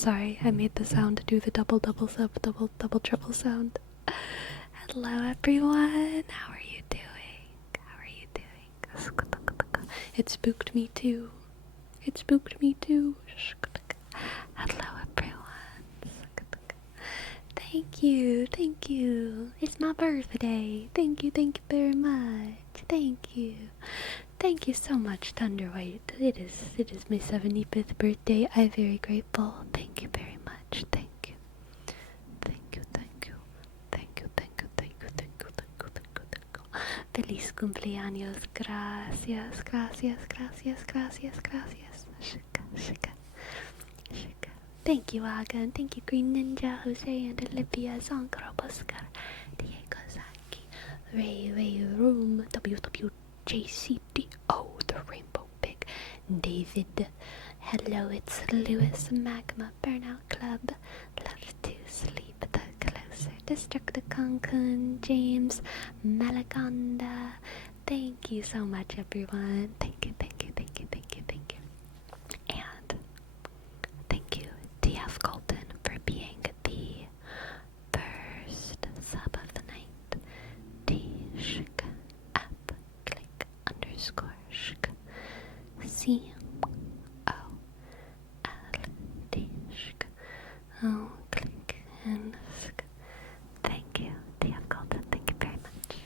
Sorry, I made the sound do the double triple sound. Hello everyone, how are you doing? How are you doing? It spooked me too. It spooked me too. Hello everyone. Thank you, thank you. It's my birthday. Thank you very much. Thank you. Thank you so much, Thunderwhite. It is my 75th birthday. I'm very grateful. Thank you very much. Thank you. Thank you, thank you. Thank you, thank you, thank you, thank you, thank you, thank you, thank you. Feliz cumpleaños. Gracias, gracias, gracias, gracias, gracias. Shika, shika, shika. Thank you, Agan. Thank you, Green Ninja, Jose, and Olivia, Zankaro, Oscar, Diego Zaki, Ray Room, WWJCDO, the Rainbow Pig, David. Hello, it's Lewis, Magma, Burnout Club, Love to Sleep the Closer, Destructicon, James, Malaconda. Thank you so much, everyone. Thank you, thank you, thank you, thank you, thank you. And thank you, TF Colton, for being the first sub of the night. T-shk, up, click, underscore, shk, C-O-L-D, oh, click, and sk. Thank you, TF Colton, thank you very much.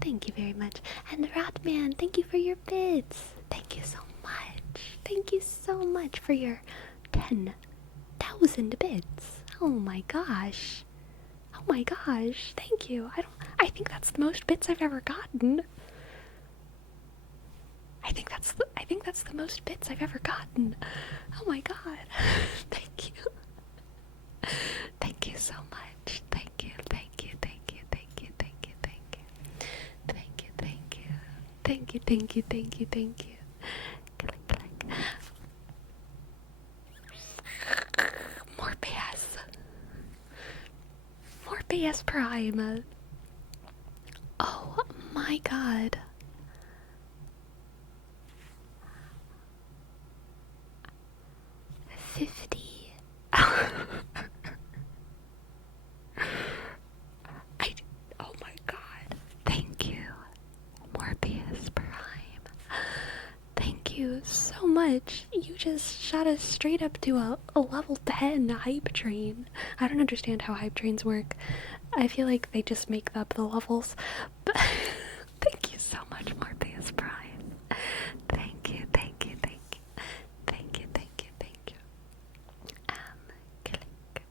Thank you very much. And Ratman, thank you for your bits. Thank you so much. Thank you so much for your 10,000 bits. Oh my gosh. Oh my gosh. Thank you. I think that's the most bits I've ever gotten. I think that's the most bits I've ever gotten. Oh my god. Thank you. Thank you so much. Thank you. Thank you. Thank you. Thank you. Thank you. Thank you. Thank you. Thank you. Thank you. Thank you. Thank you. Thank you. Click, click. More PS. More PS Prime. Oh my god. Oh my god. Thank you. Morpheus Prime. Thank you so much. You just shot us straight up to a level 10 hype train. I don't understand how hype trains work. I feel like they just make up the levels. But thank you so much, Morpheus Prime. Thank you, thank you, thank you. Thank you, thank you, thank you. Click.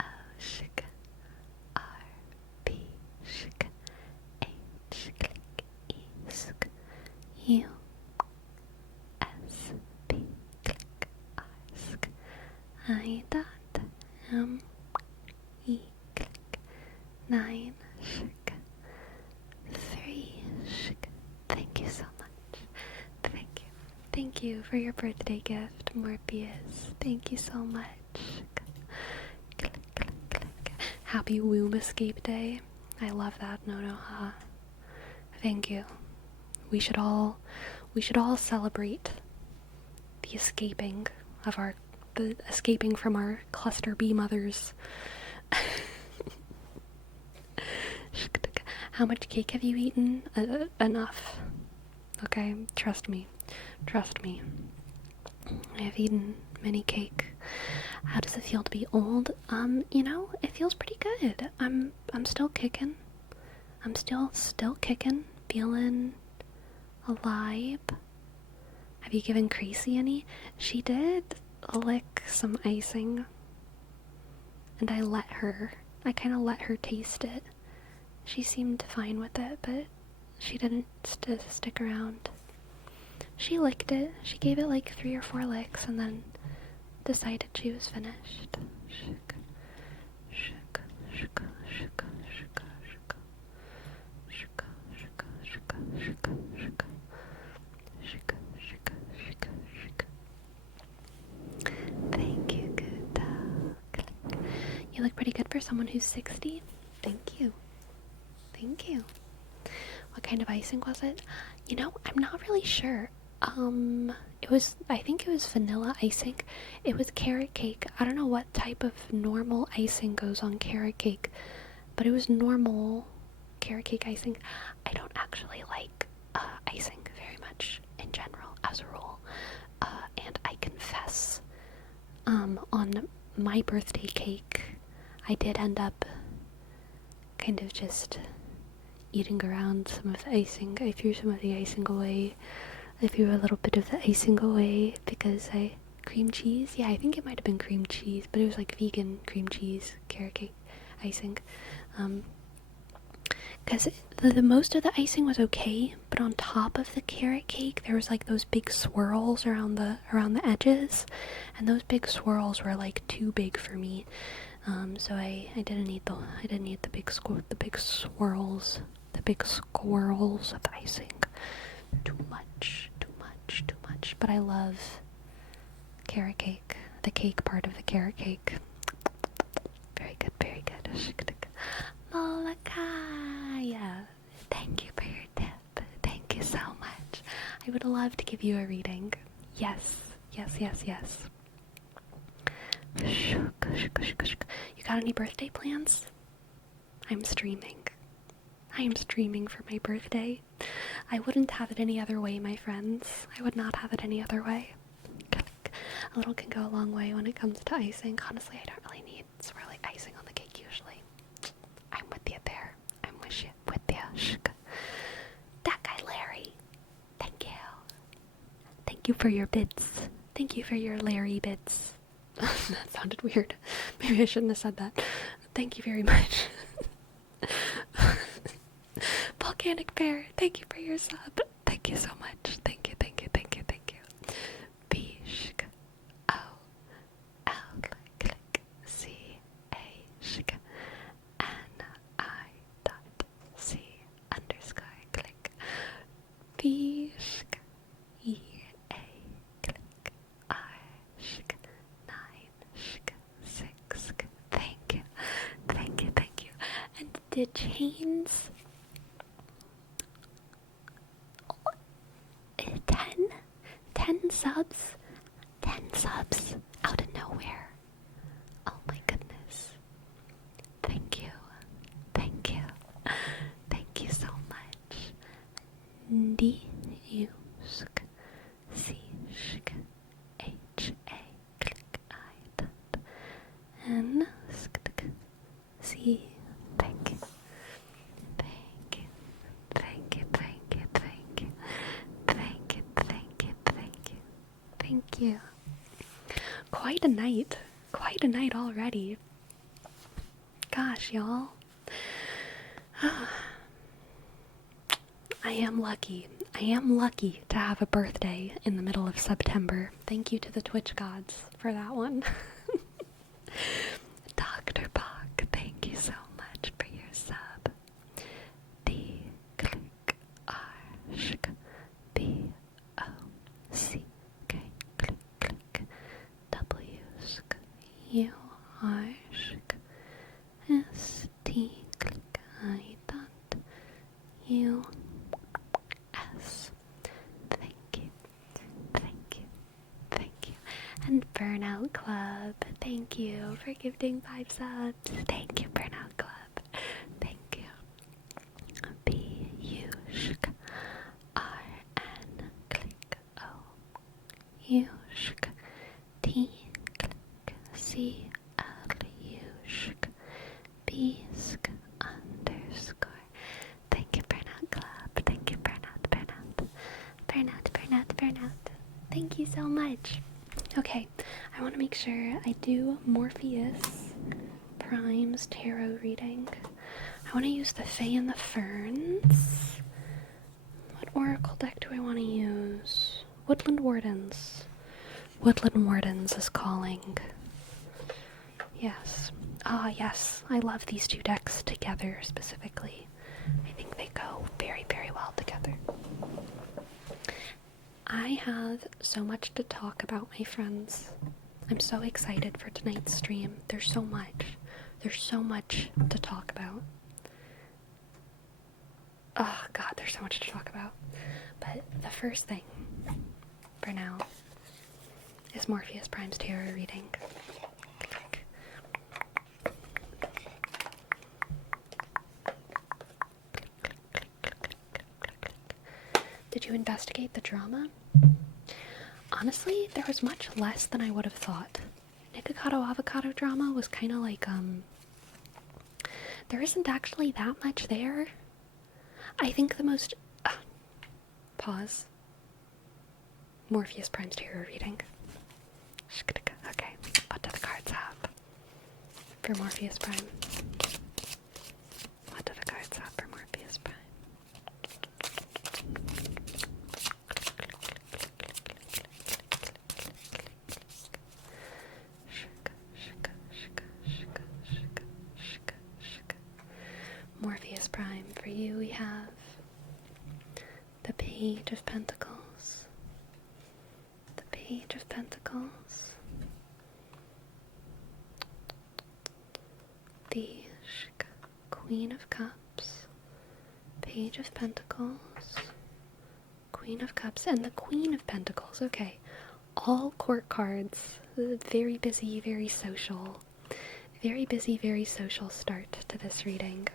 O, shk. R, P, shk. H, click. E, sk. U, S, P, click. R, sk. I, dot. M, E, click. 9, shk. 3, shk. Thank you so much. Thank you. Thank you for your birthday gift, Morpheus. Thank you so much. Click, click, click. Happy womb escape day. I love that, Nonoha. Thank you. We should all celebrate the escaping from our cluster B mothers. How much cake have you eaten? Enough. Okay, trust me. Trust me. I have eaten many cake. How does it feel to be old? It feels pretty good. I'm still kicking. I'm still kicking, feeling alive. Have you given Creasy any? She did lick some icing, and I kind of let her taste it. She seemed fine with it, but she didn't stick around. She licked it. She gave it like 3 or 4 licks and then decided she was finished. Shika, shika, shika, shika, shika, shika, shika, shika, shika, shika, shika, shika, shika, shika, shika. Thank you, good dog. You look pretty good for someone who's 60. Thank you. Thank you. What kind of icing was it? I'm not really sure. I think it was vanilla icing. It was carrot cake. I don't know what type of normal icing goes on carrot cake, but it was normal carrot cake icing. I don't actually like icing very much in general, as a rule. And I confess, on my birthday cake, I did end up kind of just eating around some of the icing. I threw some of the icing away. I threw a little bit of the icing away because cream cheese? Yeah, I think it might have been cream cheese, but it was like vegan cream cheese carrot cake icing. Because the most of the icing was okay, but on top of the carrot cake there was like those big swirls around the edges, and those big swirls were like too big for me. So I didn't eat the big swirls of the icing. Too much. But I love carrot cake, the cake part of the carrot cake. Very good. Malakaya, thank you for your tip. Thank you so much. I would love to give you a reading. Yes. You got any birthday plans? I'm streaming for my birthday. I wouldn't have it any other way, my friends. I would not have it any other way. A little can go a long way when it comes to icing. Honestly, I don't really need swirly icing on the cake usually. I'm with you there. I'm with you. That guy Larry. Thank you. Thank you for your bits. Thank you for your Larry bits. That sounded weird. Maybe I shouldn't have said that. Thank you very much. Volcanic Bear, thank you for your sub. Thank you so much. Thank you. Bishk. O. L. Click. C. A. Shk. N. I. Dot. C. Underscore. Click. Bishk. E. A. Click. I. Shk. 9. Shk. 6. Thank you. And the chains. 10 subs? 10 subs out of nowhere. Oh my goodness. Thank you. Thank you so much. D U S K C S K H A click I dot N S K C. Thank you. Thank you. Quite a night already. Gosh, y'all. I am lucky to have a birthday in the middle of September. Thank you to the Twitch gods for that one. Dr. Bach, thank you so much for your sub. D click R shk B O C K click W sk U R shk S T click I dot U S. Thank you. And Burnout Club, thank you for gifting 5 subs. Thank you, Burnout Club. Thank you. B U shk R N click O U shk T click C L U shk B sk underscore. Thank you, Burnout Club. Thank you, Burnout. Thank you so much. Okay, I want to make sure I do Morpheus Prime's tarot reading. I want to use the Fae and the Ferns. What oracle deck do I want to use? Woodland Wardens. Woodland Wardens is calling. Yes. Yes. I love these two decks together specifically. I think they go very, very well together. I have so much to talk about, my friends. I'm so excited for tonight's stream. There's so much to talk about. Oh god, there's so much to talk about. But the first thing for now is Morpheus Prime's tarot reading. Did you investigate the drama? Honestly, there was much less than I would have thought. Nikocado avocado drama was kind of like, there isn't actually that much there. I think the most... pause. Morpheus Prime's tarot reading. Okay, what do the cards have for Morpheus Prime? What do the cards have for Morpheus Prime? Morpheus Prime, for you we have the Page of Pentacles, the Page of Pentacles, the Queen of Cups, Page of Pentacles, Queen of Cups, and the Queen of Pentacles. Okay, all court cards. Very busy, very social. Very busy, very social start to this reading.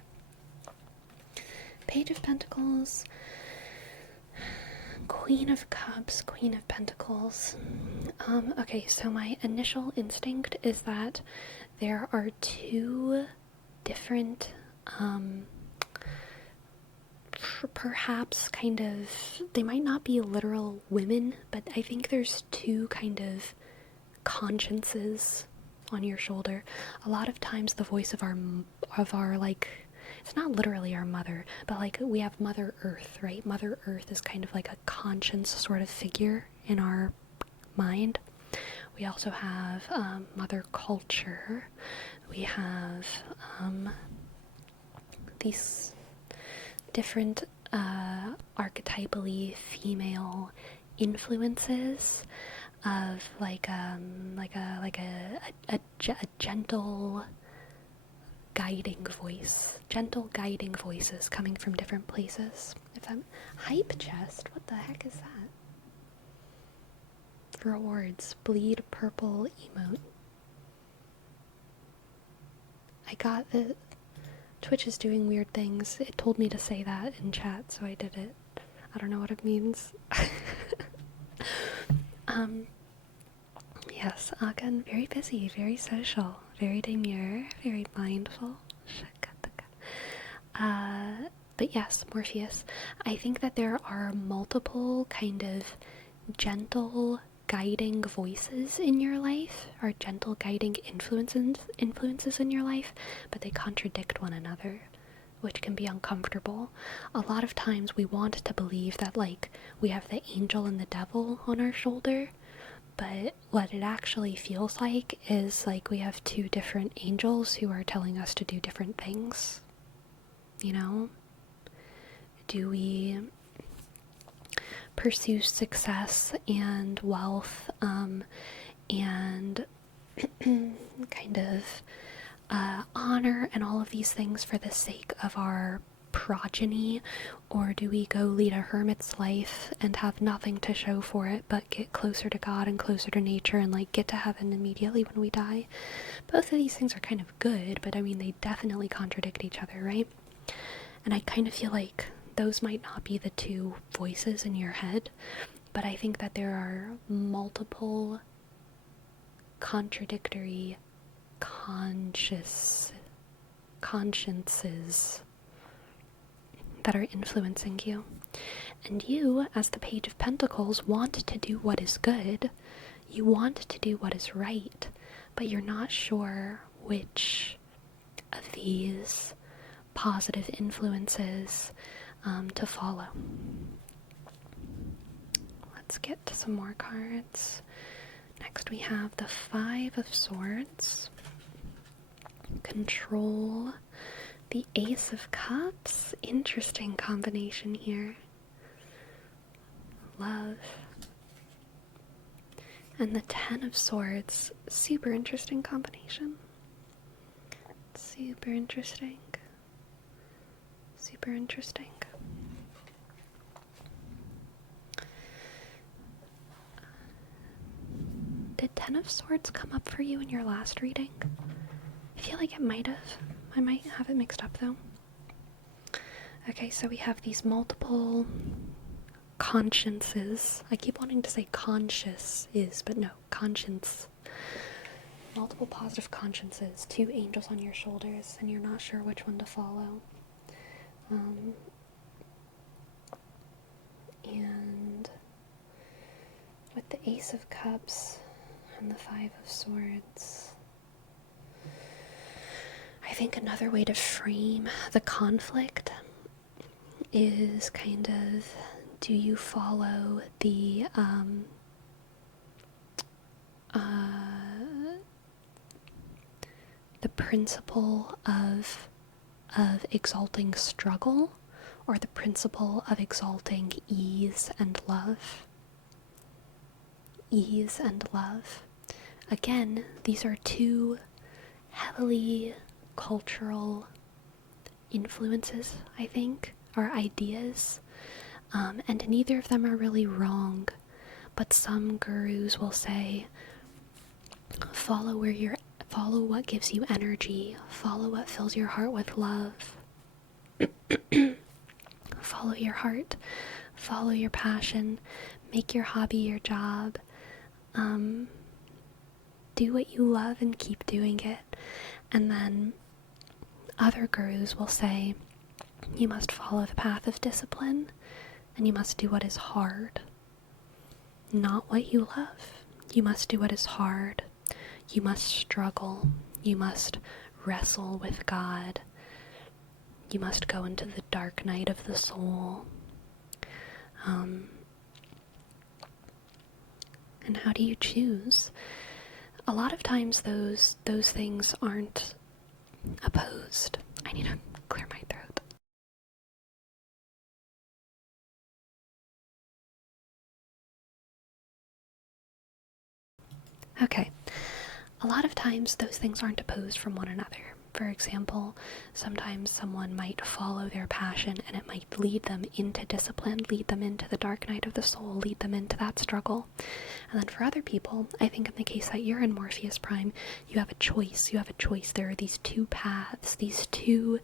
Page of Pentacles, Queen of Cups, Queen of Pentacles. Okay, so my initial instinct is that there are two different, perhaps kind of, they might not be literal women, but I think there's two kind of consciences on your shoulder. A lot of times the voice of our like, it's not literally our mother, but like we have Mother Earth, right? Mother Earth is kind of like a conscience sort of figure in our mind. We also have Mother Culture. We have these different archetypally female influences of like a gentle guiding voice, gentle guiding voices coming from different places. If I'm hype chest, what the heck is that? Rewards, bleed purple emote. I got the Twitch is doing weird things. It told me to say that in chat, so I did it. I don't know what it means. Yes, again, very busy, very social, very demure, very mindful. But yes, Morpheus, I think that there are multiple kind of gentle guiding voices in your life, or gentle guiding influences in your life, but they contradict one another, which can be uncomfortable. A lot of times we want to believe that like we have the angel and the devil on our shoulder, but what it actually feels like is like we have two different angels who are telling us to do different things. You know? Do we pursue success and wealth and kind of honor and all of these things for the sake of our progeny, or do we go lead a hermit's life and have nothing to show for it but get closer to God and closer to nature and like get to heaven immediately when we die? Both of these things are kind of good, but I mean they definitely contradict each other, right? And I kind of feel like those might not be the two voices in your head, but I think that there are multiple contradictory consciences that are influencing you. And you, as the Page of Pentacles, want to do what is good. You want to do what is right, but you're not sure which of these positive influences to follow. Let's get to some more cards. Next we have the Five of Swords, Control, the Ace of Cups, interesting combination here, Love, and the Ten of Swords, super interesting combination. Super interesting. Super interesting. Ten of Swords come up for you in your last reading? I feel like it might have. I might have it mixed up though. Okay, so we have these multiple consciences. I keep wanting to say conscious is, but no, conscience. Multiple positive consciences, 2 angels on your shoulders, and you're not sure which one to follow. And with the Ace of Cups and the 5 of Swords, I think another way to frame the conflict is kind of, do you follow the principle of exalting struggle, or the principle of exalting ease and love? Ease and love. Again, these are 2 heavily cultural influences, I think, or ideas, and neither of them are really wrong, but some gurus will say, follow what gives you energy, follow what fills your heart with love. Follow your heart, follow your passion, make your hobby your job. Do what you love and keep doing it. And then other gurus will say, you must follow the path of discipline, and you must do what is hard, not what you love. You must do what is hard. You must struggle. You must wrestle with God. You must go into the dark night of the soul. And how do you choose? A lot of times those things aren't opposed. I need to clear my throat. Okay. A lot of times those things aren't opposed from one another. For example, sometimes someone might follow their passion and it might lead them into discipline, lead them into the dark night of the soul, lead them into that struggle. And then for other people, I think in the case that you're in Morpheus Prime, you have a choice. You have a choice. There are these 2 paths, these 2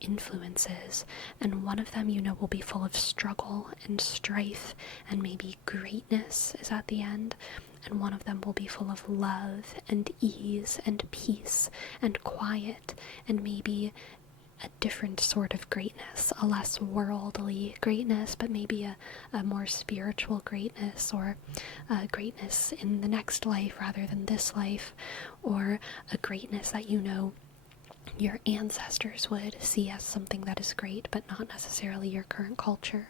influences, and one of them, you know, will be full of struggle and strife, and maybe greatness is at the end. And one of them will be full of love and ease and peace and quiet, and maybe a different sort of greatness, a less worldly greatness, but maybe a more spiritual greatness, or a greatness in the next life rather than this life, or a greatness that, you know, your ancestors would see as something that is great, but not necessarily your current culture.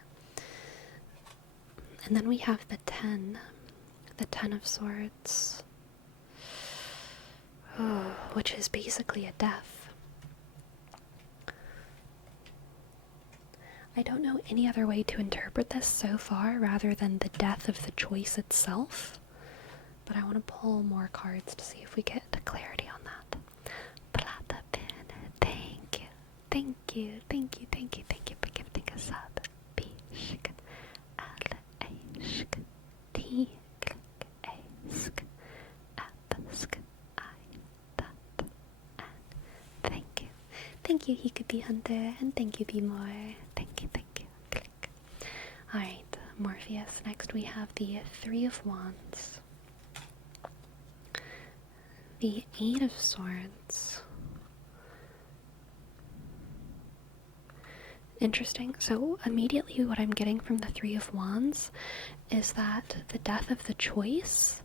And then we have the 10 of Swords, which is basically a death. I don't know any other way to interpret this so far rather than the death of the choice itself, but I want to pull more cards to see if we get clarity on that. Plata pin, thank you, thank you, thank you, thank you, thank you for gifting a sub. Bishk, L-A-shk, T. Thank you, he could be Hunter, and thank you, Be More. Thank you, thank you. Click. Alright, Morpheus. Next we have the 3 of Wands, the 8 of Swords. Interesting. So immediately what I'm getting from the 3 of Wands is that the death of the choice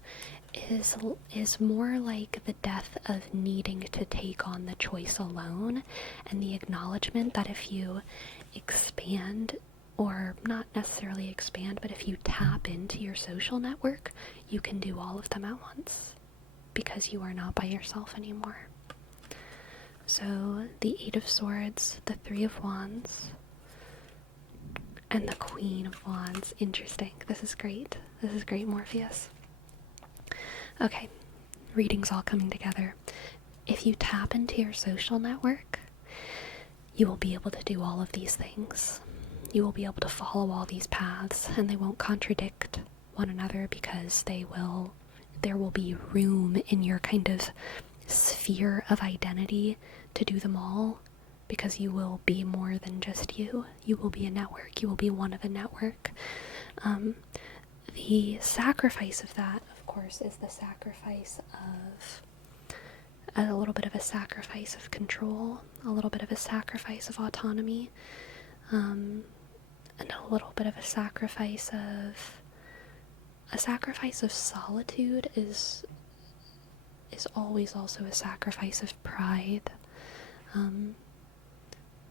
is more like the death of needing to take on the choice alone, and the acknowledgement that if you expand, or not necessarily expand, but if you tap into your social network, you can do all of them at once, because you are not by yourself anymore. So the 8 of Swords, the 3 of Wands, and the Queen of Wands. Interesting. This is great. This is great, Morpheus. Okay, readings all coming together. If you tap into your social network, you will be able to do all of these things. You will be able to follow all these paths, and they won't contradict one another because they will there will be room in your kind of sphere of identity to do them all, because you will be more than just you. You will be a network. You will be one of a network. The sacrifice of that, of course, is the sacrifice of a little bit of a sacrifice of control, a little bit of a sacrifice of autonomy, and a little bit of a sacrifice of solitude is always also a sacrifice of pride,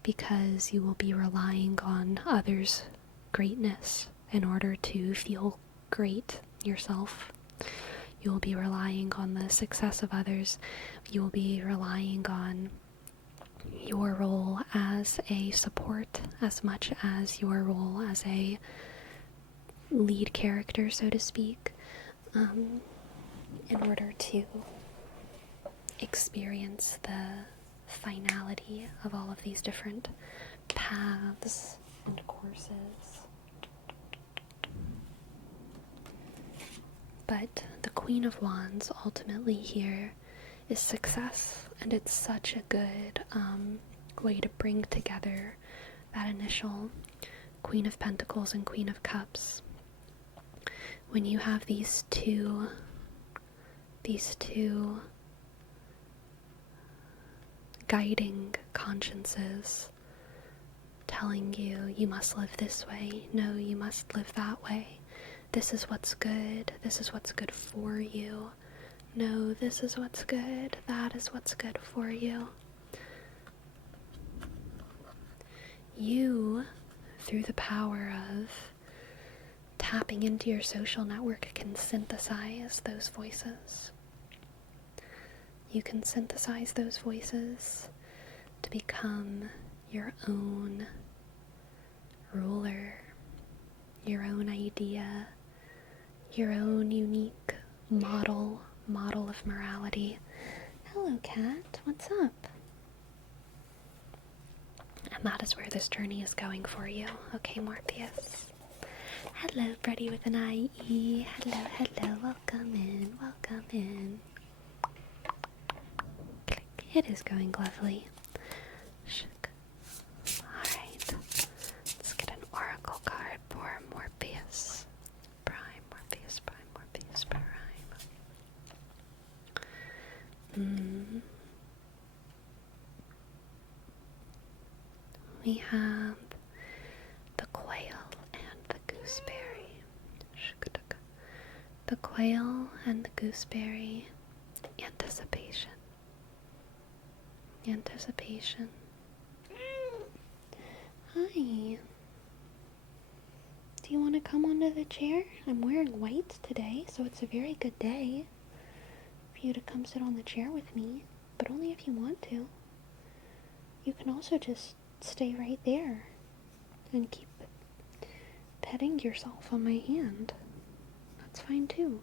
because you will be relying on others' greatness in order to feel great yourself. You will be relying on the success of others. You will be relying on your role as a support as much as your role as a lead character, so to speak, in order to experience the finality of all of these different paths and courses. But the Queen of Wands ultimately here is success, and it's such a good way to bring together that initial Queen of Pentacles and Queen of Cups. When you have these two guiding consciences telling you, you must live this way, no, you must live that way, this is what's good for you, no, this is what's good, that is what's good for you. You, through the power of tapping into your social network, can synthesize those voices. You can synthesize those voices to become your own ruler, your own idea, your own unique model of morality. Hello, cat. What's up? And that is where this journey is going for you. Okay, Morpheus. Hello, Freddy with an IE. Hello. Welcome in. Click. It is going lovely. Alright. Let's get an oracle card for Morpheus Prime. We have the quail and the gooseberry. The quail and the gooseberry. Anticipation. Hi. Do you want to come onto the chair? I'm wearing white today, so it's a very good day for you to come sit on the chair with me, but only if you want to. You can also just stay right there and keep petting yourself on my hand. That's fine too.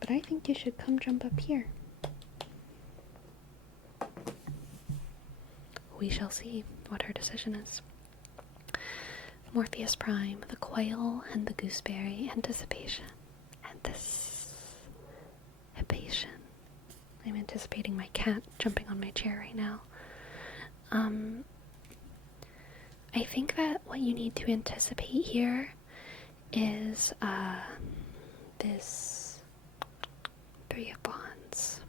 But I think you should come jump up here. We shall see what her decision is. Morpheus Prime, the quail and the gooseberry. Anticipation. I'm anticipating my cat jumping on my chair right now. I think that what you need to anticipate here is this Three of Wands.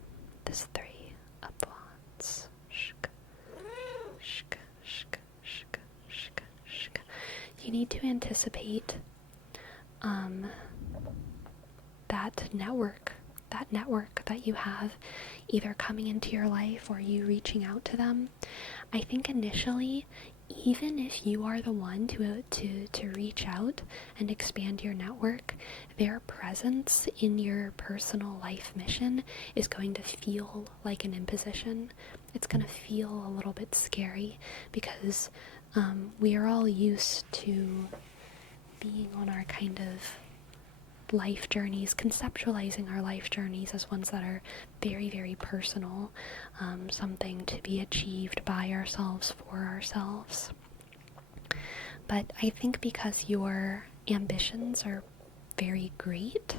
You need to anticipate that network that you have either coming into your life or you reaching out to them. I think initially, even if you are the one to reach out and expand your network, their presence in your personal life mission is going to feel like an imposition. It's going to feel a little bit scary because we are all used to being on our kind of life journeys, conceptualizing our life journeys as ones that are very, very personal, something to be achieved by ourselves, for ourselves. But I think because your ambitions are very great,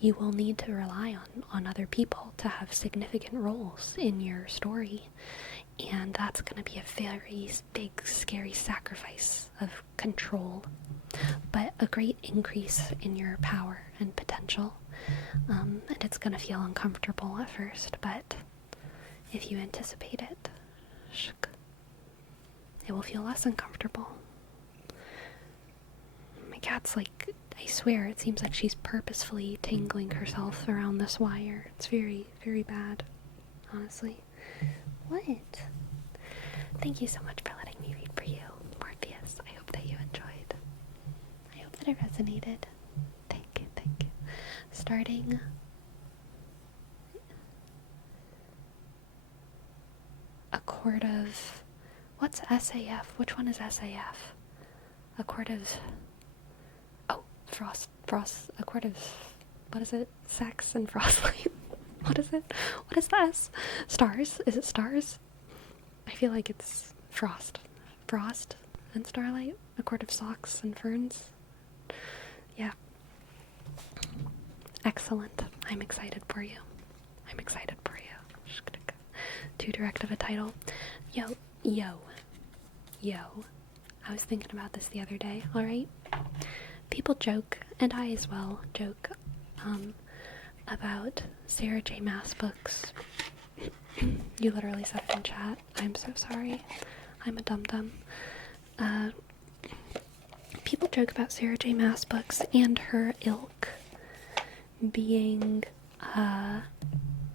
you will need to rely on other people to have significant roles in your story. And that's going to be a very big, scary sacrifice of control, but a great increase in your power and potential. And it's going to feel uncomfortable at first, but if you anticipate it, it will feel less uncomfortable. My cat's like, I swear, it seems like she's purposefully tingling herself around this wire. It's very, very bad, honestly. What? Thank you so much for letting me read for you, Morpheus. I hope that you enjoyed. I hope that it resonated. Thank you, thank you. Starting a quart of... What's SAF? Which one is SAF? A quart of... Oh, frost, a quart of... What is it? Sex and frostlight. What is it? What is this? Stars? Is it stars? I feel like it's frost. Frost and starlight? A quart of socks and ferns? Yeah. Excellent. I'm excited for you. I'm excited for you. Too direct of a title. Yo. I was thinking about this the other day, alright? People joke, and I as well joke, about Sarah J. Maas books. You literally said it in chat. I'm so sorry. I'm a dum-dum. People joke about Sarah J. Maas books and her ilk being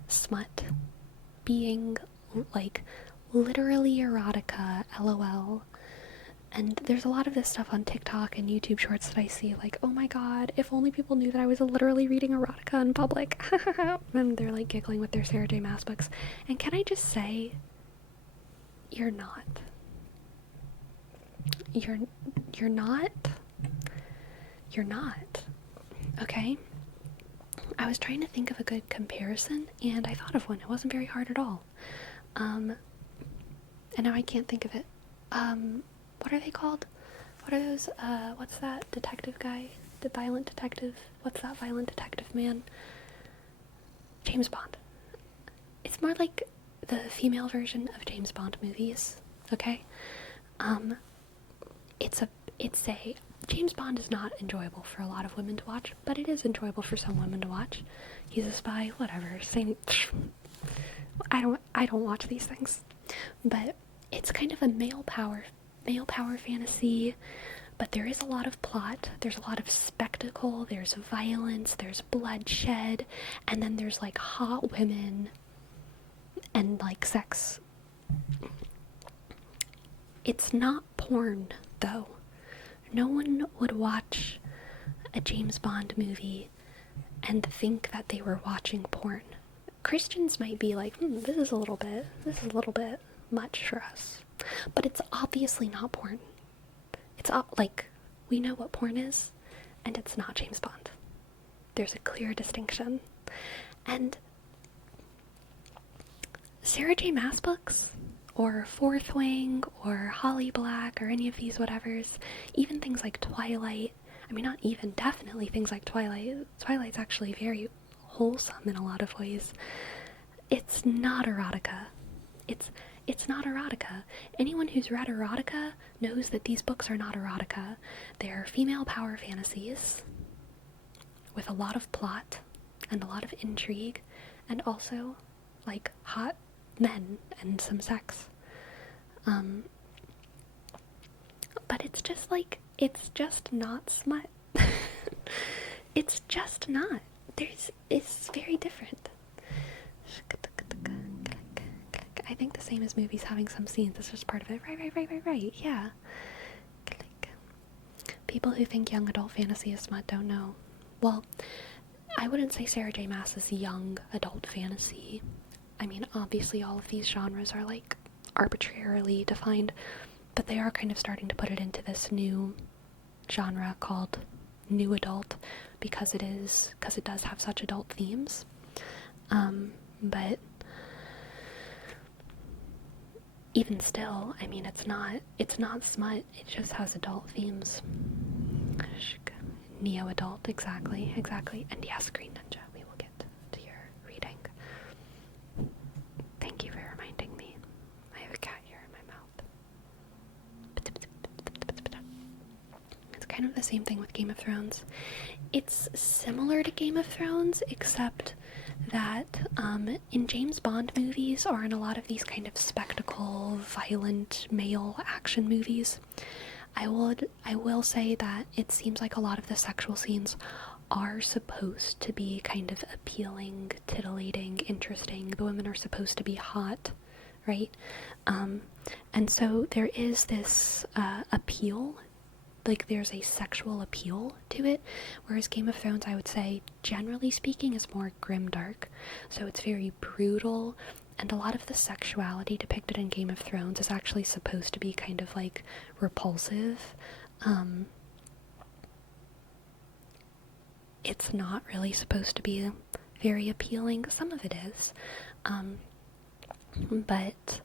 smut. Being, like, literally erotica, LOL. And there's a lot of this stuff on TikTok and YouTube shorts that I see, like, oh my god, if only people knew that I was literally reading erotica in public. And they're, like, giggling with their Sarah J. Maas books. And can I just say, you're not. You're not. You're not. Okay? I was trying to think of a good comparison, and I thought of one. It wasn't very hard at all. And now I can't think of it. What are they called? What are those, what's that detective guy? The violent detective? What's that violent detective man? James Bond. It's more like the female version of James Bond movies, okay? James Bond is not enjoyable for a lot of women to watch, but it is enjoyable for some women to watch. He's a spy, whatever, same. I don't watch these things. But it's kind of a male power fantasy, but there is a lot of plot, there's a lot of spectacle, there's violence, there's bloodshed, and then there's like hot women and like sex. It's not porn, though. No one would watch a James Bond movie and think that they were watching porn. Christians might be like, this is a little bit much for us. But it's obviously not porn. It's like, we know what porn is, and it's not James Bond. There's a clear distinction. And Sarah J. Maas books, or Fourth Wing, or Holly Black, or any of these whatevers, even things like Twilight, I mean, not even, definitely things like Twilight. Twilight's actually very wholesome in a lot of ways. It's not erotica. It's not erotica. Anyone who's read erotica knows that these books are not erotica. They're female power fantasies with a lot of plot and a lot of intrigue, and also, like, hot men and some sex. But it's just like, it's just not smut. It's just not. It's very different. I think the same as movies having some scenes. It's just part of it. Right. Yeah. People who think young adult fantasy is smut don't know. Well, I wouldn't say Sarah J. Maas is young adult fantasy. I mean, obviously all of these genres are, like, arbitrarily defined, but they are kind of starting to put it into this new genre called new adult, because it does have such adult themes. But even still, I mean, it's not smut, it just has adult themes. Neo-adult, exactly. And yes, Green Ninja, we will get to your reading. Thank you for reminding me. I have a cat here in my mouth. It's kind of the same thing with Game of Thrones. It's similar to Game of Thrones, except that in James Bond movies, or in a lot of these kind of spectacle, violent male action movies, I will say that it seems like a lot of the sexual scenes are supposed to be kind of appealing, titillating, interesting. The women are supposed to be hot, right? And so there is this appeal, like there's a sexual appeal to it, whereas Game of Thrones, I would say, generally speaking, is more grimdark. So it's very brutal, and a lot of the sexuality depicted in Game of Thrones is actually supposed to be kind of like repulsive. It's not really supposed to be very appealing. Some of it is, but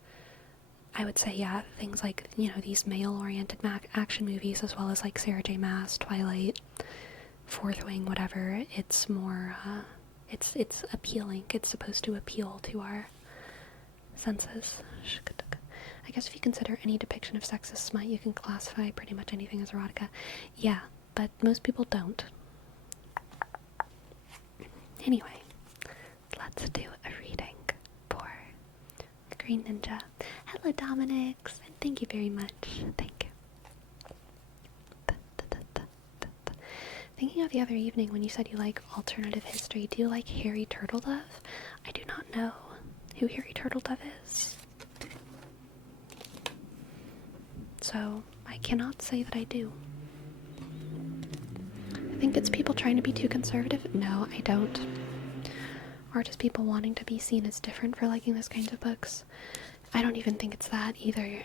I would say, yeah, things like, these male-oriented action movies, as well as like Sarah J. Maas, Twilight, Fourth Wing, whatever, it's more, it's appealing. It's supposed to appeal to our senses. I guess if you consider any depiction of sex as smut, you can classify pretty much anything as erotica. Yeah, but most people don't. Anyway, let's do a reading for Green Ninja. Hello, Dominix, and thank you very much. Thank you. Thinking of the other evening when you said you like alternative history, do you like Harry Turtledove? I do not know who Harry Turtledove is, so I cannot say that I do. I think it's people trying to be too conservative. No, I don't. Or just people wanting to be seen as different for liking those kinds of books. I don't even think it's that either.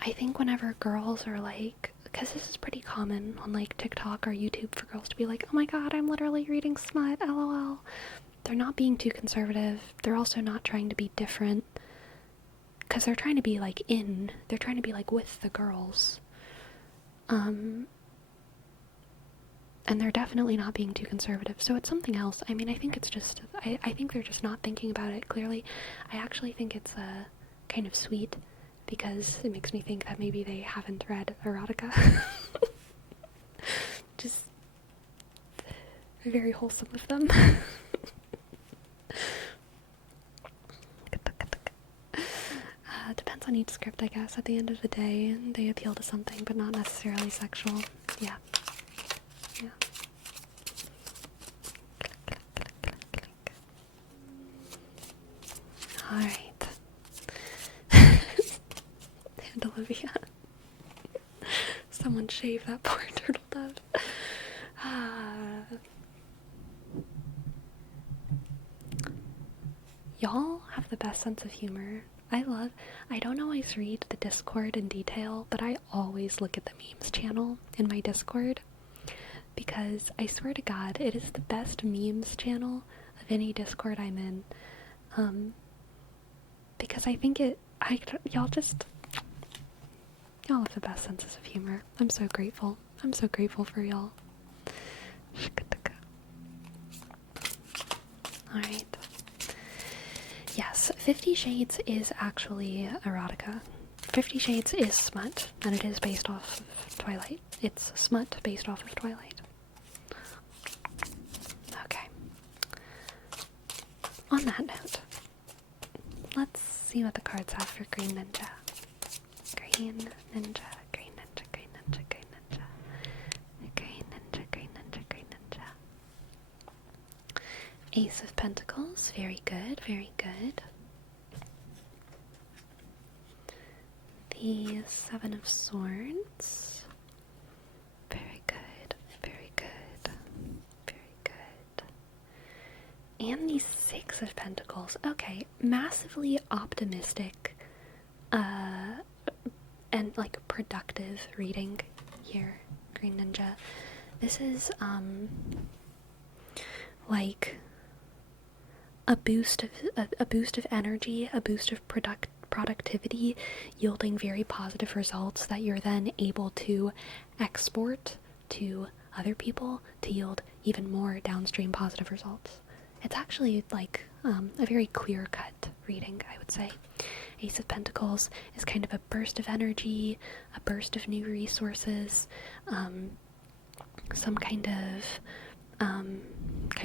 I think whenever girls are like, because this is pretty common on like TikTok or YouTube for girls to be like, oh my god, I'm literally reading smut, lol. They're not being too conservative. They're also not trying to be different, because they're trying to be like they're trying to be like with the girls. And they're definitely not being too conservative, so it's something else. I mean, I think it's just, I think they're just not thinking about it clearly. I actually think it's kind of sweet, because it makes me think that maybe they haven't read erotica. Just very wholesome of them. Depends on each script, I guess. At the end of the day, they appeal to something, but not necessarily sexual. Yeah. Yeah. Alright. And Olivia. Someone shave that poor turtle dove. Y'all have the best sense of humor. I don't always read the Discord in detail, but I always look at the memes channel in my Discord, because I swear to God, it is the best memes channel of any Discord I'm in. Because I think y'all have the best senses of humor. I'm so grateful. I'm so grateful for y'all. Alright. Yes, 50 Shades is actually erotica. 50 Shades is smut, and it is based off of Twilight. It's smut based off of Twilight. Okay. On that note, let's see what the cards have for Green Ninja. Green Ninja, Green Ninja, Green Ninja, Green Ninja. Green Ninja, Green Ninja, Green Ninja. Ace of Pentacles, very good, very good. The Seven of Swords, very good, very good, very good. And the Six of Pentacles, okay, massively optimistic, and like productive reading here, Green Ninja. This is, like a boost of energy, a boost of productivity, yielding very positive results that you're then able to export to other people to yield even more downstream positive results. It's actually like a very clear-cut reading, I would say. Ace of Pentacles is kind of a burst of energy, a burst of new resources, some kind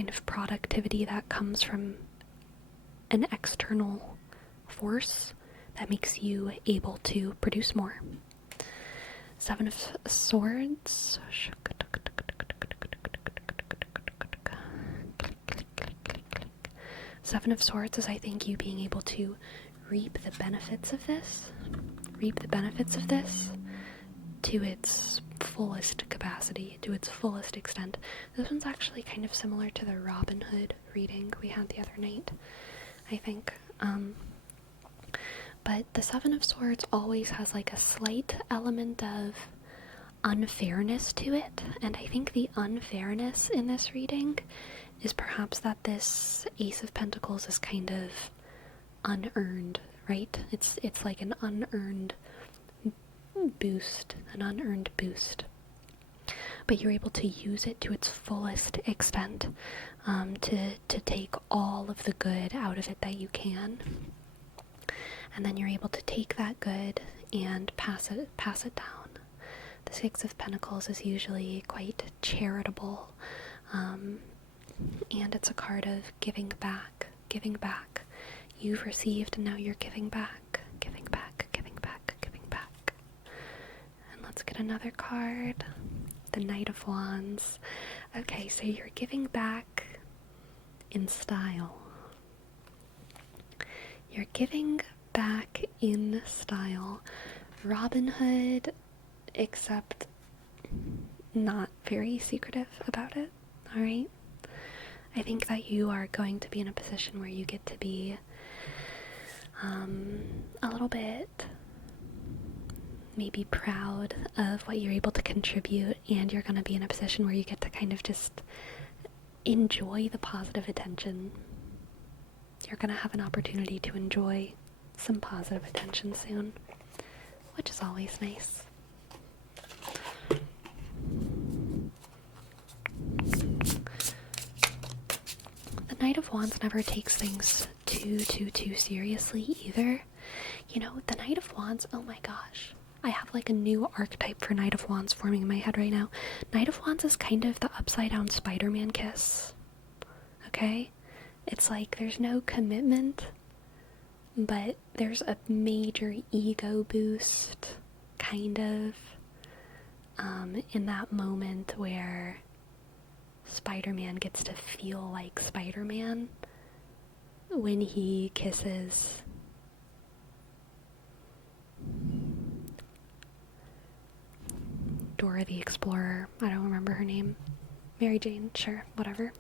of productivity that comes from an external force that makes you able to produce more. Seven of Swords. Seven of Swords is, I think, you being able to reap the benefits of this to its fullest capacity, to its fullest extent. This one's actually kind of similar to the Robin Hood reading we had the other night, I think. But the Seven of Swords always has like a slight element of unfairness to it, and I think the unfairness in this reading is perhaps that this Ace of Pentacles is kind of unearned, right? It's like an unearned boost, but you're able to use it to its fullest extent, to take all of the good out of it that you can, and then you're able to take that good and pass it down. The Six of Pentacles is usually quite charitable, and it's a card of giving back. You've received and now you're giving back. And let's get another card. The Knight of Wands. Okay, so you're giving back in style. You're giving back in style. Robin Hood, except not very secretive about it, alright? I think that you are going to be in a position where you get to be a little bit maybe proud of what you're able to contribute, and you're going to be in a position where you get to kind of just enjoy the positive attention. You're going to have an opportunity to enjoy some positive attention soon, which is always nice. The Knight of Wands never takes things too seriously either. You know, the Knight of Wands, oh my gosh, I have like a new archetype for Knight of Wands forming in my head right now. Knight of Wands is kind of the upside down Spider-Man kiss. Okay? It's like there's no commitment, but there's a major ego boost, kind of, in that moment where Spider-Man gets to feel like Spider-Man when he kisses Dora the Explorer. I don't remember her name. Mary Jane, sure, whatever.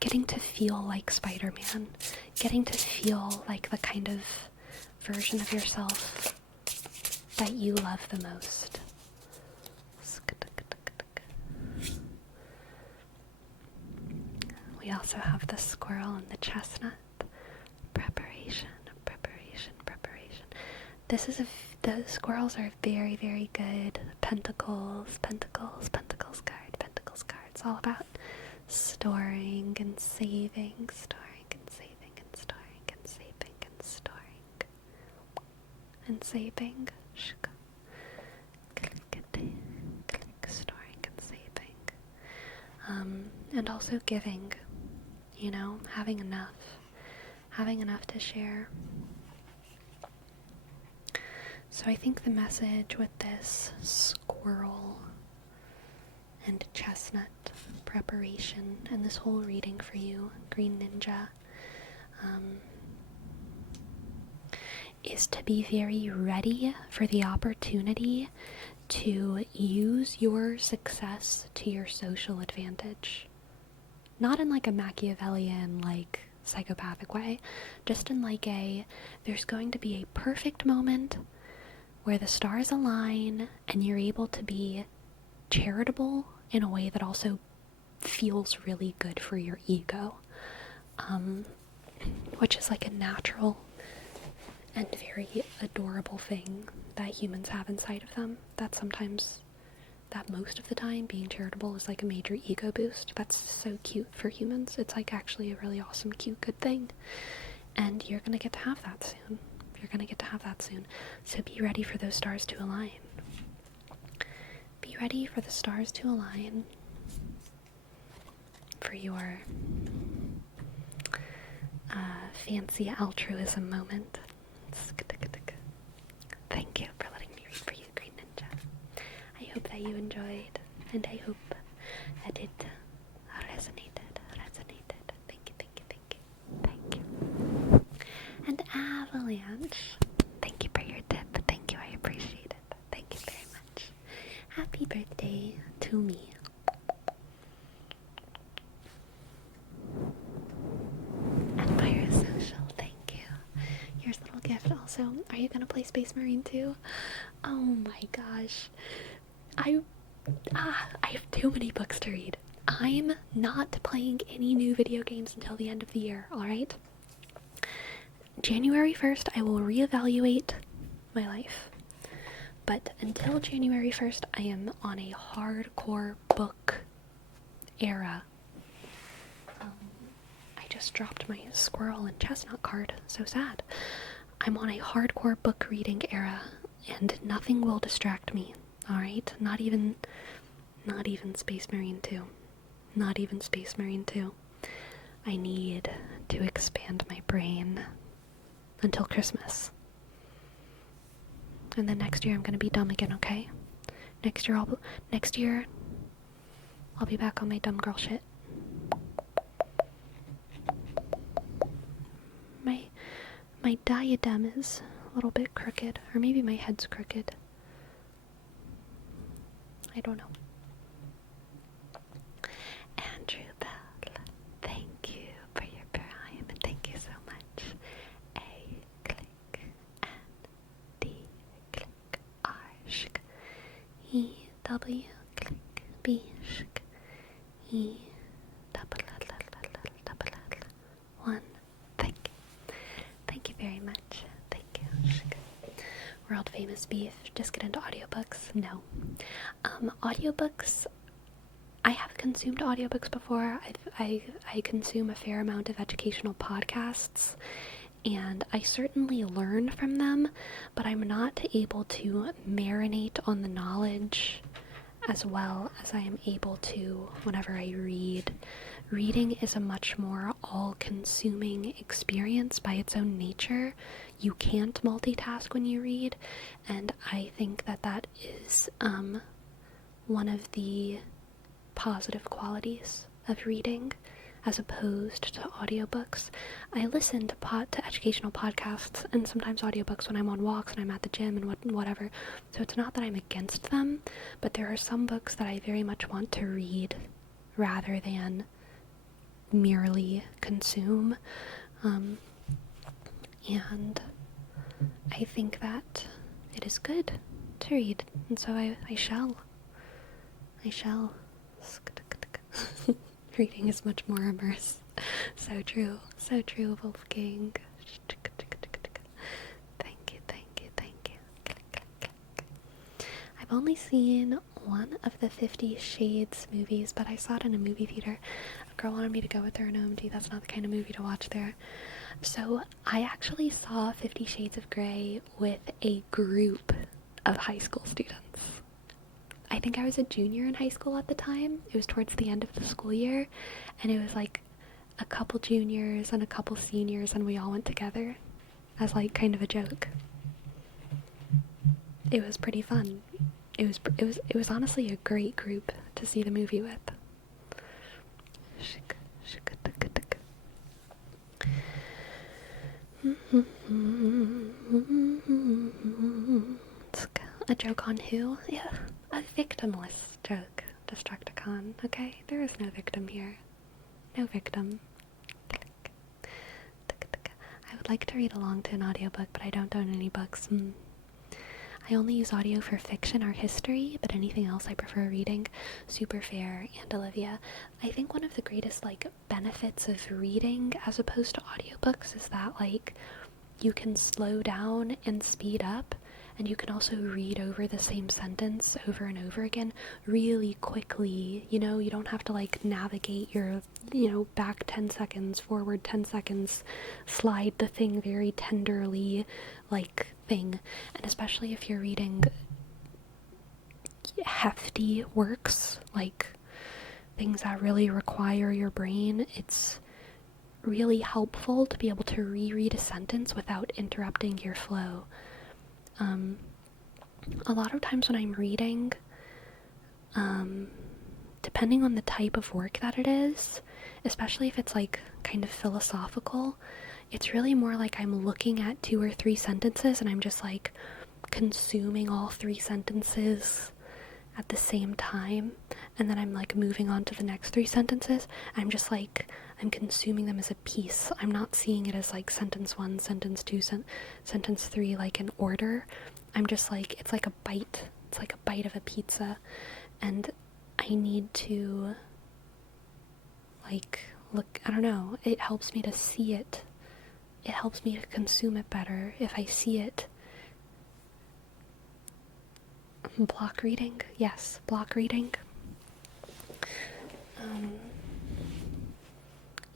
Getting to feel like Spider-Man, getting to feel like the kind of version of yourself that you love the most. We also have the squirrel and the chestnut. Preparation. The squirrels are very, very good. Pentacles card. It's all about storing and saving, and saving. Storing and saving. And also giving, you know, having enough to share. So I think the message with this squirrel and chestnut preparation and this whole reading for you, Green Ninja, is to be very ready for the opportunity to use your success to your social advantage. Not in like a Machiavellian, like psychopathic way, just in like there's going to be a perfect moment where the stars align and you're able to be charitable in a way that also feels really good for your ego. which is like a natural and very adorable thing that humans have inside of them. That most of the time, being charitable is like a major ego boost. That's so cute for humans. It's like actually a really awesome, cute, good thing. And you're gonna get to have that soon. So be ready for those stars to align. Be ready for the stars to align for your fancy altruism moment. Thank you for letting me read for you, Green Ninja. I hope that you enjoyed, and I hope that it resonated. Thank you. And Avalanche, thank you for your tip. Thank you, I appreciate it. Thank you very much. Happy birthday to me. Empire Social, thank you. Here's a little gift also. Are you gonna play Space Marine 2? Oh my gosh. I have too many books to read. I'm not playing any new video games until the end of the year, alright? January 1st, I will reevaluate my life. But until January 1st, I am on a hardcore book era. I just dropped my squirrel and chestnut card. So sad. I'm on a hardcore book reading era, and nothing will distract me. Alright? Not even Space Marine 2. Not even Space Marine 2. I need to expand my brain until Christmas. And then next year I'm gonna be dumb again, okay? Next year I'll be back on my dumb girl shit. My diadem is a little bit crooked, or maybe my head's crooked. I don't know. Andrew Bell, thank you for your prime. Thank you so much. A click N D click R shk E W click B shk E double L 1. Thank you very much. Thank you. World famous beef. Just get into audiobooks? No. Audiobooks, I have consumed audiobooks before. I consume a fair amount of educational podcasts, and I certainly learn from them, but I'm not able to marinate on the knowledge as well as I am able to whenever I read. Reading is a much more all-consuming experience by its own nature. You can't multitask when you read, and I think that is one of the positive qualities of reading as opposed to audiobooks. I listen to educational podcasts and sometimes audiobooks when I'm on walks and I'm at the gym and whatever, so it's not that I'm against them, but there are some books that I very much want to read rather than merely consume, and I think that it is good to read, and so I shall. Reading is much more immersive. So true, Wolfgang. Thank you. I've only seen one of the 50 Shades movies, but I saw it in a movie theater. A girl wanted me to go with her in OMG. That's not the kind of movie to watch there. So I actually saw 50 Shades of Grey with a group of high school students. I think I was a junior in high school at the time. It was towards the end of the school year, and it was like a couple juniors and a couple seniors, and we all went together as like kind of a joke. It was pretty fun. It was honestly a great group to see the movie with. A joke on who? Yeah, a victimless joke. Destructicon, okay? There is no victim here. No victim. I would like to read along to an audiobook, but I don't own any books. I only use audio for fiction or history, but anything else I prefer reading. Super fair, and Olivia. I think one of the greatest, like, benefits of reading as opposed to audiobooks is that, like, you can slow down and speed up, and you can also read over the same sentence over and over again really quickly. You know, you don't have to, like, navigate your, back 10 seconds, forward 10 seconds, slide the thing very tenderly, like, thing. And especially if you're reading hefty works, like things that really require your brain, it's really helpful to be able to reread a sentence without interrupting your flow. A lot of times when I'm reading, depending on the type of work that it is, especially if it's like kind of philosophical, it's really more like I'm looking at 2 or 3 sentences and I'm just like consuming all 3 sentences at the same time, and then I'm like moving on to the next 3 sentences. I'm just like, I'm consuming them as a piece. I'm not seeing it as like sentence 1, sentence 2, sentence 3, like in order. I'm just like, it's like a bite. It's like a bite of a pizza, and I need to, like, look, I don't know, it helps me to see it. It helps me to consume it better if I see it. Block reading? Yes, block reading.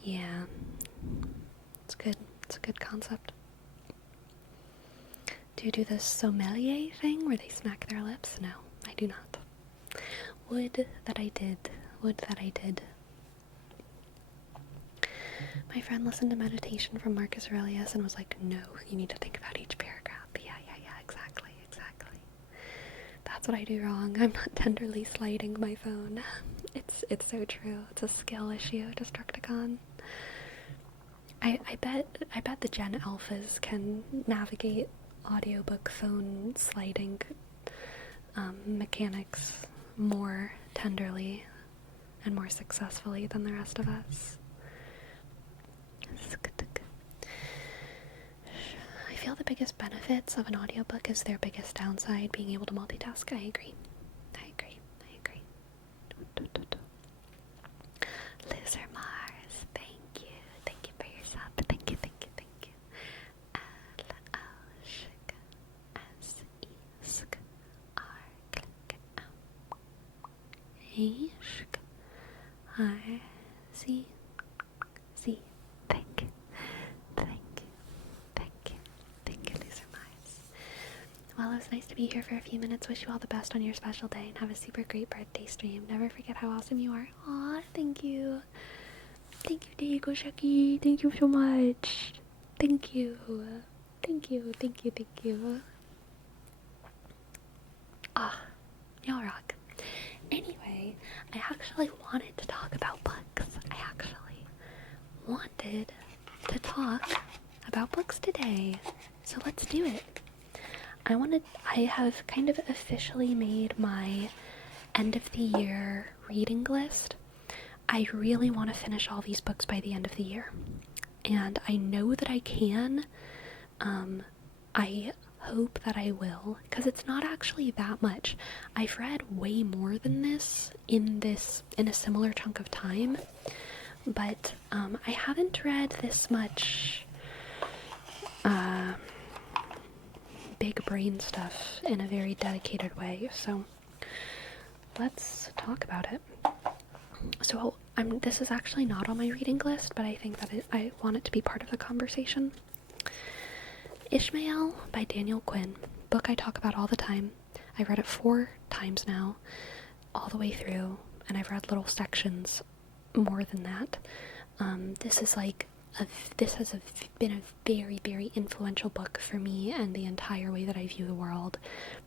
Yeah. It's good. It's a good concept. Do you do the sommelier thing where they smack their lips? No, I do not. Would that I did. Would that I did. My friend listened to meditation from Marcus Aurelius and was like, no, you need to think about each paragraph. Yeah, exactly. That's what I do wrong. I'm not tenderly sliding my phone. It's so true. It's a skill issue, Destructicon. I bet the Gen Alphas can navigate audiobook phone sliding mechanics more tenderly and more successfully than the rest of us. I feel the biggest benefits of an audiobook is their biggest downside, being able to multitask. I agree. Loser Mars, thank you. Thank you for your sub. Thank you. L-O-S-H-K S-E-S-K R-C-I-C. Thank you, Loser Mars. Well, it was nice to be here for a few minutes. Wish you all the best on your special day and have a super great birthday stream. Never forget how awesome you are. Aw, thank you. Thank you, Diego Shaki. Thank you so much. Thank you. Ah, y'all rock. Anyway, I actually wanted to talk about books. I actually wanted to talk about books today. So let's do it. I have kind of officially made my end of the year reading list. I really want to finish all these books by the end of the year. And I know that I can. I hope that I will, because it's not actually that much. I've read way more than this in a similar chunk of time, but I haven't read this much big brain stuff in a very dedicated way, so let's talk about it. So this is actually not on my reading list, but I think that I want it to be part of the conversation. Ishmael by Daniel Quinn, book I talk about all the time. I read it 4 times now, all the way through, and I've read little sections more than that. This has been a very, very influential book for me and the entire way that I view the world.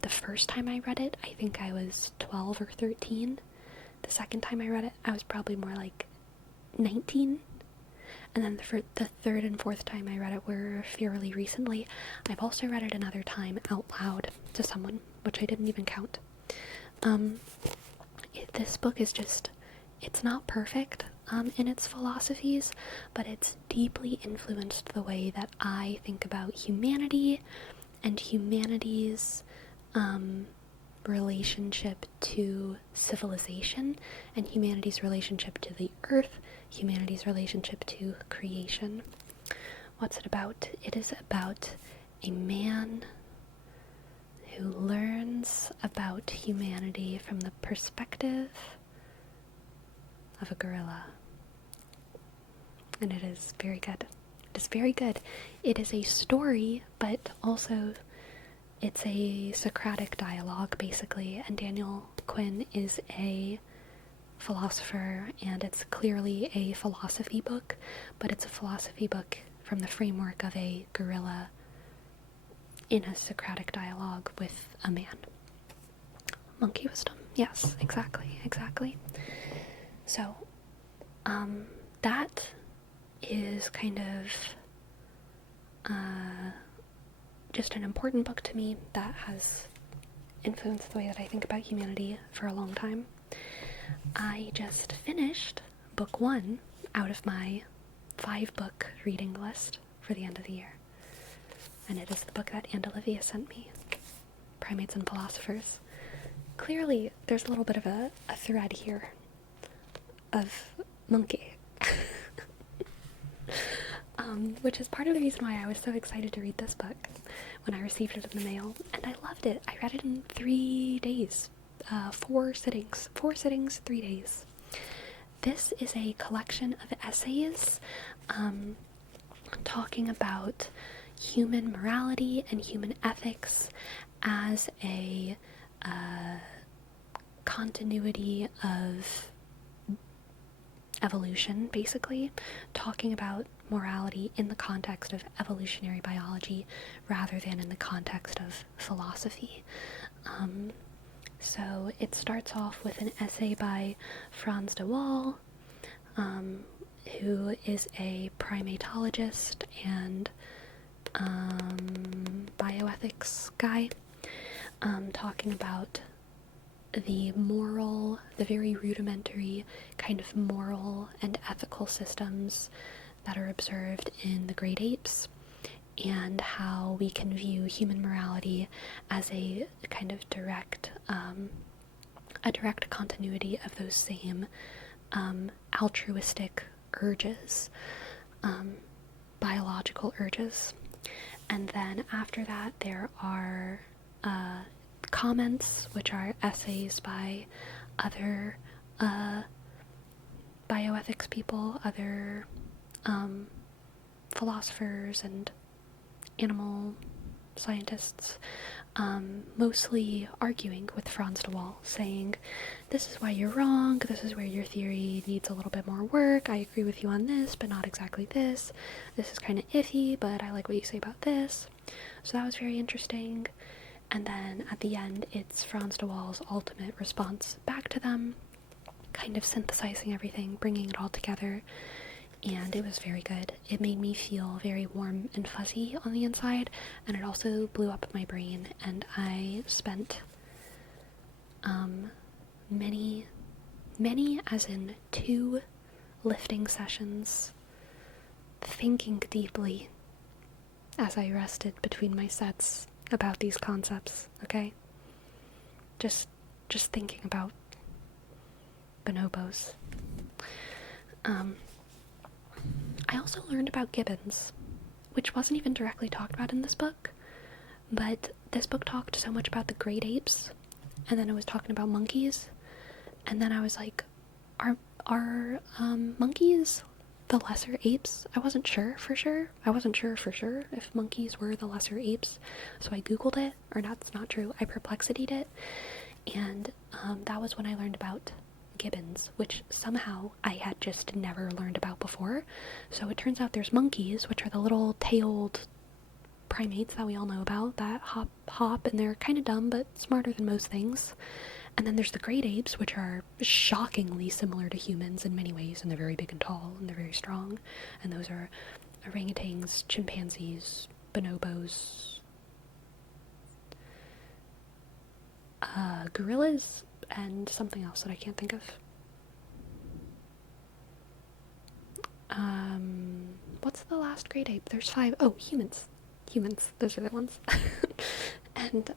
The first time I read it, I think I was 12 or 13. The second time I read it, I was probably more like 19. And then the third and fourth time I read it were fairly recently. I've also read it another time out loud to someone, which I didn't even count. This book is just, it's not perfect in its philosophies, but it's deeply influenced the way that I think about humanity and humanity's relationship to civilization and humanity's relationship to the earth, humanity's relationship to creation. What's it about? It is about a man who learns about humanity from the perspective of a gorilla. And it is very good. It is very good. It is a story, but also it's a Socratic dialogue, basically, and Daniel Quinn is a philosopher, and it's clearly a philosophy book, but it's a philosophy book from the framework of a gorilla in a Socratic dialogue with a man. Monkey wisdom. Yes, exactly. So, that is kind of just an important book to me that has influenced the way that I think about humanity for a long time. I just finished book 1 out of my 5-book reading list for the end of the year. And it is the book that Aunt Olivia sent me, Primates and Philosophers. Clearly, there's a little bit of a thread here of monkey. Which is part of the reason why I was so excited to read this book when I received it in the mail, and I loved it. I read it in 3 days, 4 sittings, 3 days. This is a collection of essays talking about human morality and human ethics as a continuity of evolution, basically, talking about morality in the context of evolutionary biology rather than in the context of philosophy. So it starts off with an essay by Frans de Waal, who is a primatologist and bioethics guy, talking about the very rudimentary kind of moral and ethical systems that are observed in the great apes, and how we can view human morality as a kind of direct continuity of those same altruistic urges, biological urges. And then after that there are comments, which are essays by other bioethics people, other philosophers and animal scientists, mostly arguing with Frans de Waal, saying, this is why you're wrong, this is where your theory needs a little bit more work, I agree with you on this, but not exactly this is kind of iffy, but I like what you say about this. So that was very interesting. And then at the end, it's Frans de Waal's ultimate response back to them, kind of synthesizing everything, bringing it all together, and it was very good. It made me feel very warm and fuzzy on the inside, and it also blew up my brain, and I spent many as in 2 lifting sessions thinking deeply as I rested between my sets about these concepts, okay? Just thinking about bonobos. I also learned about gibbons, which wasn't even directly talked about in this book, but this book talked so much about the great apes, and then it was talking about monkeys, and then I was like, are monkeys the lesser apes? I wasn't sure for sure if monkeys were the lesser apes, so I googled it, or that's not true, I perplexity'd it, and that was when I learned about gibbons, which somehow I had just never learned about before. So it turns out there's monkeys, which are the little tailed primates that we all know about, that hop, and they're kind of dumb, but smarter than most things. And then there's the great apes, which are shockingly similar to humans in many ways, and they're very big and tall, and they're very strong. And those are orangutans, chimpanzees, bonobos, gorillas, and something else that I can't think of. What's the last great ape? There's 5. Oh, humans. Those are the ones. And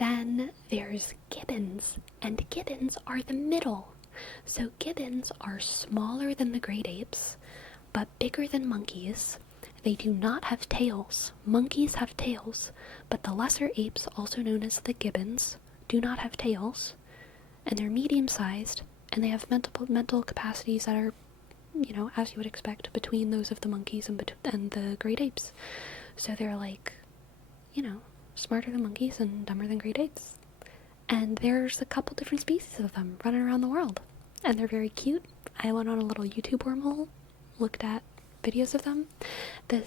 Then there's gibbons, and gibbons are the middle. So gibbons are smaller than the great apes, but bigger than monkeys. They do not have tails. Monkeys have tails, but the lesser apes, also known as the gibbons, do not have tails, and they're medium-sized, and they have mental capacities that are, as you would expect, between those of the monkeys and the great apes. So they're like, smarter than monkeys and dumber than great apes. And there's a couple different species of them running around the world, and they're very cute. I went on a little YouTube wormhole, looked at videos of them. I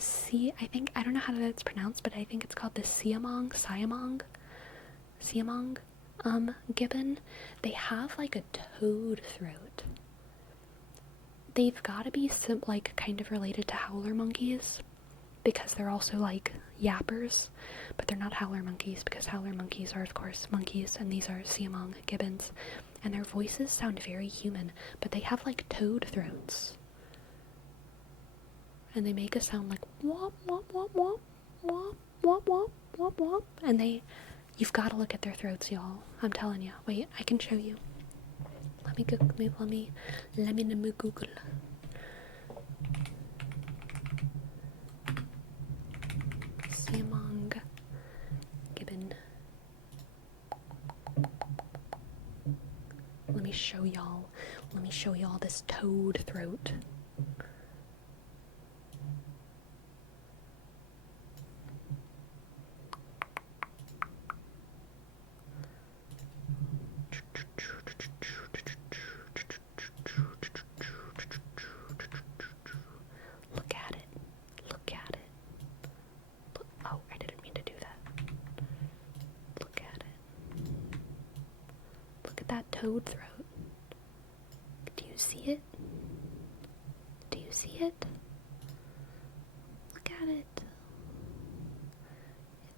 don't know how that's pronounced, but I think it's called the Siamang gibbon. They have like a toad throat. They've got to be kind of related to howler monkeys, because they're also like yappers, but they're not howler monkeys, because howler monkeys are of course monkeys, and these are Siamang gibbons, and their voices sound very human, but they have like toad throats, and they make a sound like wop wop wop wop wop wop wop wop wop, and you've got to look at their throats, y'all. I'm telling you. Wait, I can show you. Let me Google. Siamang gibbon. Let me show y'all this toad throat. Look at it. Oh, I didn't mean to do that. Look at it. Look at that toad throat. Do you see it? Do you see it? Look at it.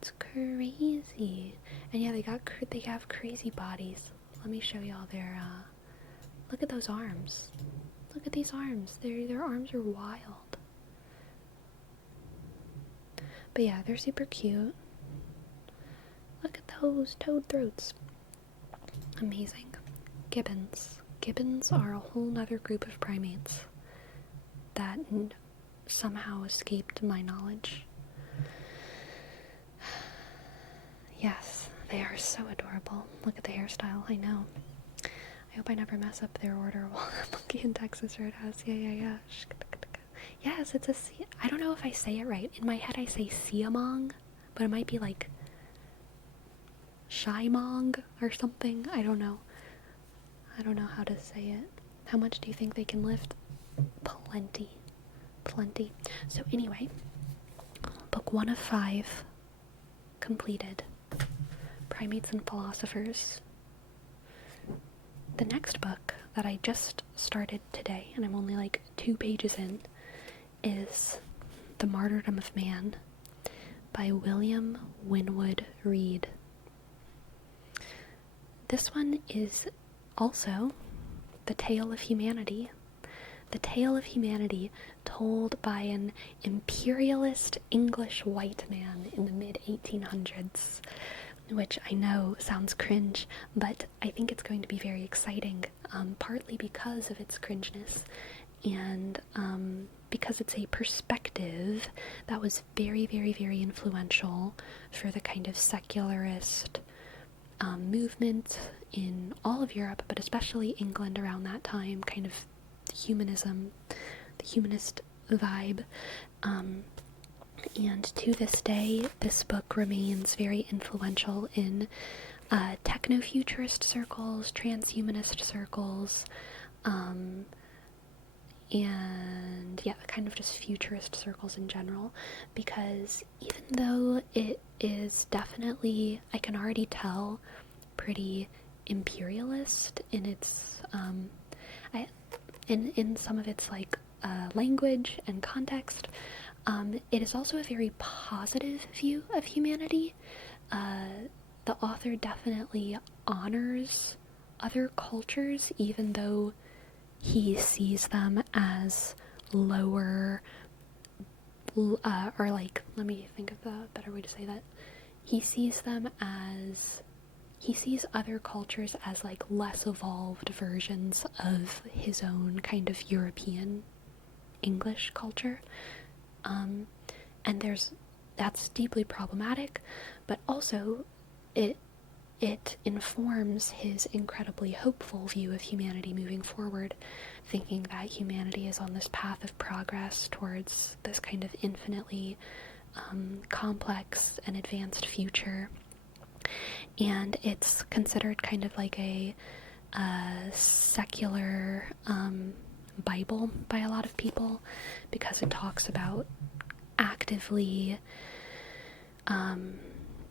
It's crazy. And yeah, they have crazy bodies. Let me show y'all their look at those arms. Look at these arms. Their arms are wild. But yeah, they're super cute. Look at those toad throats. Amazing. Gibbons. Gibbons are a whole nother group of primates that somehow escaped my knowledge. Yes, they are so adorable. Look at the hairstyle, I know. I hope I never mess up their order while Monkey in Texas Roadhouse. Yeah. Yes, I don't know if I say it right. In my head I say Siamang, but it might be like Shaimong or something. I don't know. I don't know how to say it. How much do you think they can lift? Plenty. So anyway, book 1 of 5 completed. Primates and Philosophers. The next book that I just started today, and I'm only like 2 pages in, is The Martyrdom of Man by William Winwood Reade. This one is also the tale of humanity. The tale of humanity told by an imperialist English white man in the mid-1800s, which I know sounds cringe, but I think it's going to be very exciting, partly because of its cringeness, and because it's a perspective that was very, very, very influential for the kind of secularist movement in all of Europe, but especially England around that time, kind of humanism, the humanist vibe. And to this day, this book remains very influential in techno-futurist circles, transhumanist circles, and yeah, kind of just futurist circles in general, because even though it is definitely, I can already tell, pretty imperialist in its, in some of its like language and context, it is also a very positive view of humanity. The author definitely honors other cultures, even though he sees them as lower, or like, let me think of a better way to say that. He sees them as he sees other cultures as like less evolved versions of his own kind of European English culture. And that's deeply problematic, but also it informs his incredibly hopeful view of humanity moving forward, thinking that humanity is on this path of progress towards this kind of infinitely complex and advanced future. And it's considered kind of like a secular Bible by a lot of people, because it talks about actively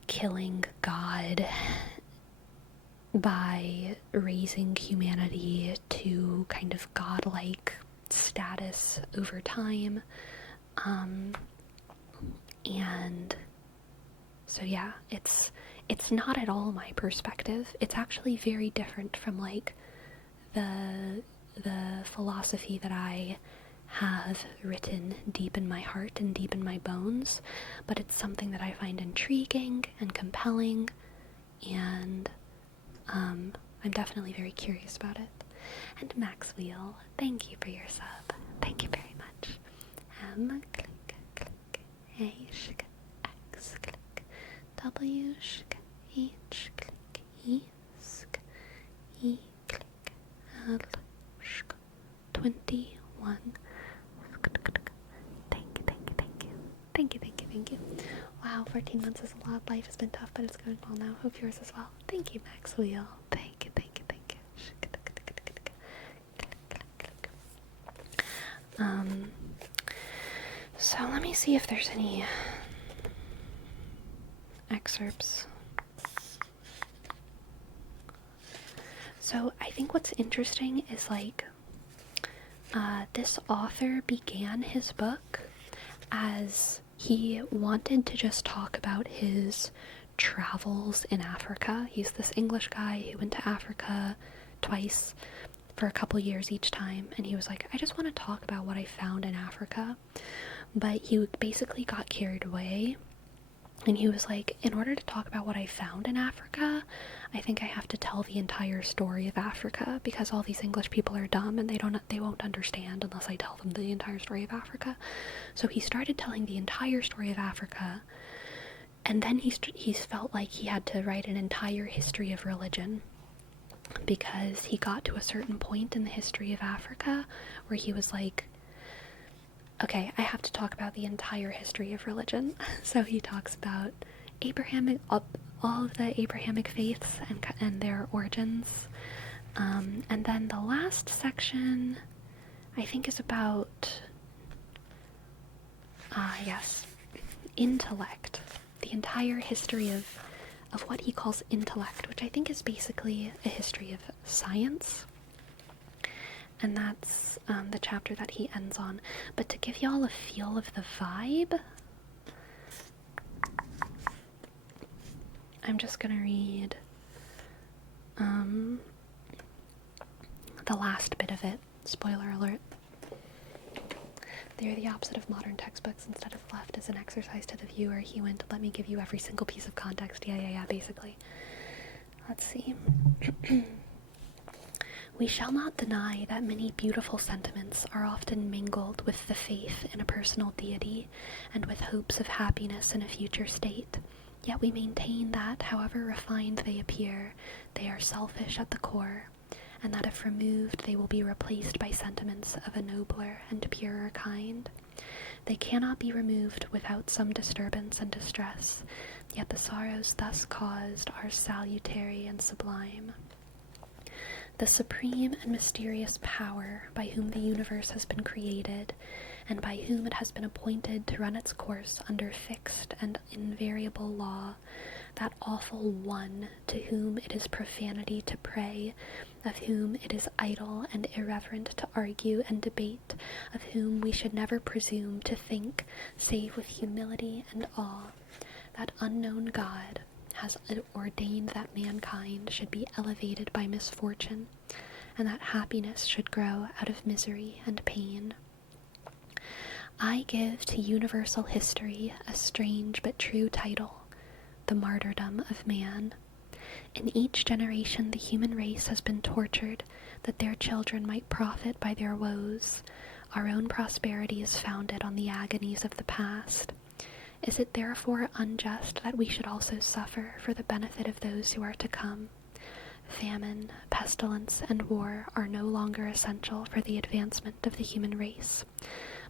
killing God by raising humanity to kind of godlike status over time. And so yeah, it's not at all my perspective. It's actually very different from like the philosophy that I have written deep in my heart and deep in my bones, but it's something that I find intriguing and compelling, and I'm definitely very curious about it. And Maxwheel, thank you for your sub. Thank you very much. Click, click, A, shk, X, click, W, shk, H, click, E, sk, E, click, L, shk, 21. Thank you. Wow, 14 months is a lot. Life has been tough, but it's going well now. Hope yours as well. Thank you, Maxwheel. Thank you. So let me see if there's any excerpts. So I think what's interesting is like this author began his book as he wanted to just talk about his travels in Africa. He's this English guy who went to Africa twice for a couple years each time, and he was like, I just want to talk about what I found in Africa. But he basically got carried away, and he was like, in order to talk about what I found in Africa, I think I have to tell the entire story of Africa, because all these English people are dumb and they won't understand unless I tell them the entire story of Africa. So he started telling the entire story of Africa, and then he's felt like he had to write an entire history of religion, because he got to a certain point in the history of Africa where he was like, okay, I have to talk about the entire history of religion. So he talks about all of the Abrahamic faiths and their origins. And then the last section, I think, is about, intellect. The entire history of what he calls intellect, which I think is basically a history of science. And that's the chapter that he ends on. But to give y'all a feel of the vibe, I'm just gonna read the last bit of it. Spoiler alert. They are the opposite of modern textbooks. Instead of left as an exercise to the viewer, he went, let me give you every single piece of context. Yeah, basically. Let's see. We shall not deny that many beautiful sentiments are often mingled with the faith in a personal deity and with hopes of happiness in a future state. Yet we maintain that, however refined they appear, they are selfish at the core, and that if removed they will be replaced by sentiments of a nobler and purer kind. They cannot be removed without some disturbance and distress, yet the sorrows thus caused are salutary and sublime. The supreme and mysterious power by whom the universe has been created, and by whom it has been appointed to run its course under fixed and invariable law, that awful One to whom it is profanity to pray, of whom it is idle and irreverent to argue and debate, of whom we should never presume to think save with humility and awe, that unknown God has ordained that mankind should be elevated by misfortune, and that happiness should grow out of misery and pain. I give to universal history a strange but true title, the martyrdom of man, In each generation the human race has been tortured, that their children might profit by their woes. Our own prosperity is founded on the agonies of the past. Is it therefore unjust that we should also suffer for the benefit of those who are to come? Famine, pestilence, and war are no longer essential for the advancement of the human race,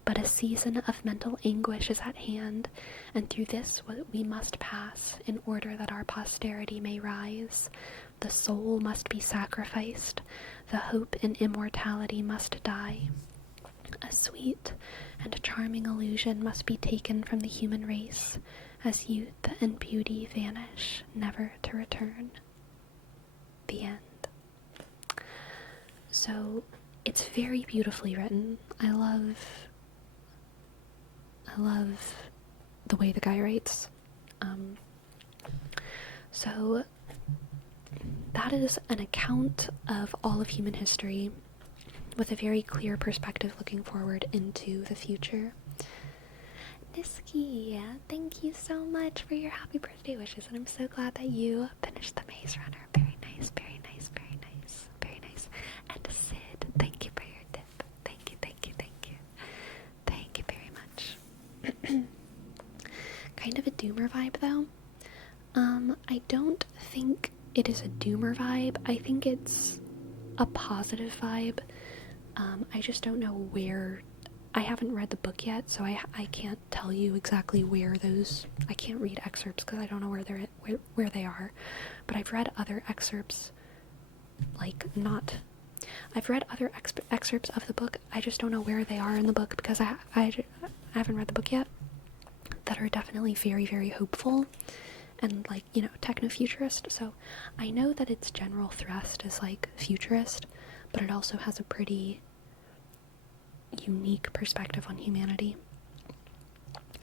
but a season of mental anguish is at hand, and through this we must pass in order that our posterity may rise. The soul must be sacrificed, the hope in immortality must die. A sweet and charming illusion must be taken from the human race, as youth and beauty vanish, never to return. The end. So, it's very beautifully written. I love the way the guy writes. So, that is an account of all of human history with a very clear perspective looking forward into the future. Niski, thank you so much for your happy birthday wishes, and I'm so glad that you finished the Maze Runner. Very nice, very nice, very nice, very nice. And Sid, thank you for your tip. Thank you, thank you, thank you. Thank you very much. Kind of a doomer vibe, though. I don't think it is a doomer vibe. I think it's a positive vibe. I just don't know where. I haven't read the book yet, so I can't tell you exactly where those. I can't read excerpts because I don't know where they are. But I've read other excerpts, I've read other excerpts of the book. I just don't know where they are in the book because I haven't read the book yet. That are definitely very, very hopeful and techno-futurist. So I know that its general thrust is futurist, but it also has a pretty unique perspective on humanity.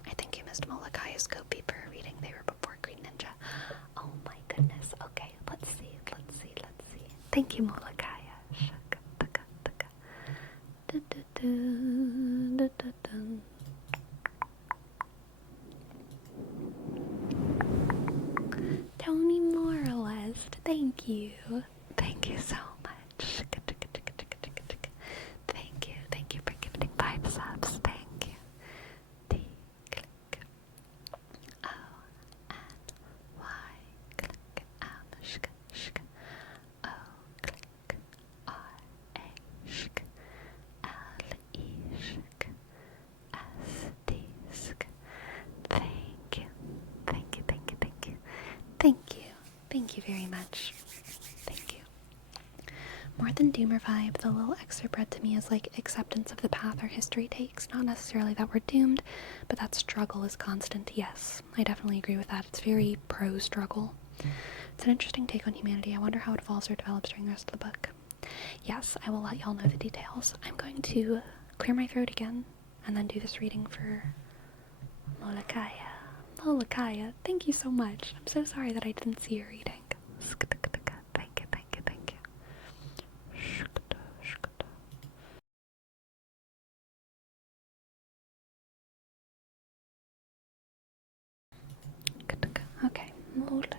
I think you missed Molokaya's copy for a reading. They were before Green Ninja. Oh my goodness. Okay, let's see. Thank you, Molokaya. Tony Moralist, thank you. Thank you so much. Thank you for gifting 5 subs. Thank you. T click O N Y click M shk shk O click R A shk L E shk S T shk. Thank you. Thank you very much. Thank you. More than doomer vibe, the little excerpt read to me is acceptance of the path our history takes. Not necessarily that we're doomed, but that struggle is constant. Yes, I definitely agree with that. It's very pro-struggle. It's an interesting take on humanity. I wonder how it evolves or develops during the rest of the book. Yes, I will let y'all know the details. I'm going to clear my throat again and then do this reading for Molokaya. Thank you so much. I'm so sorry that I didn't see your reading. Thank you. Okay, Molokaya.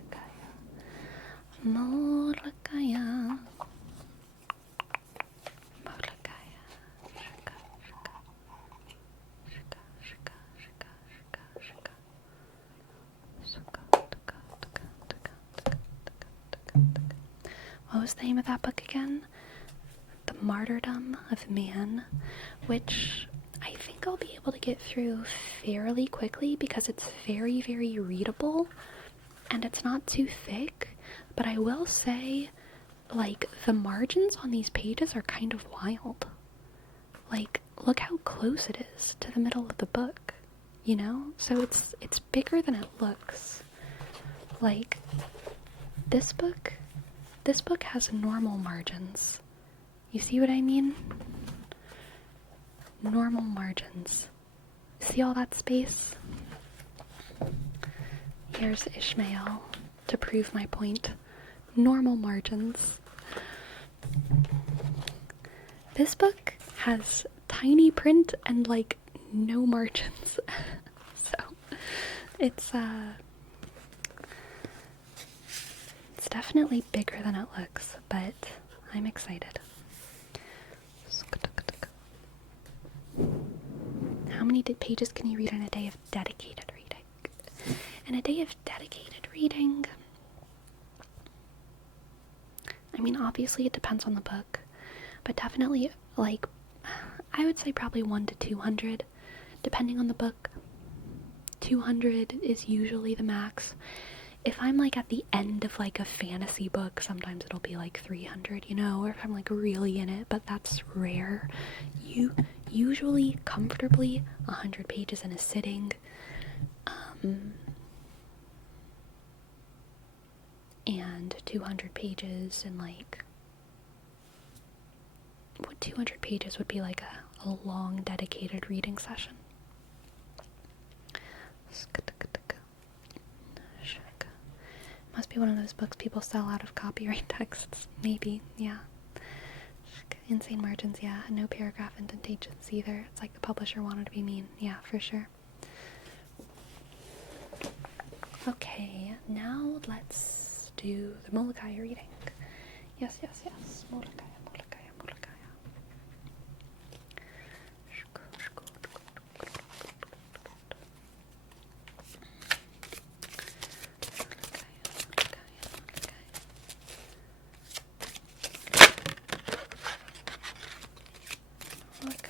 What was the name of that book again? The Martyrdom of Man, which I think I'll be able to get through fairly quickly because it's very, very readable and it's not too thick. But I will say, the margins on these pages are kind of wild. Look how close it is to the middle of the book, So it's bigger than it looks. This book has normal margins. You see what I mean? Normal margins. See all that space? Here's Ishmael to prove my point. Normal margins. This book has tiny print and no margins. So it's definitely bigger than it looks, but I'm excited. How many pages can you read in a day of dedicated reading? In a day of dedicated reading, I mean, obviously it depends on the book, but definitely, like, I would say probably 1 to 200, depending on the book. 200 is usually the max. If I'm, like, at the end of, like, a fantasy book, sometimes it'll be, like, 300, you know, or if I'm, like, really in it, but that's rare. Usually, comfortably, 100 pages in a sitting. And 200 pages in, like, what 200 pages would be like a long dedicated reading session. Must be one of those books people sell out of copyright texts. Maybe, yeah. Insane margins, yeah. No paragraph indentations either. It's like the publisher wanted to be mean. Yeah, for sure. Okay, now let's do the Molokai reading. Yes. Molokai.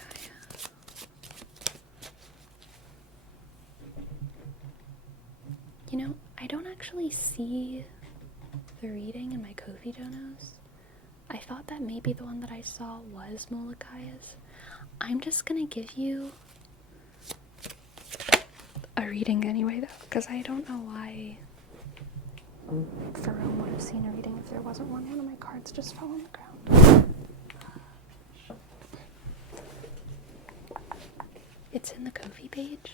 You know, I don't actually see the reading in my Ko-fi donos. I thought that maybe the one that I saw was Molokai's. I'm just gonna give you a reading anyway, though, because I don't know why Ferome would have seen a reading if there wasn't one. One of my cards just fell on the ground. It's in the Ko-fi page.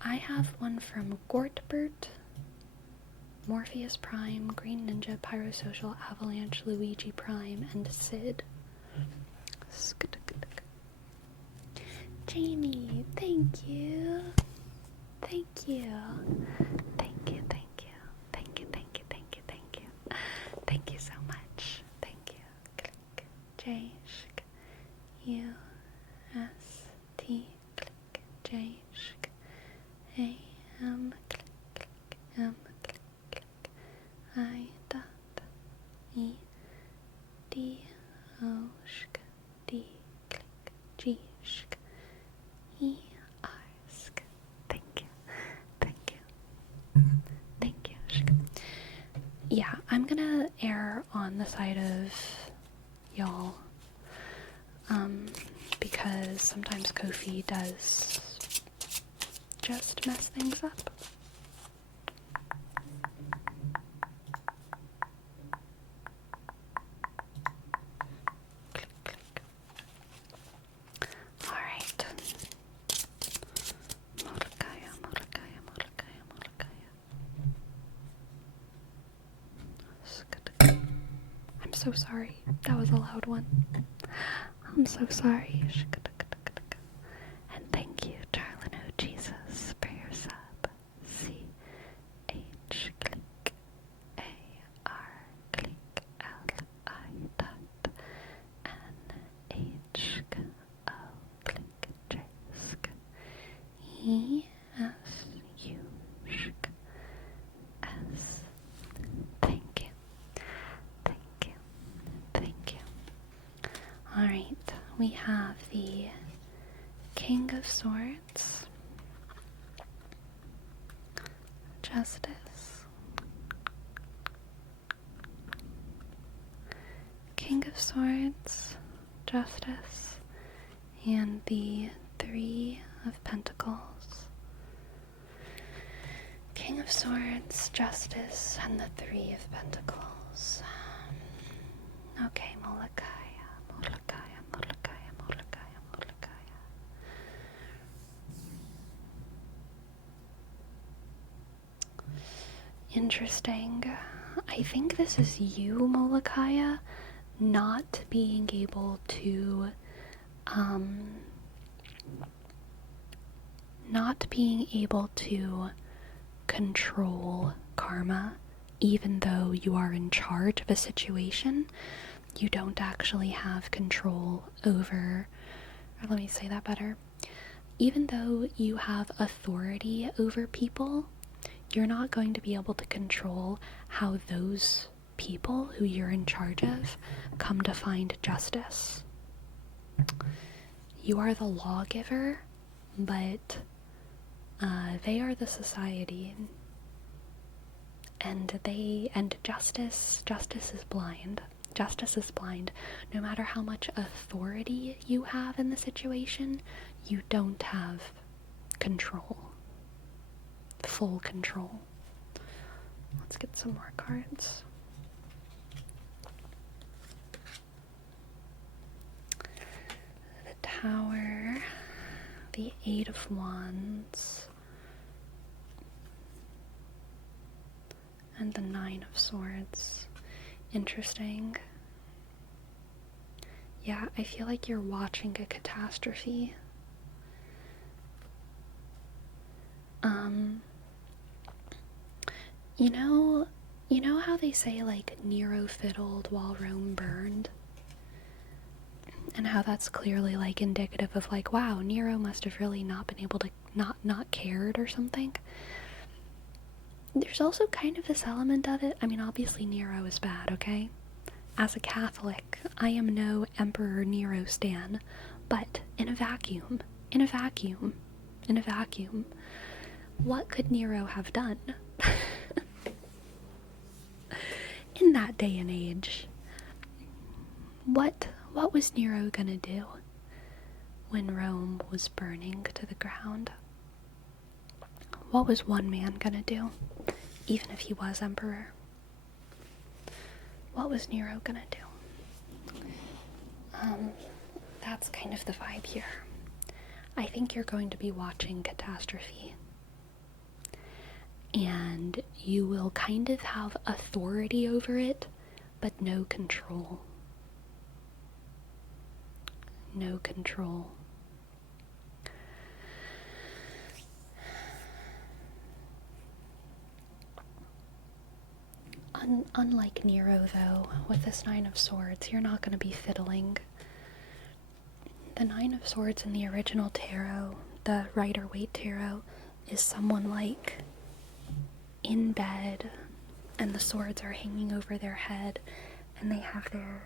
I have one from Gortbert, Morpheus Prime, Green Ninja, Pyrosocial, Avalanche, Luigi Prime, and Sid. Jamie, thank you. Thank you. Thank you, thank you. Thank you, thank you, thank you, thank you. Thank you so much. Thank you. Click. J, shk, U, S, T, click, J, shk, A, M, click, click, M, click, click, I, dot, E, D, O, shk, D, click, G, shk, E, R, sk. Thank you. Thank you. Thank you. Shk. Yeah, I'm gonna err on the side of y'all. Because sometimes Ko-fi does just mess things up. Click, click. Alright. Molokai. I'm so sorry. That was a loud one. I'm so sorry. And thank you, Darlin O Jesus, for your sub. C-H click A-R click L-I dot N-H O click J-sk E-S-U-sk-S. Thank you. Thank you. Thank you. Alright, we have the King of Swords, Justice, King of Swords, Justice, and the Three of Pentacles. King of Swords, Justice, and the Three of Pentacles. Okay, Molokai. Interesting. I think this is you, Molokai, not being able to, control karma. Even though you are in charge of a situation, you don't actually have control over, or let me say that better. Even though you have authority over people, you're not going to be able to control how those people who you're in charge of come to find justice. You are the lawgiver, but they are the society, and justice is blind. Justice is blind. No matter how much authority you have in the situation, you don't have control. Full control. Let's get some more cards. The Tower, the Eight of Wands, and the Nine of Swords. Interesting. Yeah, I feel like you're watching a catastrophe. You know how they say, like, Nero fiddled while Rome burned? And how that's clearly, like, indicative of, like, wow, Nero must have really not been able to not cared or something. There's also kind of this element of it. I mean, obviously Nero is bad, okay? As a Catholic, I am no Emperor Nero stan, but in a vacuum, what could Nero have done? In that day and age, what was Nero gonna do when Rome was burning to the ground? What was one man gonna do, even if he was emperor? What was Nero gonna do? That's kind of the vibe here. I think you're going to be watching catastrophe. And you will kind of have authority over it, but no control. No control. Unlike Nero, though, with this Nine of Swords, you're not going to be fiddling. The Nine of Swords in the original tarot, the Rider-Waite tarot, is someone like in bed, and the swords are hanging over their head, and they have their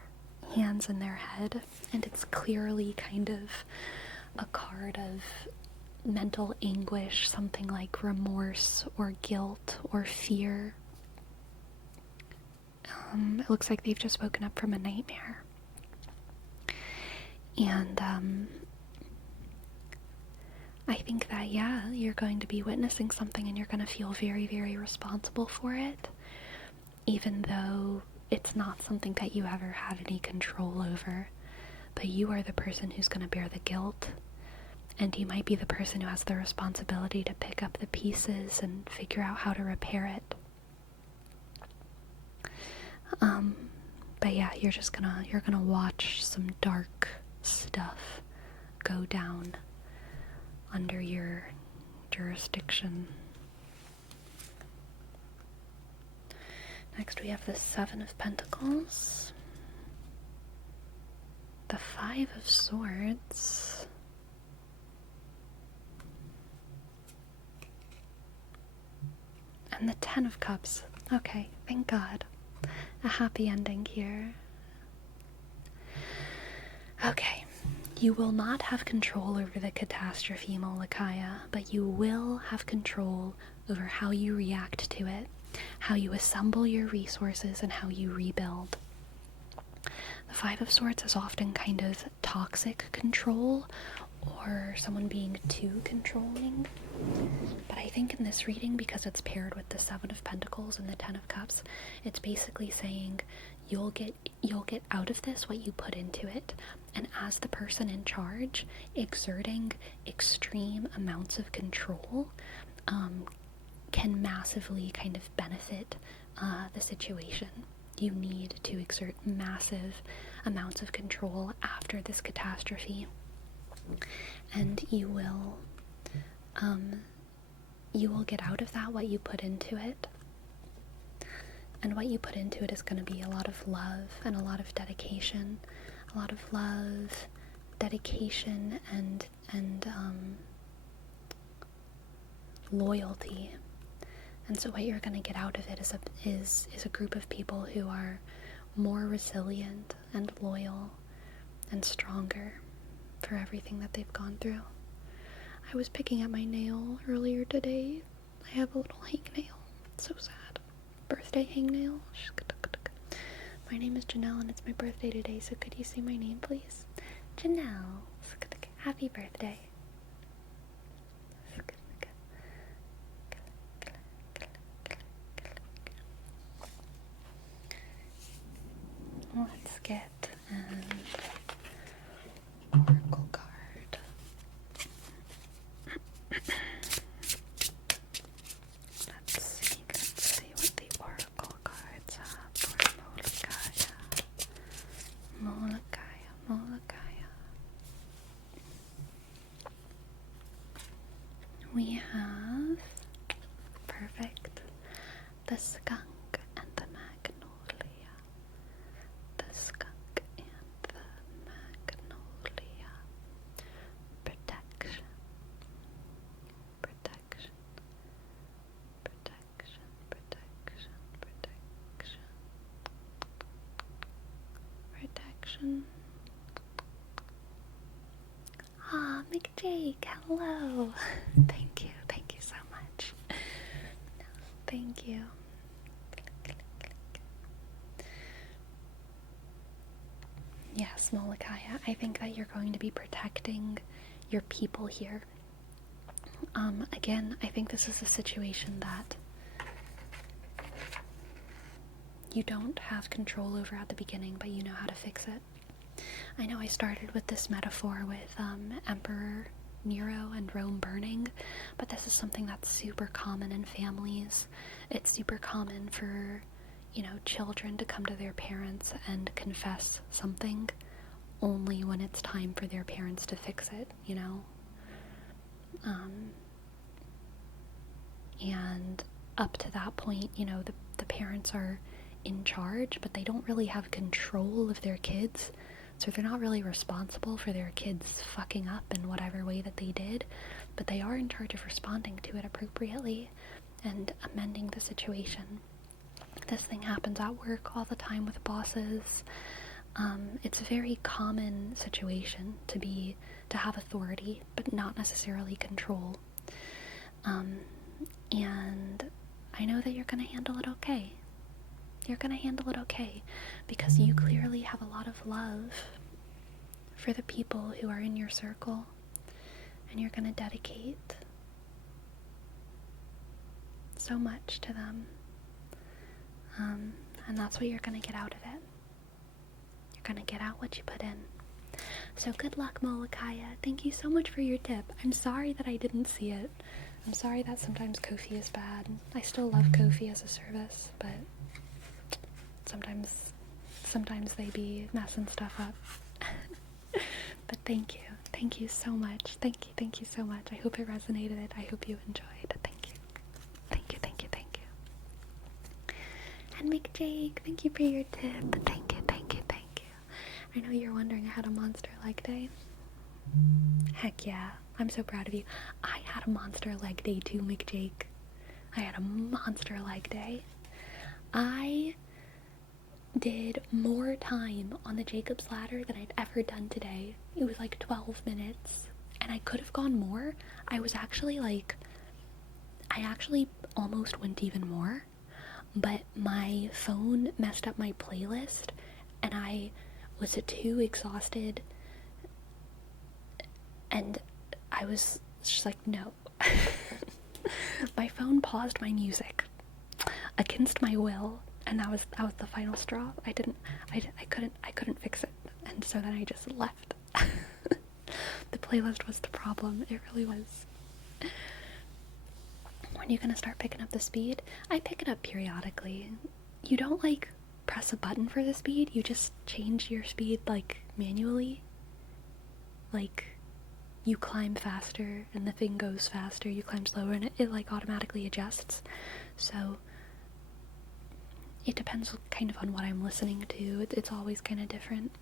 hands in their head, and it's clearly kind of a card of mental anguish, something like remorse or guilt or fear. It looks like they've just woken up from a nightmare. And I think that, yeah, you're going to be witnessing something and you're going to feel very, very responsible for it, even though it's not something that you ever had any control over. But you are the person who's going to bear the guilt, and you might be the person who has the responsibility to pick up the pieces and figure out how to repair it. But yeah, you're gonna watch some dark stuff go down under your jurisdiction. Next we have the Seven of Pentacles, the Five of Swords, and the Ten of Cups. Okay, thank God. A happy ending here. Okay, you will not have control over the catastrophe, Molokai, but you will have control over how you react to it, how you assemble your resources, and how you rebuild. The Five of Swords is often kind of toxic control, or someone being too controlling. But I think in this reading, because it's paired with the Seven of Pentacles and the Ten of Cups, it's basically saying you'll get out of this what you put into it. And as the person in charge, exerting extreme amounts of control can massively kind of benefit the situation. You need to exert massive amounts of control after this catastrophe. And you will you will get out of that what you put into it. And what you put into it is going to be a lot of love and a lot of dedication. A lot of love, dedication, and loyalty. And so what you're going to get out of it is a group of people who are more resilient and loyal and stronger for everything that they've gone through. I was picking at my nail earlier today. I have a little hangnail. It's so sad. Birthday hangnail. My name is Janelle and it's my birthday today, so could you say my name, please? Janelle. Happy birthday. Let's get an oracle card. Let's see what the oracle cards have for Molokaya. We have, perfect, the skunk and the magnolia. The skunk and the magnolia. Protection. Protection. Protection. Protection. Protection. Protection. Ah, McJake, hello. Thank you so much. Thank you. Yes, Molokaya, I think that you're going to be protecting your people here. Again, I think this is a situation that you don't have control over at the beginning, but you know how to fix it. I know I started with this metaphor with Emperor Nero and Rome burning, but this is something that's super common in families. It's super common for, children to come to their parents and confess something only when it's time for their parents to fix it, and up to that point, the parents are in charge, but they don't really have control of their kids. So they're not really responsible for their kids fucking up in whatever way that they did, but they are in charge of responding to it appropriately and amending the situation. This thing happens at work all the time with bosses. It's a very common situation to have authority, but not necessarily control. And I know that you're going to handle it okay. You're going to handle it okay because you clearly have a lot of love for the people who are in your circle, and you're going to dedicate so much to them, and that's what you're going to get out of it. You're going to get out what you put in. So good luck, Molokaya. Thank you so much for your tip. I'm sorry that I didn't see it. I'm sorry that sometimes Ko-fi is bad. I still love Ko-fi as a service, but sometimes they be messing stuff up. But thank you so much. Thank you so much. I hope it resonated. I hope you enjoyed. Thank you. And McJake, thank you for your tip. Thank you. I know you're wondering, I had a monster leg day. Heck yeah, I'm so proud of you. I had a monster leg day too, McJake. I had a monster leg day. I did more time on the Jacob's ladder than I'd ever done today. It was like 12 minutes, and I could have gone more. I actually almost went even more, but my phone messed up my playlist, and I was too exhausted, and I was just like, no. My phone paused my music against my will, and that was the final straw. I couldn't fix it, and so then I just left. The playlist was the problem. It really was. When are you gonna start picking up the speed? I pick it up periodically. You don't press a button for the speed, you just change your speed manually. you climb faster and the thing goes faster, you climb slower, and it like automatically adjusts. So it depends kind of on what I'm listening to. It's always kind of different.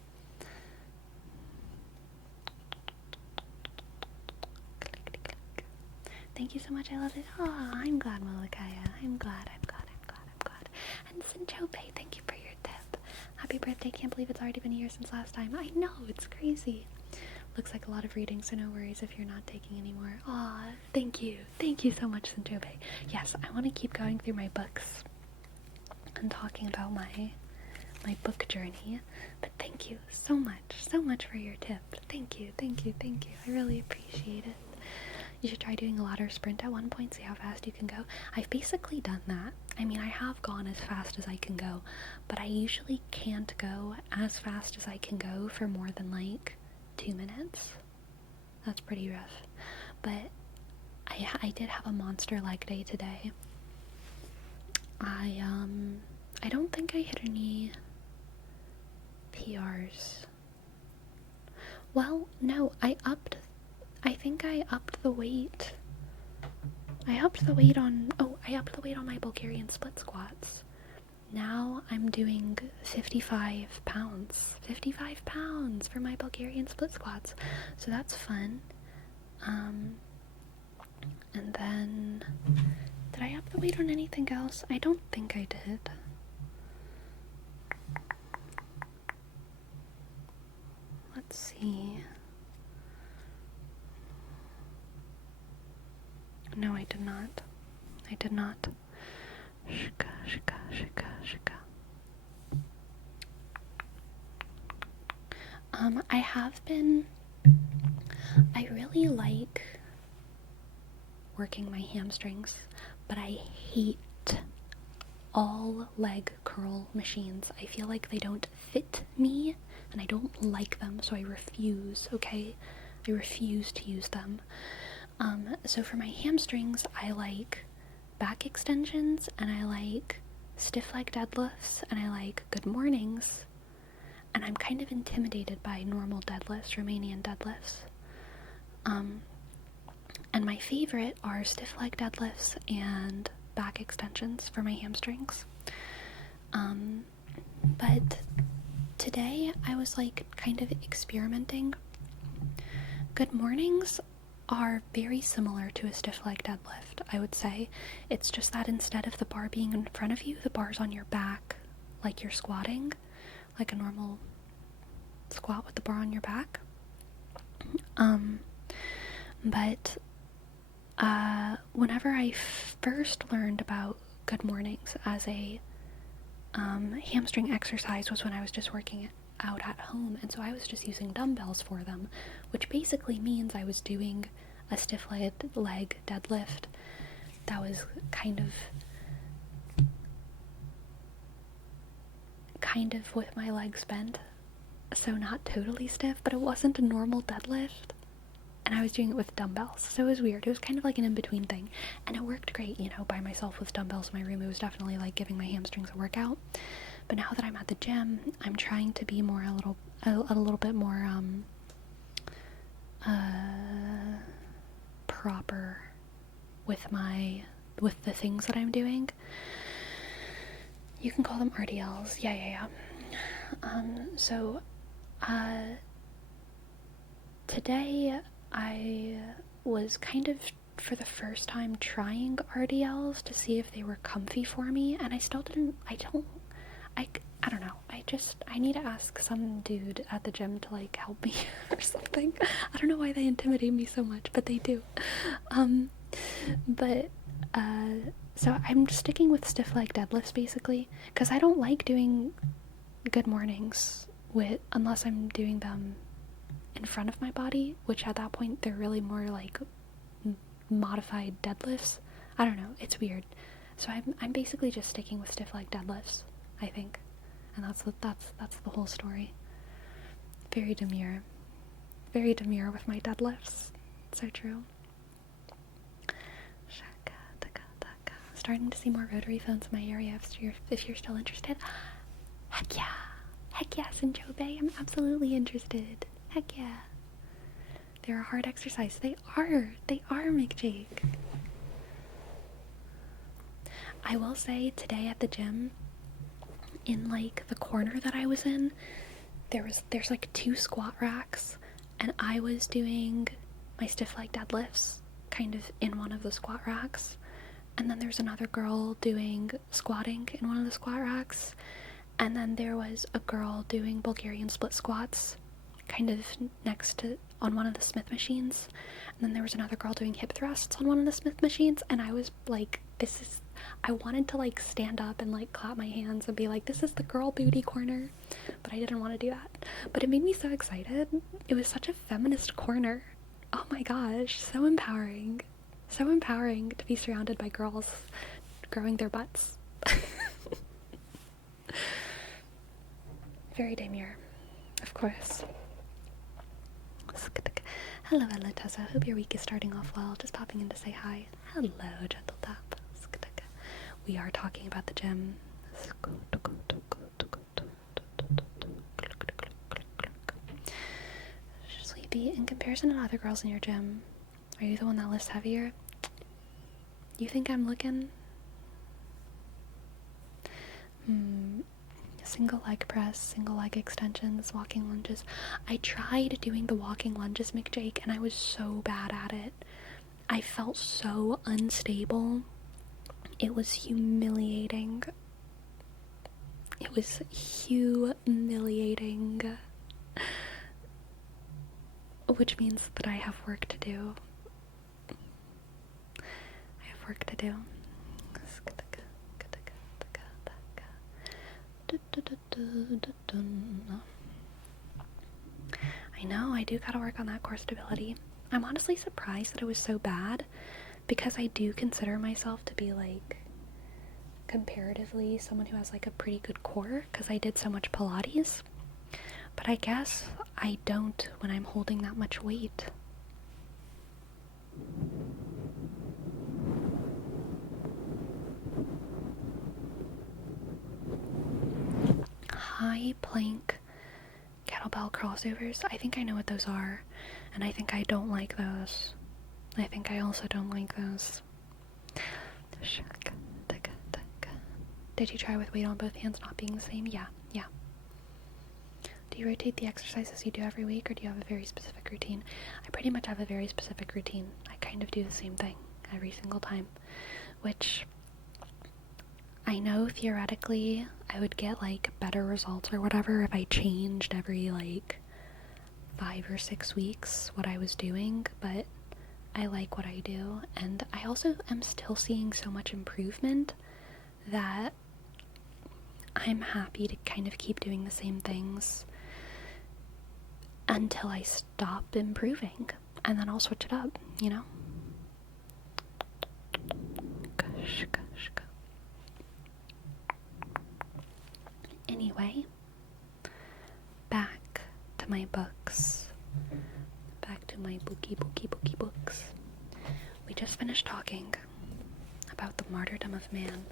Thank you so much, I love it. Oh, I'm glad, Malakaya. I'm glad. And Sinchope, thank you for your tip. Happy birthday, can't believe it's already been a year since last time. I know, it's crazy. Looks like a lot of reading, so no worries if you're not taking any more. Aw, thank you. Thank you so much, Sinchope. Yes, I want to keep going through my books and talking about my book journey, but thank you so much for your tip. Thank you. I really appreciate it. You should try doing a ladder sprint at one point, see how fast you can go. I've basically done that. I mean, I have gone as fast as I can go, but I usually can't go as fast as I can go for more than like 2 minutes. That's pretty rough. But I did have a monster leg day today. I don't think I hit any PRs. Well, no, I think I upped the weight. I upped the weight on my Bulgarian split squats. Now I'm doing 55 pounds. 55 pounds for my Bulgarian split squats. So that's fun. And then, did I up the weight on anything else? I don't think I did. Let's see. No, I did not. Shika. I really like working my hamstrings, but I hate all leg curl machines. I feel like they don't fit me, and I don't like them, so I refuse, okay? I refuse to use them. So for my hamstrings, I like back extensions, and I like stiff leg deadlifts, and I like good mornings, and I'm kind of intimidated by normal deadlifts, Romanian deadlifts. And my favorite are stiff leg deadlifts and back extensions for my hamstrings. But today I was like kind of experimenting. Good mornings are very similar to a stiff leg deadlift, I would say. It's just that instead of the bar being in front of you, the bar's on your back, like you're squatting, like a normal squat with the bar on your back. But whenever I first learned about good mornings as a hamstring exercise was when I was just working out at home, and so I was just using dumbbells for them, which basically means I was doing a stiff leg deadlift that was kind of with my legs bent, so not totally stiff, but it wasn't a normal deadlift, and I was doing it with dumbbells, so it was weird. It was kind of like an in-between thing, and it worked great, you know, by myself with dumbbells in my room. It was definitely like giving my hamstrings a workout. But now that I'm at the gym, I'm trying to be more a little bit more proper with the things that I'm doing. You can call them RDLs. Yeah. So today I was kind of for the first time trying RDLs to see if they were comfy for me, and I don't know. I need to ask some dude at the gym to like help me or something. I don't know why they intimidate me so much, but they do. So I'm just sticking with stiff leg deadlifts basically, because I don't like doing good mornings unless I'm doing them in front of my body, which at that point they're really more like modified deadlifts. I don't know, it's weird. So I'm basically just sticking with stiff leg deadlifts, I think. And that's the whole story. Very demure with my deadlifts. So true. Starting to see more rotary phones in my area if you're still interested. Heck yeah, Sinjobe, I'm absolutely interested. Heck yeah. They're a hard exercise. They are, McJake. I will say today at the gym, in like the corner that I was in, there's like 2 squat racks, and I was doing my stiff leg deadlifts kind of in one of the squat racks, and then there's another girl doing squatting in one of the squat racks, and then there was a girl doing Bulgarian split squats kind of next to on one of the Smith machines, and then there was another girl doing hip thrusts on one of the Smith machines, and I was like, I wanted to like stand up and like clap my hands and be like, this is the girl booty corner, but I didn't want to do that. But it made me so excited. It was such a feminist corner. Oh my gosh, so empowering. So empowering to be surrounded by girls growing their butts. Very demure, of course. Hello, Tessa. Hope your week is starting off well. Just popping in to say hi. Hello, Gentle Tap. We are talking about the gym. Sleepy, in comparison to other girls in your gym, are you the one that lifts heavier? You think I'm looking? Single leg press, single leg extensions, walking lunges. I tried doing the walking lunges, McJake, and I was so bad at it. I felt so unstable. It was humiliating. It was humiliating. Which means that I have work to do. I have work to do. I know, I do gotta work on that core stability. I'm honestly surprised that it was so bad, because I do consider myself to be like comparatively someone who has like a pretty good core because I did so much Pilates, but I guess I don't when I'm holding that much weight. High plank kettlebell crossovers. I think I know what those are, and I think I don't like those. I think I also don't like those. Did you try with weight on both hands not being the same? Yeah. Do you rotate the exercises you do every week, or do you have a very specific routine? I pretty much have a very specific routine. I kind of do the same thing every single time, which I know theoretically I would get like better results or whatever if I changed every like 5 or 6 weeks what I was doing, but I like what I do, and I also am still seeing so much improvement that I'm happy to kind of keep doing the same things until I stop improving, and then I'll switch it up, you know? Anyway, back to my books. Back to my booky books. We just finished talking about the martyrdom of man.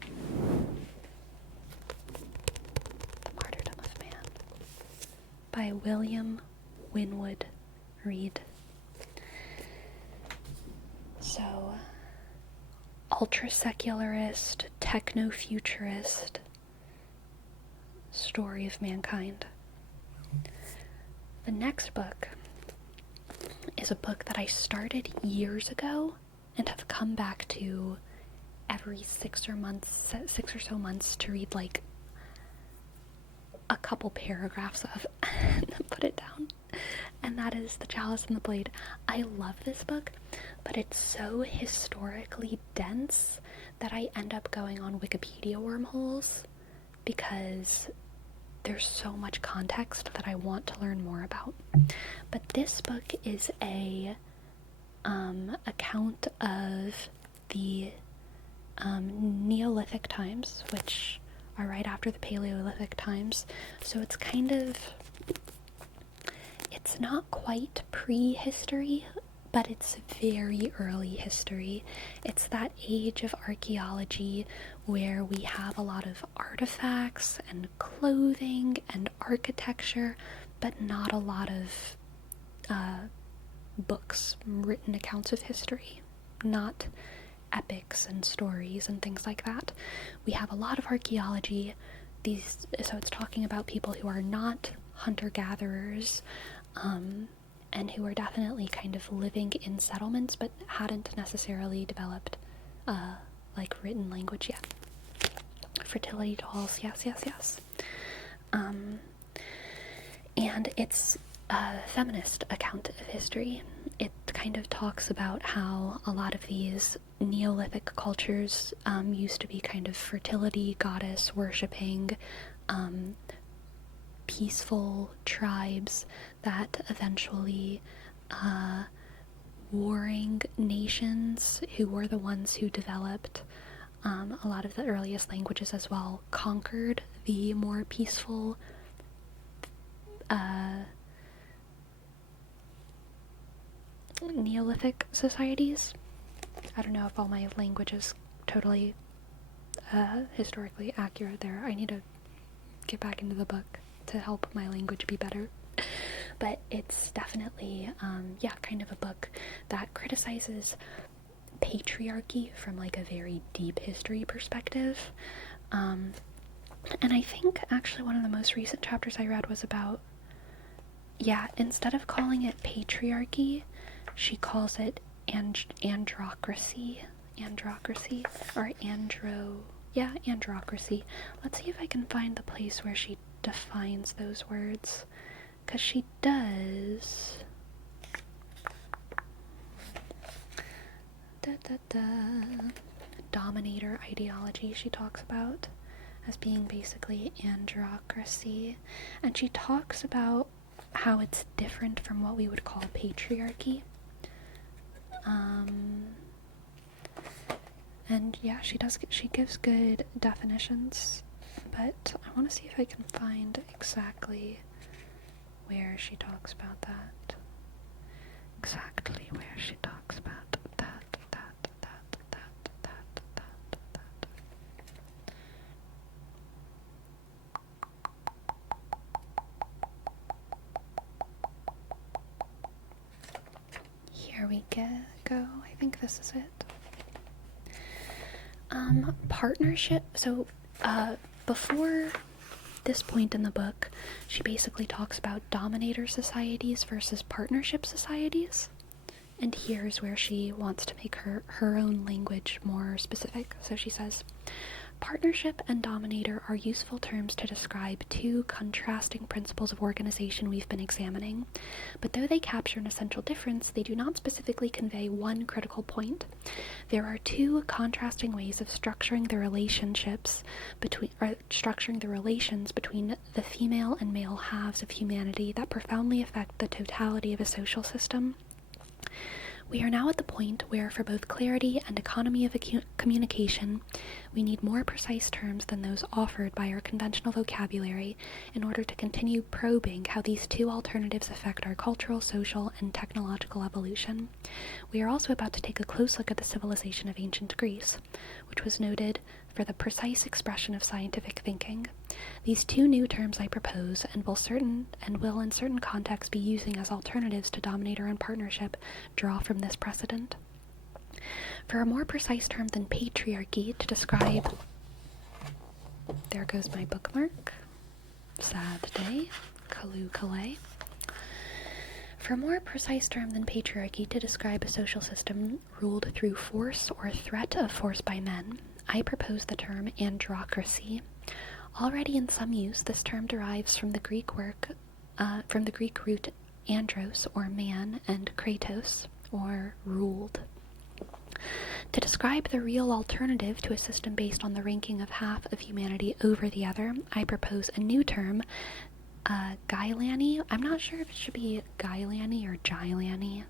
The Martyrdom of Man by William Winwood Reade. So, ultra-secularist, techno-futurist story of mankind. The next book is a book that I started years ago and have come back to every 6 or so months to read like a couple paragraphs of and then put it down. And that is The Chalice and the Blade. I love this book, but it's so historically dense that I end up going on Wikipedia wormholes because there's so much context that I want to learn more about. But this book is a account of the Neolithic times, which are right after the Paleolithic times. So it's kind of, it's not quite prehistory, but it's very early history. It's that age of archaeology where we have a lot of artifacts and clothing and architecture, but not a lot of books, written accounts of history, not epics and stories and things like that. We have a lot of archaeology, so it's talking about people who are not hunter-gatherers, and who are definitely kind of living in settlements, but hadn't necessarily developed, like, written language yet. Fertility dolls, yes. And it's a feminist account of history. It kind of talks about how a lot of these Neolithic cultures used to be kind of fertility goddess worshipping, peaceful tribes that eventually warring nations, who were the ones who developed a lot of the earliest languages as well, conquered the more peaceful Neolithic societies. I don't know if all my language is totally historically accurate there. I need to get back into the book to help my language be better. But it's definitely, kind of a book that criticizes patriarchy from, like, a very deep history perspective. And I think actually one of the most recent chapters I read was about, instead of calling it patriarchy, she calls it androcracy, or androcracy. Let's see if I can find the place where she defines those words, because she does. Dominator ideology she talks about as being basically androcracy, and she talks about how it's different from what we would call patriarchy. And she gives good definitions, but I want to see if I can find exactly where she talks about that. Here we go. I think this is it. Partnership. So, before this point in the book, she basically talks about dominator societies versus partnership societies. And here's where she wants to make her own language more specific. So she says, partnership and dominator are useful terms to describe two contrasting principles of organization we've been examining, but though they capture an essential difference, they do not specifically convey one critical point. There are two contrasting ways of structuring the relations between the female and male halves of humanity that profoundly affect the totality of a social system. We are now at the point where, for both clarity and economy of communication, we need more precise terms than those offered by our conventional vocabulary in order to continue probing how these two alternatives affect our cultural, social, and technological evolution. We are also about to take a close look at the civilization of ancient Greece, which was noted for the precise expression of scientific thinking. These two new terms I propose, and will in certain contexts be using as alternatives to dominator and partnership, draw from this precedent. For a more precise term than patriarchy to describe... There goes my bookmark. Sad day. Kaloo-kalay. For a more precise term than patriarchy to describe a social system ruled through force or threat of force by men, I propose the term androcracy. Already in some use, this term derives from the Greek root andros, or man, and kratos, or ruled. To describe the real alternative to a system based on the ranking of half of humanity over the other, I propose a new term, Gylani. I'm not sure if it should be Gylani or Gylani.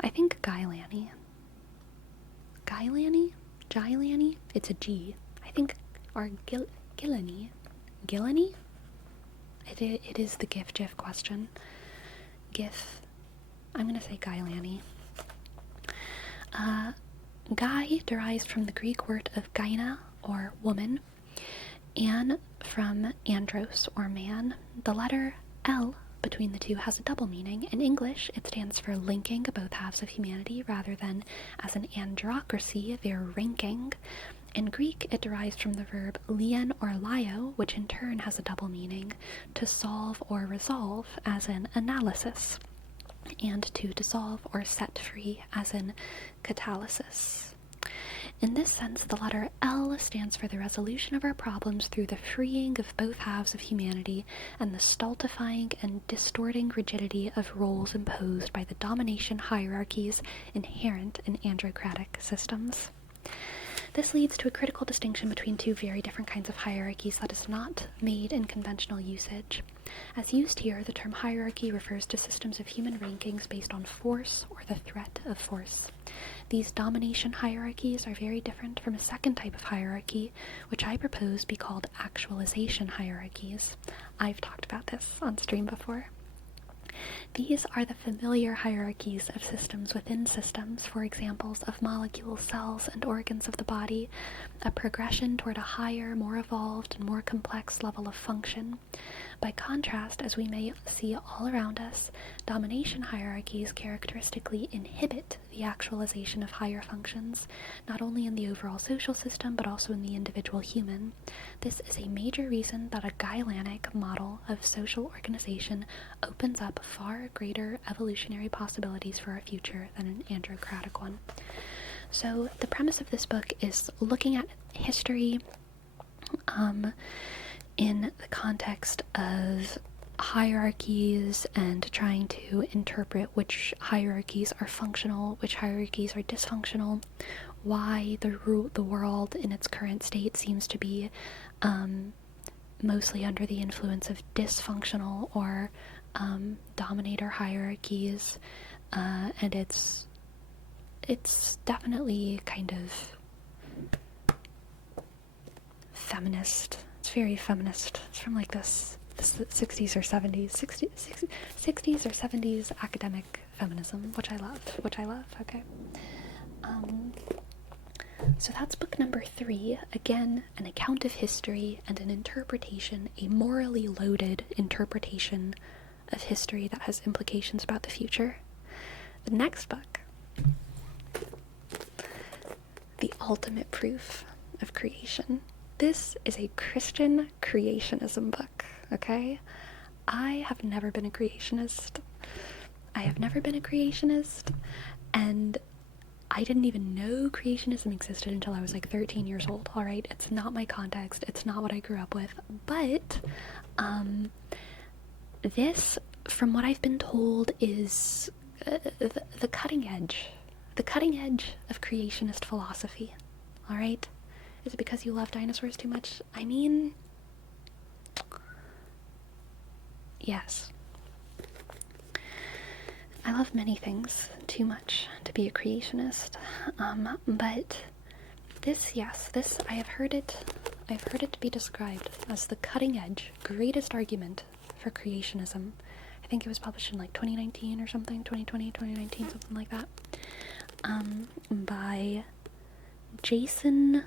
I think Gylani. Gylani? It's a G. I think, or Gillani? It is the GIF question. GIF. I'm going to say Gylani. Guy derives from the Greek word of gyna, or woman, and from andros, or man. The letter L between the two has a double meaning. In English, it stands for linking both halves of humanity rather than as an androcracy, their ranking. In Greek, it derives from the verb lien or lio, which in turn has a double meaning, to solve or resolve, as in analysis, and to dissolve or set free, as in catalysis. In this sense, the letter L stands for the resolution of our problems through the freeing of both halves of humanity and the stultifying and distorting rigidity of roles imposed by the domination hierarchies inherent in androcratic systems. This leads to a critical distinction between two very different kinds of hierarchies that is not made in conventional usage. As used here, the term hierarchy refers to systems of human rankings based on force or the threat of force. These domination hierarchies are very different from a second type of hierarchy, which I propose be called actualization hierarchies. I've talked about this on stream before. These are the familiar hierarchies of systems within systems, for examples of molecules, cells, and organs of the body, a progression toward a higher, more evolved, and more complex level of function. By contrast, as we may see all around us, domination hierarchies characteristically inhibit the actualization of higher functions, not only in the overall social system, but also in the individual human. This is a major reason that a Gailanic model of social organization opens up far greater evolutionary possibilities for our future than an androcratic one. So the premise of this book is looking at history in the context of hierarchies and trying to interpret which hierarchies are functional, which hierarchies are dysfunctional, why the world in its current state seems to be mostly under the influence of dysfunctional or dominator hierarchies, and it's definitely kind of feminist. It's very feminist. It's from like this 60s or 70s, 60s or 70s academic feminism, which I love, okay. So that's book number 3. Again, an account of history and an interpretation, a morally loaded interpretation of history that has implications about the future. The next book, The Ultimate Proof of Creation. This is a Christian creationism book, okay? I have never been a creationist. And I didn't even know creationism existed until I was like 13 years old, alright? It's not my context, it's not what I grew up with, but this, from what I've been told, is the cutting edge of creationist philosophy, alright? Is it because you love dinosaurs too much? I mean, yes. I love many things too much to be a creationist, but this, I have heard it to be described as the cutting edge, greatest argument for creationism. I think it was published in like 2019 or something, 2020, 2019, something like that, by Jason.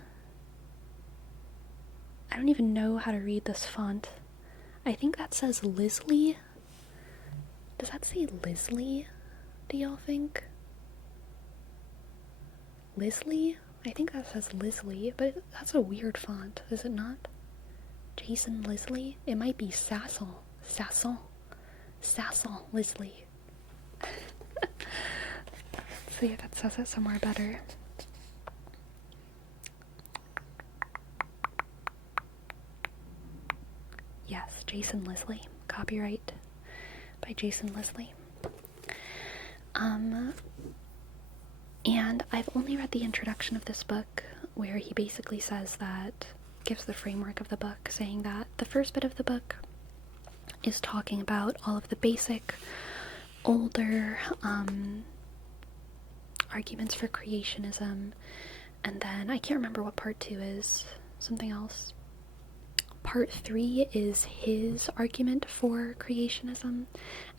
I don't even know how to read this font. I think that says Lisley. Does that say Lisley? Do y'all think? Lisley? I think that says Lisley, but that's a weird font, is it not? Jason Lisley? It might be Sasson Lisley. So yeah, that says it somewhere better. Yes, Jason Lisley. Copyright by Jason Lisley. And I've only read the introduction of this book, where he basically says that, gives the framework of the book, saying that the first bit of the book is talking about all of the basic, older arguments for creationism, and then I can't remember what part 2 is, something else. Part 3 is his argument for creationism,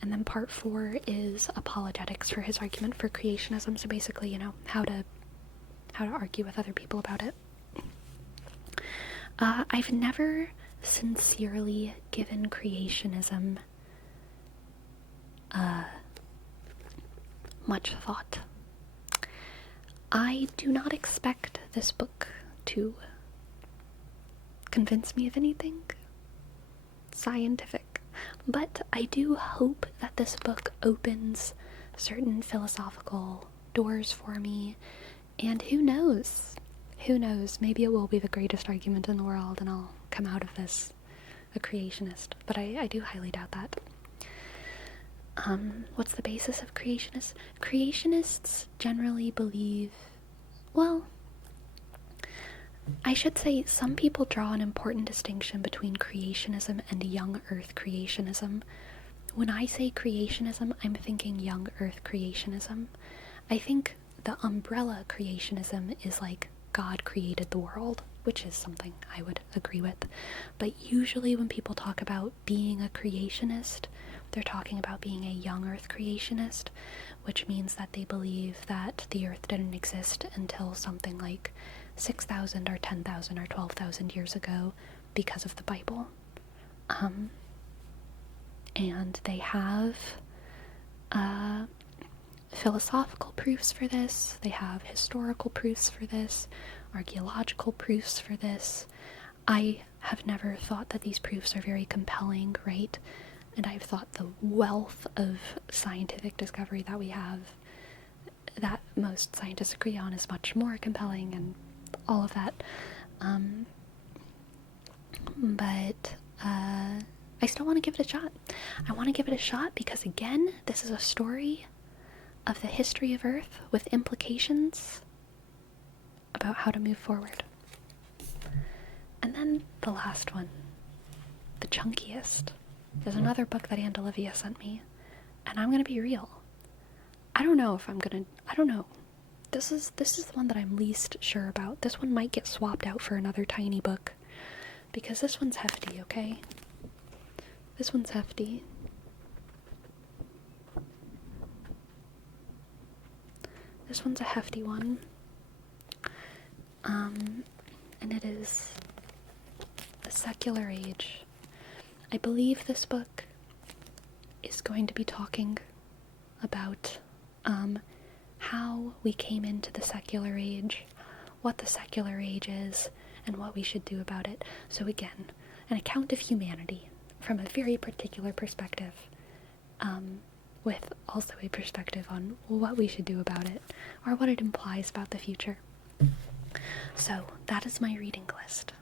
and then part 4 is apologetics for his argument for creationism. So basically, you know, how to argue with other people about it. I've never sincerely given creationism much thought. I do not expect this book to convince me of anything scientific, but I do hope that this book opens certain philosophical doors for me, and who knows, maybe it will be the greatest argument in the world and I'll come out of this a creationist, but I do highly doubt that. What's the basis of creationists? Creationists generally believe, well, I should say some people draw an important distinction between creationism and young earth creationism. When I say creationism, I'm thinking young earth creationism. I think the umbrella creationism is like God created the world, which is something I would agree with. But usually when people talk about being a creationist, they're talking about being a young earth creationist, which means that they believe that the earth didn't exist until something like 6,000 or 10,000 or 12,000 years ago because of the Bible. And they have philosophical proofs for this, they have historical proofs for this, archaeological proofs for this. I have never thought that these proofs are very compelling, right? And I've thought the wealth of scientific discovery that we have, that most scientists agree on, is much more compelling and all of that. But I still want to give it a shot. I want to give it a shot because, again, this is a story of the history of Earth with implications about how to move forward. And then the last one, the chunkiest, is another book that Aunt Olivia sent me. And I'm going to be real. I don't know. This is the one that I'm least sure about. This one might get swapped out for another tiny book. Because this one's hefty, okay? This one's hefty. This one's a hefty one. And it is The Secular Age. I believe this book is going to be talking about how we came into the secular age, what the secular age is, and what we should do about it. So again, an account of humanity from a very particular perspective, with also a perspective on what we should do about it, or what it implies about the future. So that is my reading list.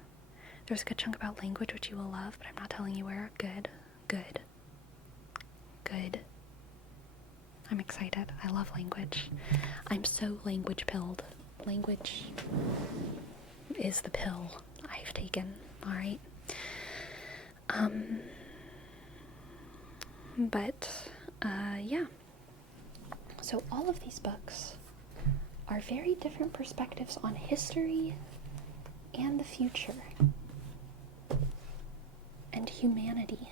There's a good chunk about language, which you will love, but I'm not telling you where. Good. I'm excited. I love language. I'm so language pilled. Language is the pill I've taken, alright? Yeah. So all of these books are very different perspectives on history and the future and humanity.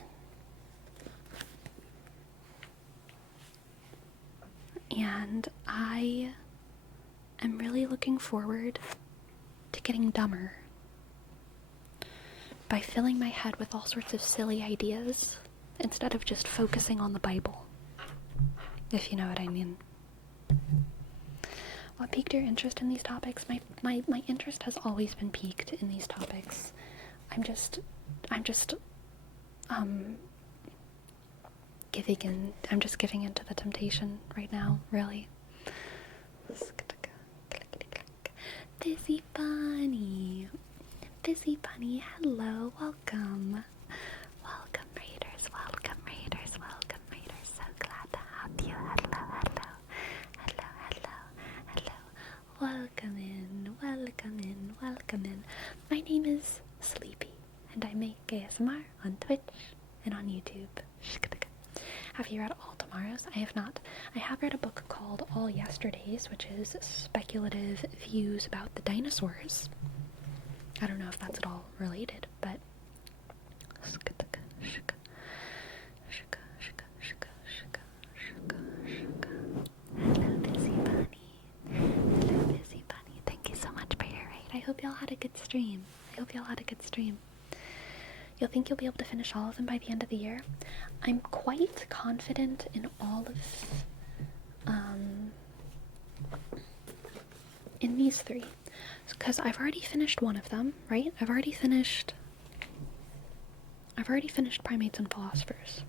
And I am really looking forward to getting dumber by filling my head with all sorts of silly ideas instead of just focusing on the Bible, if you know what I mean. What piqued your interest in these topics? My interest has always been piqued in these topics. I'm just giving in to the temptation right now, really. Busy Bunny, hello, welcome. Welcome raiders, so glad to have you. Hello. Welcome in. My name is Sleepy, and I make ASMR on Twitch and on YouTube. Have you read All Tomorrows? I have not. I have read a book called All Yesterdays, which is speculative views about the dinosaurs. I don't know if that's at all related, but Hello, Busy Bunny. Thank you so much for your raid. I hope y'all had a good stream. You'll think you'll be able to finish all of them by the end of the year? I'm quite confident in all of, in these three. Because I've already finished one of them, right? I've already finished Primates and Philosophers.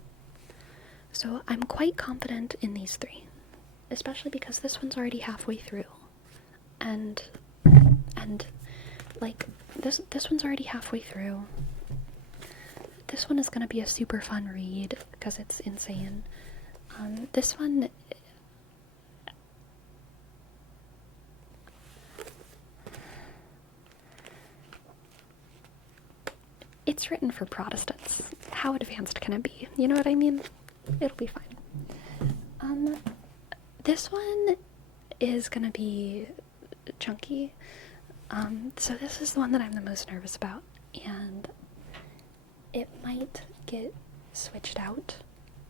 So I'm quite confident in these three. Especially because this one's already halfway through. And like, this one's already halfway through. This one is gonna be a super fun read, because it's insane. This one... It's written for Protestants. How advanced can it be? You know what I mean? It'll be fine. This one is gonna be chunky. So this is the one that I'm the most nervous about, and it might get switched out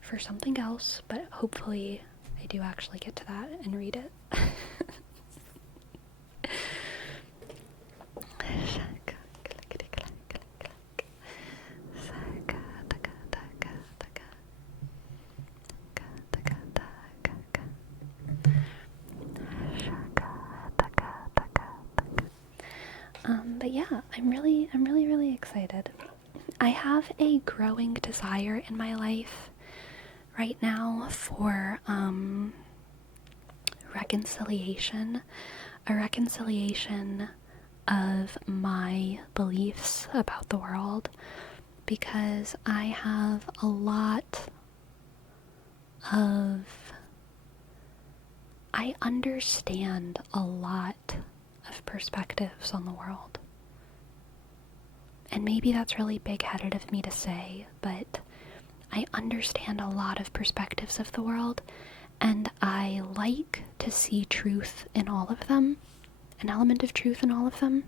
for something else, but hopefully I do actually get to that and read it. But yeah, I'm really excited. I have a growing desire in my life right now for reconciliation, a reconciliation of my beliefs about the world, because I have a lot of... I understand a lot of perspectives on the world. And maybe that's really big-headed of me to say, but I understand a lot of perspectives of the world, and I like to see truth in all of them, an element of truth in all of them.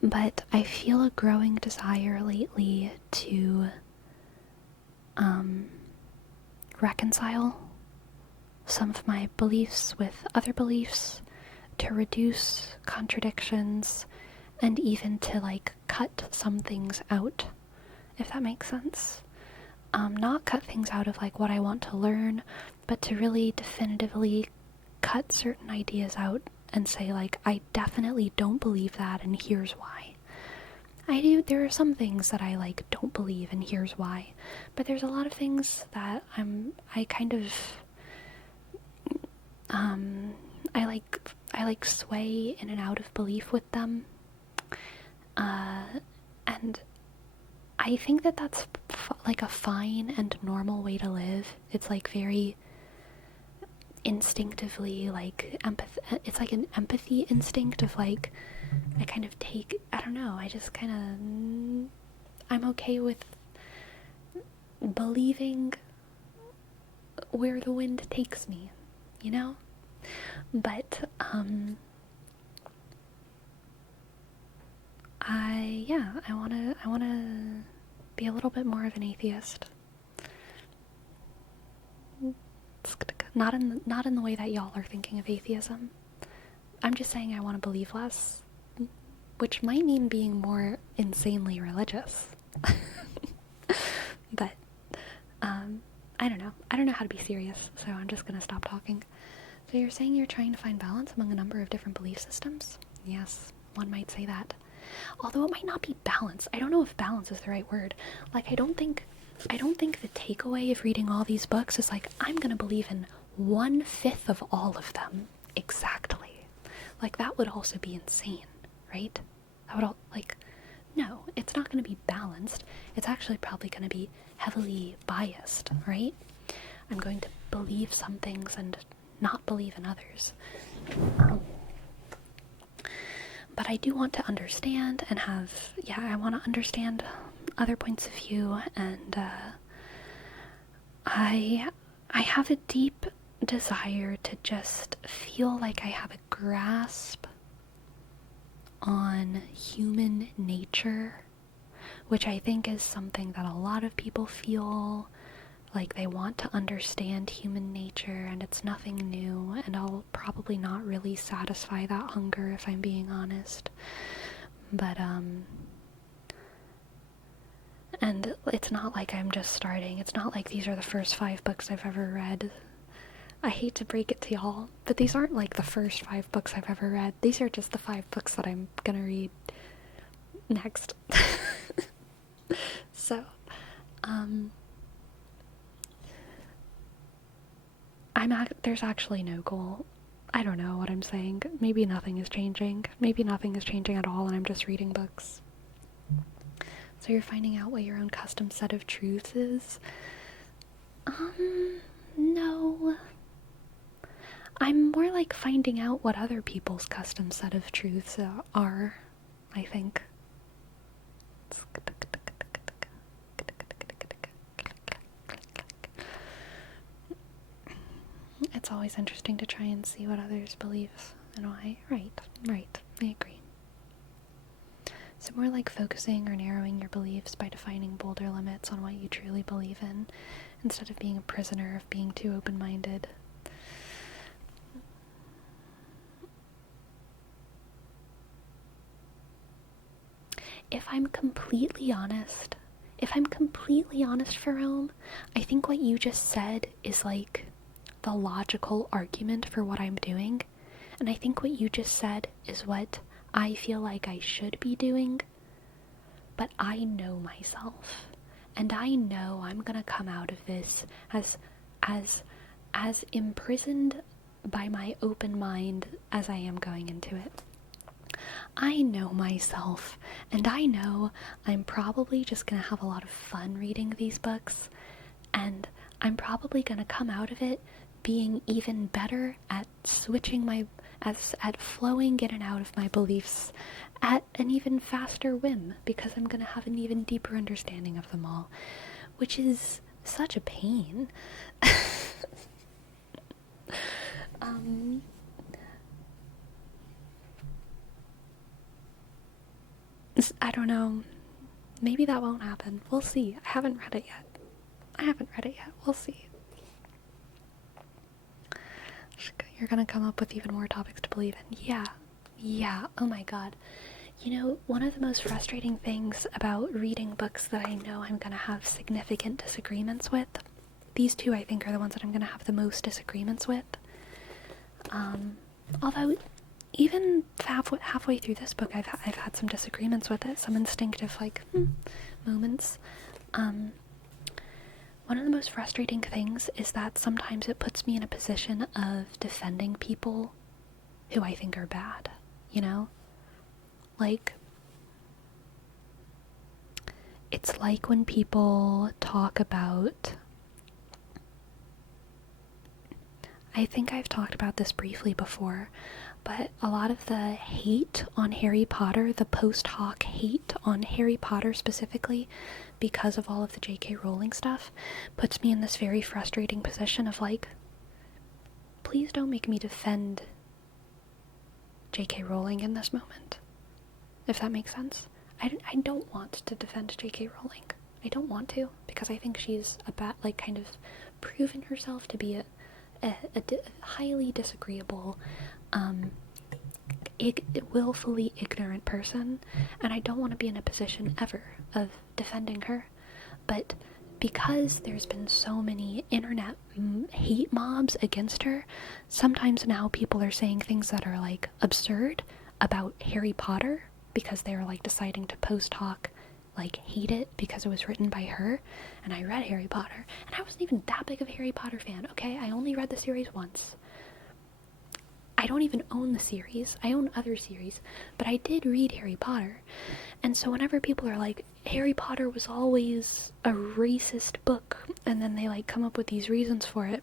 But I feel a growing desire lately to reconcile some of my beliefs with other beliefs, to reduce contradictions, and even to, like, cut some things out, if that makes sense. Not cut things out of, like, what I want to learn, but to really definitively cut certain ideas out and say, like, I definitely don't believe that, and here's why. There are some things that I, like, don't believe, and here's why. But there's a lot of things that I kind of, I sway in and out of belief with them. And I think that that's like a fine and normal way to live. It's like very instinctively, like, it's like an empathy instinct of, like, I kind of take, I don't know, I just kind of, I'm okay with believing where the wind takes me, you know? But, I wanna be a little bit more of an atheist. Not in the way that y'all are thinking of atheism. I'm just saying I want to believe less, which might mean being more insanely religious. But, I don't know. I don't know how to be serious, so I'm just gonna stop talking. So you're saying you're trying to find balance among a number of different belief systems? Yes, one might say that. Although it might not be balance. I don't know if balance is the right word. Like, I don't think the takeaway of reading all these books is like, I'm gonna believe in 1/5 of all of them. Exactly. Like, that would also be insane, right? That would all, like, no, it's not gonna be balanced. It's actually probably gonna be heavily biased, right? I'm going to believe some things and not believe in others. But I do want to understand and have, I want to understand other points of view, and I have a deep desire to just feel like I have a grasp on human nature, which I think is something that a lot of people feel like they want to understand human nature, and it's nothing new, and I'll probably not really satisfy that hunger if I'm being honest. But And it's not like I'm just starting. It's not like these are the first 5 books I've ever read. I hate to break it to y'all, but these aren't like the first 5 books I've ever read. These are just the 5 books that I'm gonna read next. So, there's actually no goal. I don't know what I'm saying. Maybe nothing is changing. Maybe nothing is changing at all and I'm just reading books. So you're finding out what your own custom set of truths is? No. I'm more like finding out what other people's custom set of truths are, I think. It's always interesting to try and see what others believe and why. Right, I agree. So more like focusing or narrowing your beliefs by defining bolder limits on what you truly believe in, instead of being a prisoner of being too open-minded. If I'm completely honest, Ferome, I think what you just said is like the logical argument for what I'm doing. And I think what you just said is what I feel like I should be doing. But I know myself. And I know I'm gonna come out of this as imprisoned by my open mind as I am going into it. I know myself, and I know I'm probably just gonna have a lot of fun reading these books, and I'm probably gonna come out of it being even better at at flowing in and out of my beliefs at an even faster whim, because I'm gonna have an even deeper understanding of them all, which is such a pain. I don't know. Maybe that won't happen. We'll see. I haven't read it yet. We'll see. You're gonna come up with even more topics to believe in. Yeah. Oh my god. You know, one of the most frustrating things about reading books that I know I'm gonna have significant disagreements with, these two I think are the ones that I'm gonna have the most disagreements with. Although even halfway through this book, I've had some disagreements with it, some instinctive moments. One of the most frustrating things is that sometimes it puts me in a position of defending people who I think are bad, you know? Like, it's like when people talk about... I think I've talked about this briefly before, but a lot of the hate on Harry Potter, the post hoc hate on Harry Potter specifically, because of all of the J.K. Rowling stuff, puts me in this very frustrating position of like, please don't make me defend J.K. Rowling in this moment, if that makes sense. I don't want to defend J.K. Rowling. I don't want to, because I think she's kind of proven herself to be a highly disagreeable, willfully ignorant person, and I don't want to be in a position ever of defending her. But because there's been so many internet hate mobs against her, sometimes now people are saying things that are like absurd about Harry Potter because they're like deciding to post hoc like hate it because it was written by her. And I read Harry Potter, and I wasn't even that big of a Harry Potter fan, okay? I only read the series once. I don't even own the series. I own other series, but I did read Harry Potter. And so whenever people are like, Harry Potter was always a racist book, and then they like come up with these reasons for it,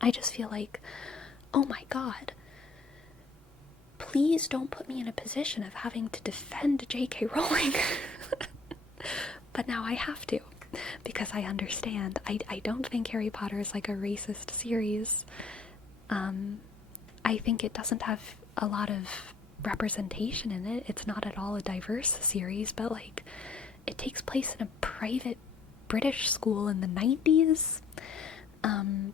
I just feel like, oh my god, please don't put me in a position of having to defend J.K. Rowling. But now I have to, because I understand. I don't think Harry Potter is like a racist series. I think it doesn't have a lot of representation in it. It's not at all a diverse series, but like, it takes place in a private British school in the 90s. And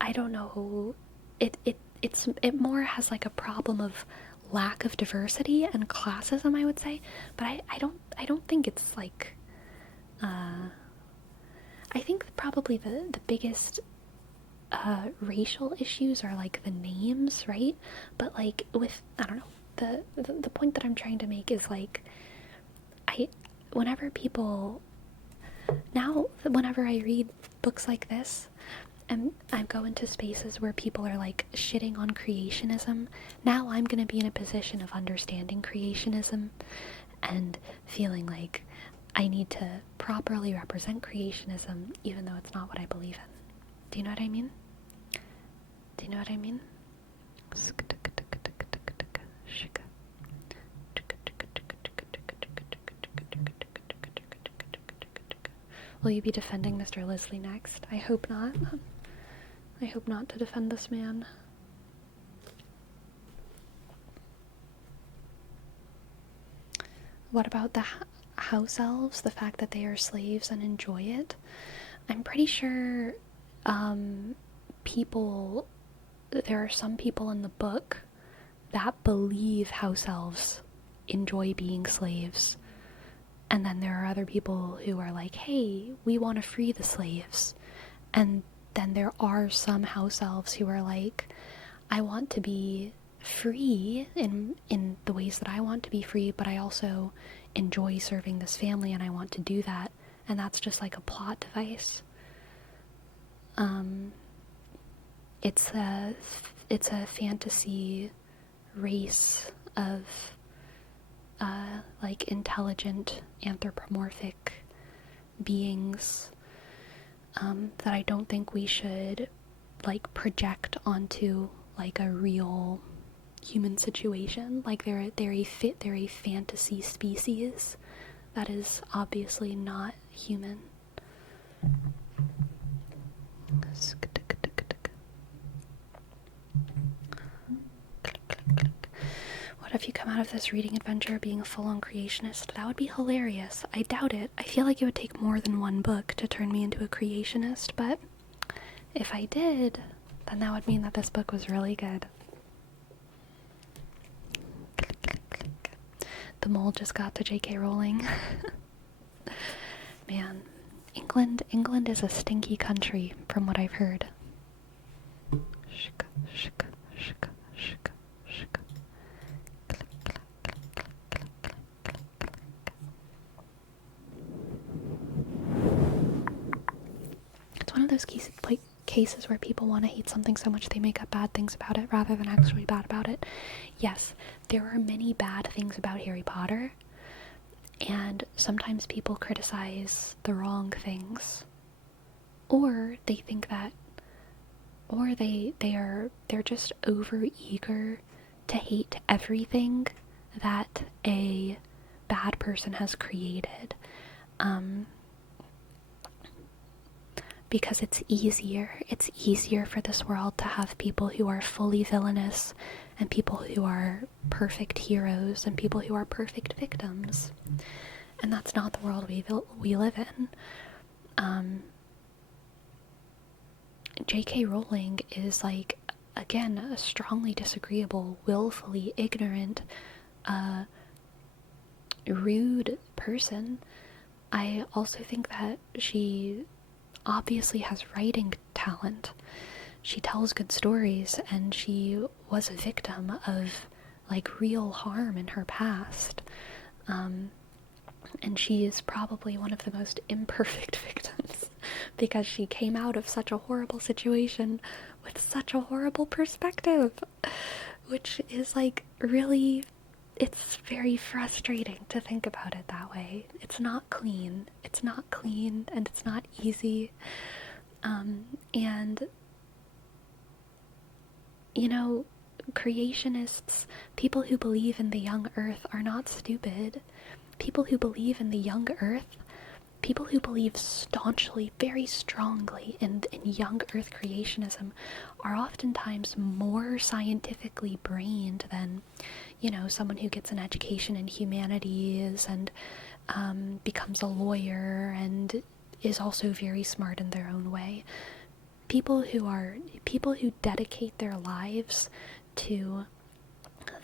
I don't know, it more has like a problem of lack of diversity and classism, I would say. But I don't think it's like, I think probably the biggest racial issues are like the names, right? But like with, I don't know, the point that I'm trying to make is like, I whenever people now whenever I read books like this and I go into spaces where people are like shitting on creationism, now I'm going to be in a position of understanding creationism and feeling like I need to properly represent creationism even though it's not what I believe in. Do you know what I mean? Do you know what I mean? Will you be defending Mr. Leslie next? I hope not. I hope not to defend this man. What about the house elves? The fact that they are slaves and enjoy it? I'm pretty sure there are some people in the book that believe house elves enjoy being slaves. And then there are other people who are like, hey, we want to free the slaves. And then there are some house elves who are like, I want to be free in the ways that I want to be free, but I also enjoy serving this family and I want to do that. And that's just like a plot device. It's a fantasy race of like intelligent anthropomorphic beings that I don't think we should like project onto like a real human situation. Like they're a fantasy species that is obviously not human. What if you come out of this reading adventure being a full-on creationist? That would be hilarious. I doubt it. I feel like it would take more than one book to turn me into a creationist, but if I did, then that would mean that this book was really good. The mole just got to J.K. Rowling. Man, England is a stinky country, from what I've heard. It's one of those cases where people want to hate something so much they make up bad things about it rather than actually bad about it. Yes, there are many bad things about Harry Potter, and sometimes people criticize the wrong things, or they think that, or they're just over eager to hate everything that a bad person has created, because it's easier for this world to have people who are fully villainous and people who are perfect heroes and people who are perfect victims. And that's not the world we live in. J.K. Rowling is like, again, a strongly disagreeable, willfully ignorant, rude person. I also think that she obviously has writing talent. She tells good stories, and she was a victim of like real harm in her past. And she is probably one of the most imperfect victims because she came out of such a horrible situation with such a horrible perspective, which is like really, it's very frustrating to think about it that way. It's not clean, and it's not easy. And you know, creationists, people who believe in the young earth, are not stupid. People who believe in the young earth, people who believe staunchly, very strongly in young earth creationism, are oftentimes more scientifically brained than, you know, someone who gets an education in humanities and becomes a lawyer and is also very smart in their own way. People who dedicate their lives to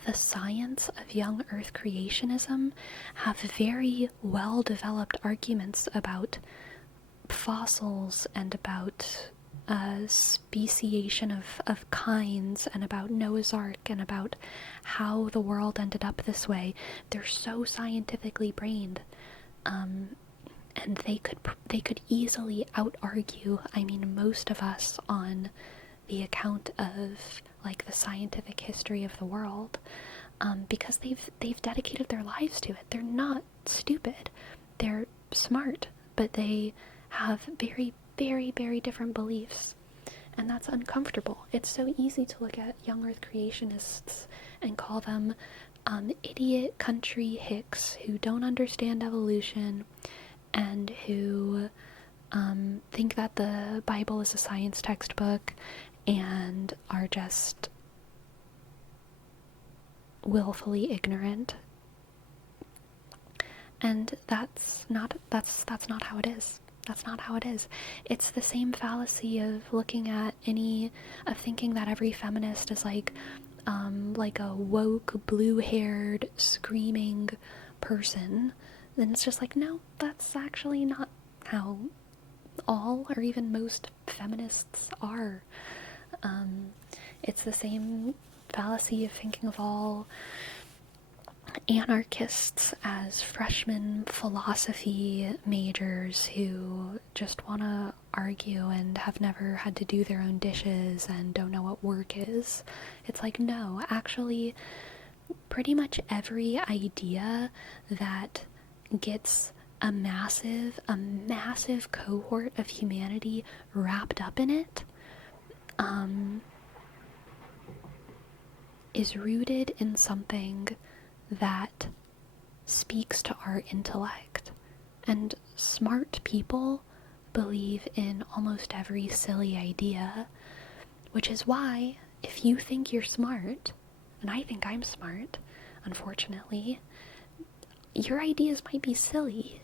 the science of young Earth creationism have very well-developed arguments about fossils and about speciation of kinds and about Noah's Ark and about how the world ended up this way. They're so scientifically brained, and they could easily out-argue, I mean, most of us on the account of like the scientific history of the world, because they've dedicated their lives to it. They're not stupid. They're smart, but they have very, very, very different beliefs. And that's uncomfortable. It's so easy to look at young Earth creationists and call them idiot country hicks who don't understand evolution and who think that the Bible is a science textbook and are just willfully ignorant. And that's not how it is. That's not how it is. It's the same fallacy of looking at of thinking that every feminist is like a woke, blue-haired, screaming person. Then it's just like, no, that's actually not how all or even most feminists are. It's the same fallacy of thinking of all anarchists as freshman philosophy majors who just want to argue and have never had to do their own dishes and don't know what work is. It's like, no, actually, pretty much every idea that gets a massive cohort of humanity wrapped up in it is rooted in something that speaks to our intellect. And smart people believe in almost every silly idea, which is why if you think you're smart, and I think I'm smart, unfortunately, your ideas might be silly.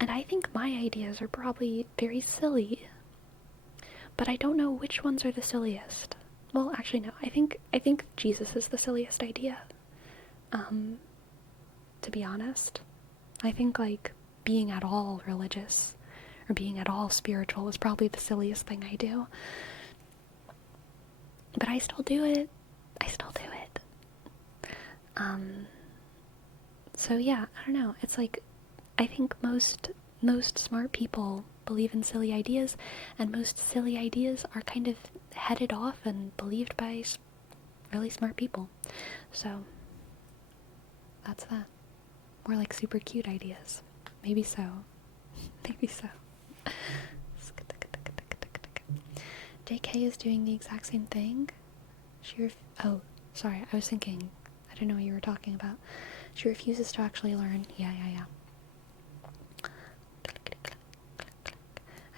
And I think my ideas are probably very silly. But I don't know which ones are the silliest. Well, actually, no. I think Jesus is the silliest idea. To be honest. I think, like, being at all religious or being at all spiritual is probably the silliest thing I do. But I still do it. So yeah, I don't know. It's like, I think most smart people believe in silly ideas, and most silly ideas are kind of headed off and believed by really smart people. So that's that. More like super cute ideas. Maybe so. Maybe so. JK is doing the exact same thing. Oh, sorry, I was thinking. I didn't know what you were talking about. She refuses to actually learn. Yeah.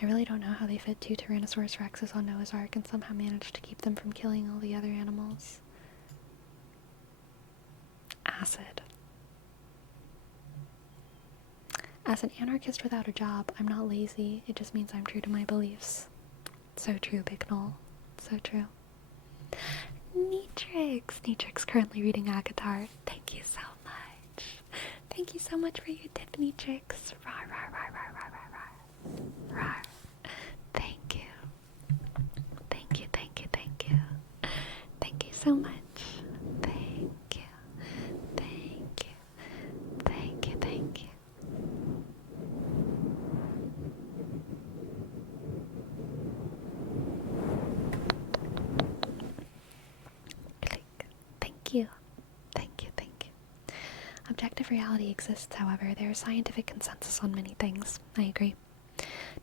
I really don't know how they fit 2 Tyrannosaurus Rexes on Noah's Ark and somehow managed to keep them from killing all the other animals. Acid. As an anarchist without a job, I'm not lazy. It just means I'm true to my beliefs. So true, Big Knoll. So true. Neatrix currently reading Akatar. Thank you so much. Thank you so much for your tip, Neatrix. Rawr, rawr, rawr, rawr, rawr, rawr, rawr. Rawr. Thank you. Thank you. Thank you so much. Thank you. Thank you. Objective reality exists, however. There is scientific consensus on many things. I agree.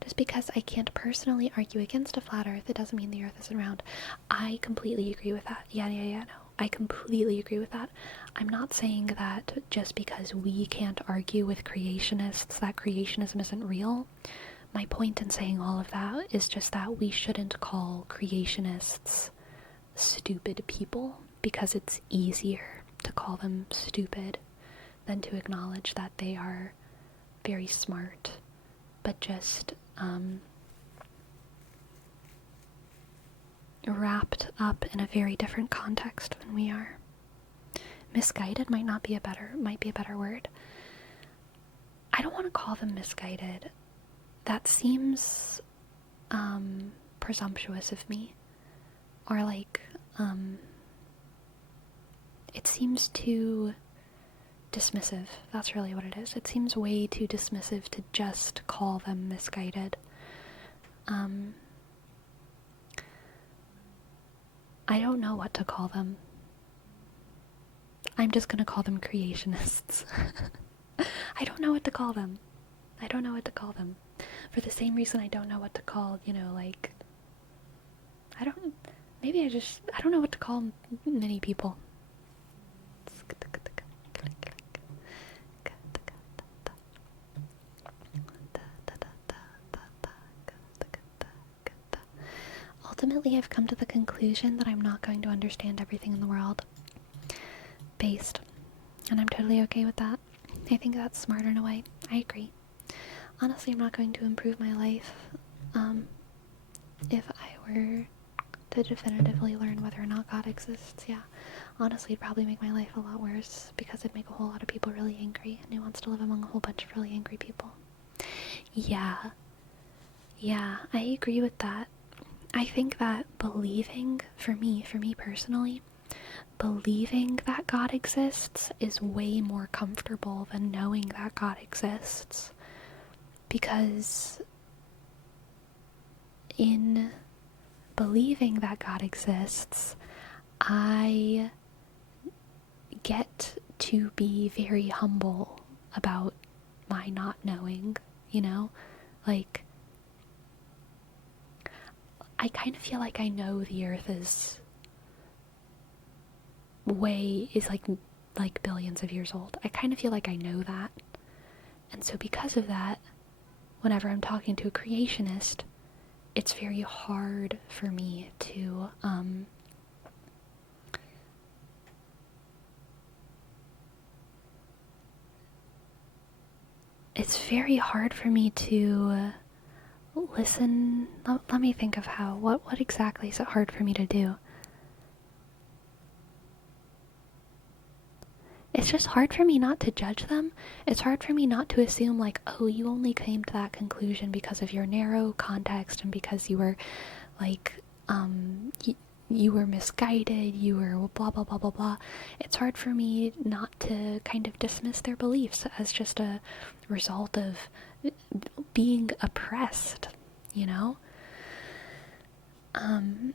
Just because I can't personally argue against a flat earth, it doesn't mean the earth isn't round. I completely agree with that. Yeah, no. I completely agree with that. I'm not saying that just because we can't argue with creationists that creationism isn't real. My point in saying all of that is just that we shouldn't call creationists stupid people, because it's easier to call them stupid than to acknowledge that they are very smart, but just wrapped up in a very different context than we are. misguided might be a better word. I don't want to call them misguided. That seems presumptuous of me. Or like, it seems too dismissive. That's really what it is. It seems way too dismissive to just call them misguided. I don't know what to call them. I'm just gonna call them creationists. I don't know what to call them. For the same reason I don't know what to call, like, I don't know what to call many people. Ultimately, I've come to the conclusion that I'm not going to understand everything in the world. And I'm totally okay with that. I think that's smart in a way. I agree. Honestly, I'm not going to improve my life if I were to definitively learn whether or not God exists. Yeah, honestly, it'd probably make my life a lot worse, because it'd make a whole lot of people really angry, and who wants to live among a whole bunch of really angry people? Yeah, I agree with that. I think that believing, for me personally, believing that God exists is way more comfortable than knowing that God exists. Because in believing that God exists, I get to be very humble about my not knowing, Like, I kind of feel like I know the earth is like billions of years old. I kind of feel like I know that. And so because of that, whenever I'm talking to a creationist, it's very hard for me to listen. Let me think of what exactly is it hard for me to do? It's just hard for me not to judge them. It's hard for me not to assume, like, oh, you only came to that conclusion because of your narrow context and because you were, like, you were misguided, you were blah, blah, blah, blah, blah. It's hard for me not to kind of dismiss their beliefs as just a result of being oppressed,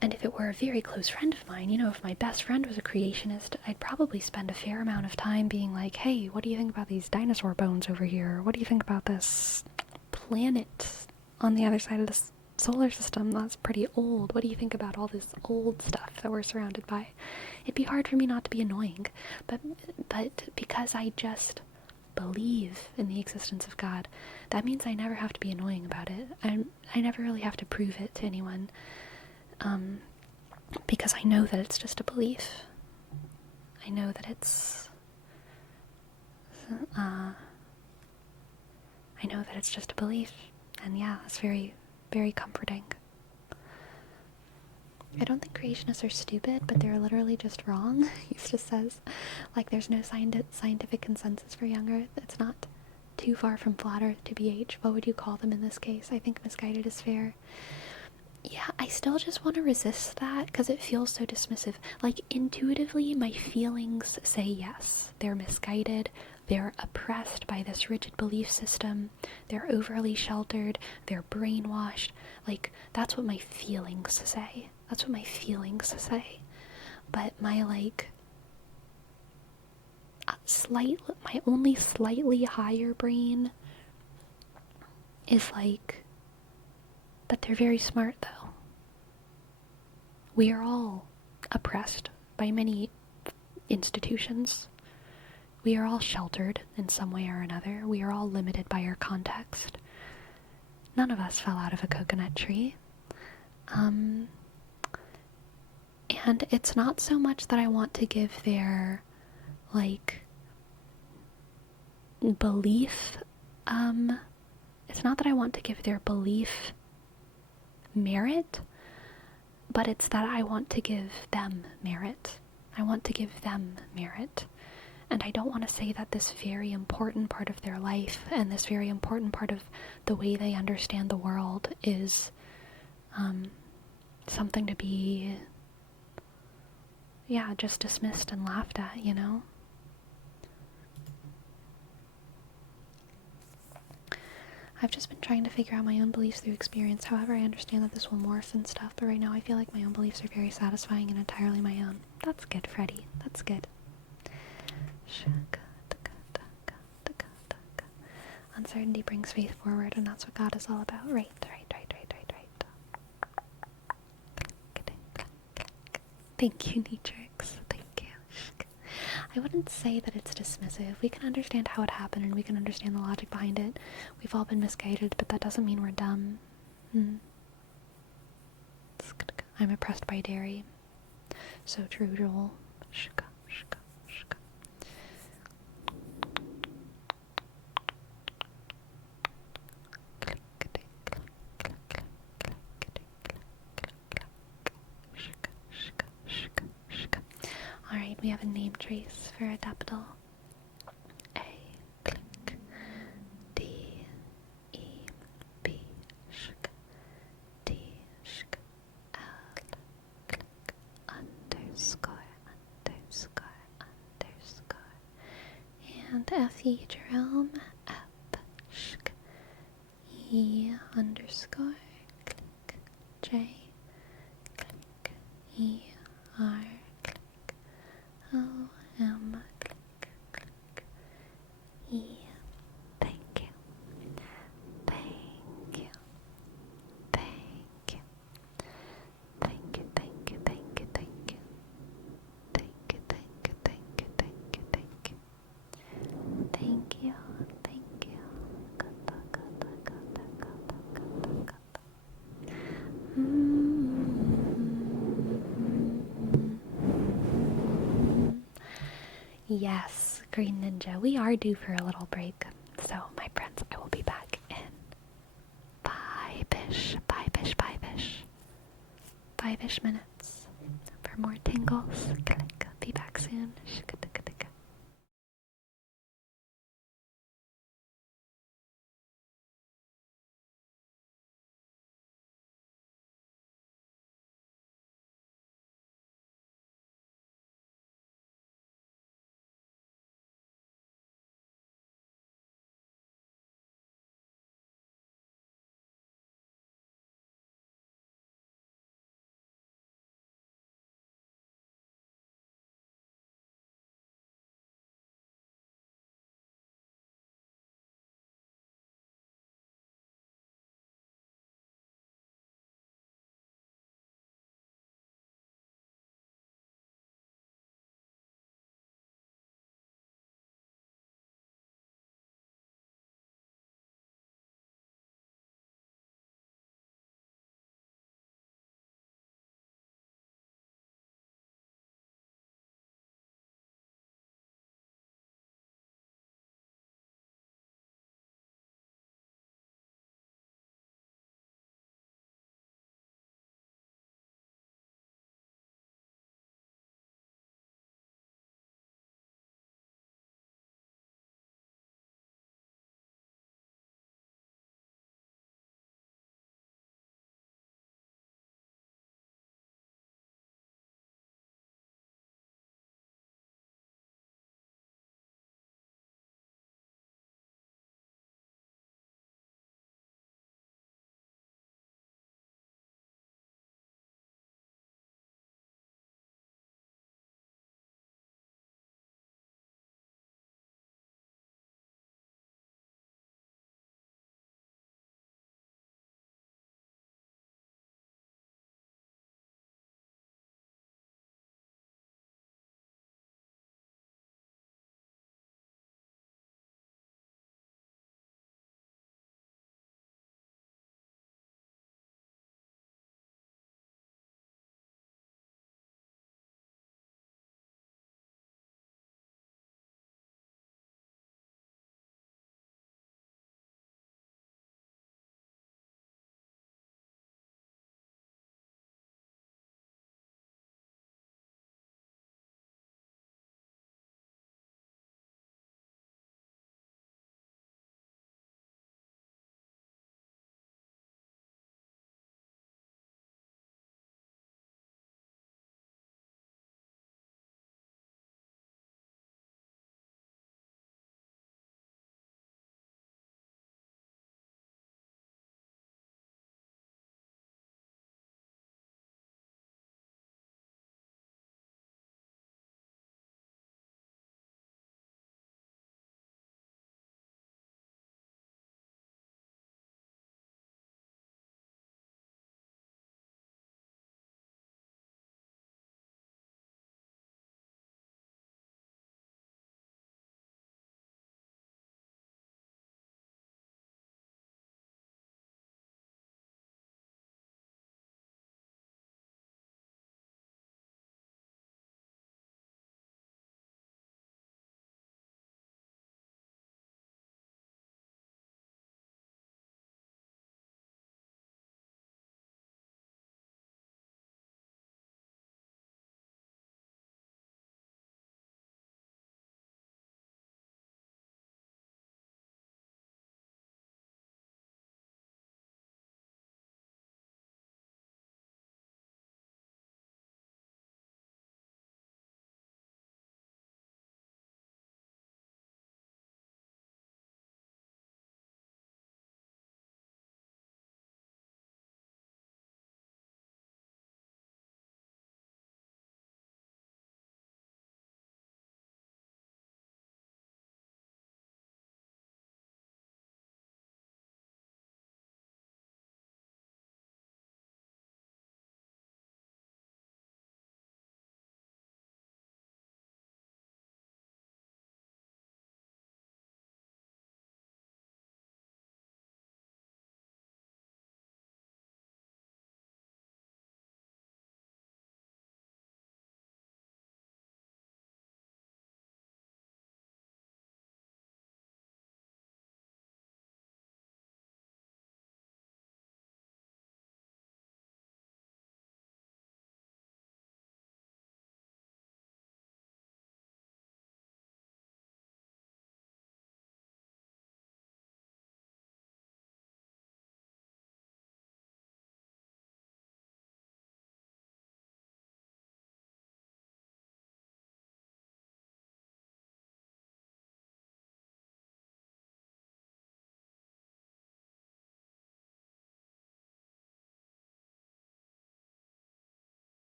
And if it were a very close friend of mine, if my best friend was a creationist, I'd probably spend a fair amount of time being like, hey, what do you think about these dinosaur bones over here? What do you think about this planet on the other side of the solar system that's pretty old? What do you think about all this old stuff that we're surrounded by? It'd be hard for me not to be annoying, but because I just believe in the existence of God, that means I never have to be annoying about it. I never really have to prove it to anyone. Because I know that it's just a belief. I know that it's just a belief. And yeah, it's very, very comforting. I don't think creationists are stupid, but they're literally just wrong. He just says, like, there's no scientific consensus for young Earth. It's not too far from flat Earth to BH. What would you call them in this case? I think misguided is fair. Yeah, I still just want to resist that because it feels so dismissive. Like, intuitively, my feelings say yes. They're misguided. They're oppressed by this rigid belief system. They're overly sheltered. They're brainwashed. Like, that's what my feelings say. But my, my only slightly higher brain is like, but they're very smart, though. We are all oppressed by many institutions. We are all sheltered in some way or another. We are all limited by our context. None of us fell out of a coconut tree. And it's not so much that I want to give their, belief, it's not that I want to give their belief merit, but it's that I want to give them merit. And I don't want to say that this very important part of their life and this very important part of the way they understand the world is something to be, yeah, just dismissed and laughed at, you know? I've just been trying to figure out my own beliefs through experience. However, I understand that this will morph and stuff, but right now I feel like my own beliefs are very satisfying and entirely my own. That's good, Freddie. That's good. Uncertainty brings faith forward, and that's what God is all about. Right. Thank you, Neatrix. Thank you. I wouldn't say that it's dismissive. We can understand how it happened and we can understand the logic behind it. We've all been misguided, but that doesn't mean we're dumb. I'm oppressed by dairy. So true, Joel. Alright, we have a name trace for Adaptal. A, click, D, E, B, shk, D, shk, L, click, underscore, and F-E, Jerome, F, shk, E, underscore, click, J, click, E, R, click, O, M, click, click, E. Thank you. Thank you. Thank you. Thank you, thank you, thank you, thank you. Thank you, thank you, thank you, thank you, thank you. Thank you, thank you. Yes, Green Ninja, we are due for a little break. So, my friends, I will be back in five-ish minutes for more tingles. Be back soon.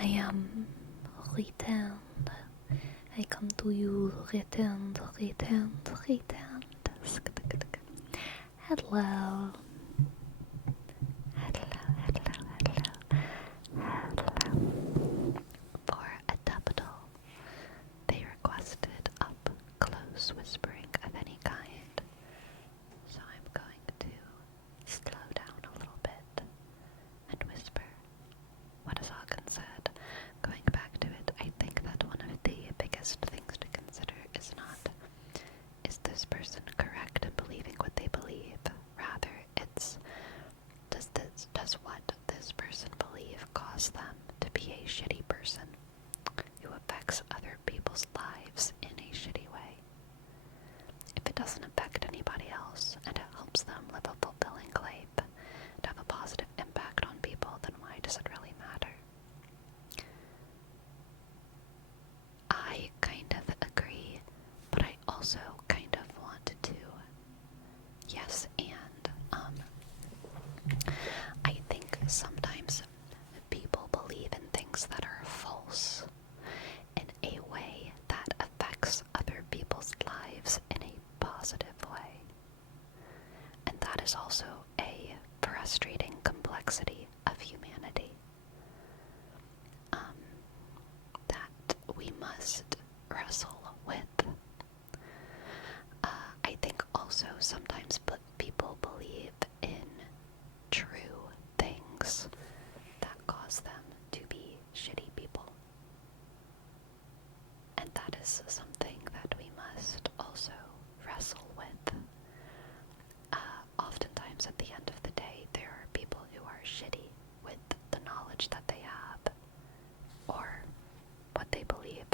I am returned. I come to you returned. Hello. For a capital, they requested up close whispering of any kind. So I'm going to slow down a little bit and whisper. What has Hagen said? Going back to it, I think that one of the biggest things to consider is not, is this person correct in believing what they believe? Rather, it's, does what this person believe cause them to be a shitty person who affects other people's lives in a shitty way? If it doesn't affect anybody else and it helps them live a fulfilling life and have a positive impact on people, then why does it really matter? I kind of agree, but I also kind of want to yes and. I think sometimes people believe in things that are false in a way that affects other people's lives in a positive way. And that is also a frustrating complexity of humanity that we must wrestle with. I think also sometimes people believe in true things that cause them to be shitty people. And that is something that we must also wrestle with. Oftentimes at the end of the day, there are people who are shitty with the knowledge that they have or what they believe,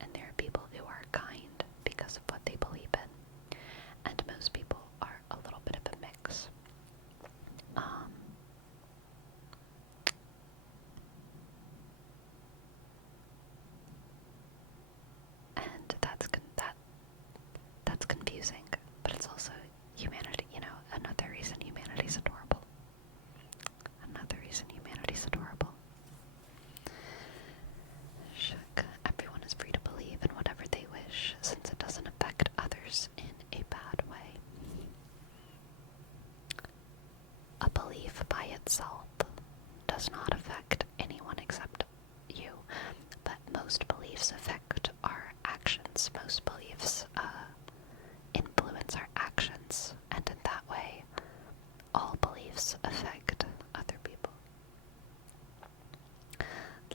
and there are people who are kind because of what they believe in. And most people are a little bit of a mix. And that's confusing, but it's also humanity, another reason humanity's adorable. Another reason humanity's adorable. Everyone is free to believe in whatever they wish, since it doesn't affect others in a bad way. A belief by itself does not affect anyone except you, but most beliefs affect our actions. Most beliefs influence our actions, and in that way, all beliefs affect other people.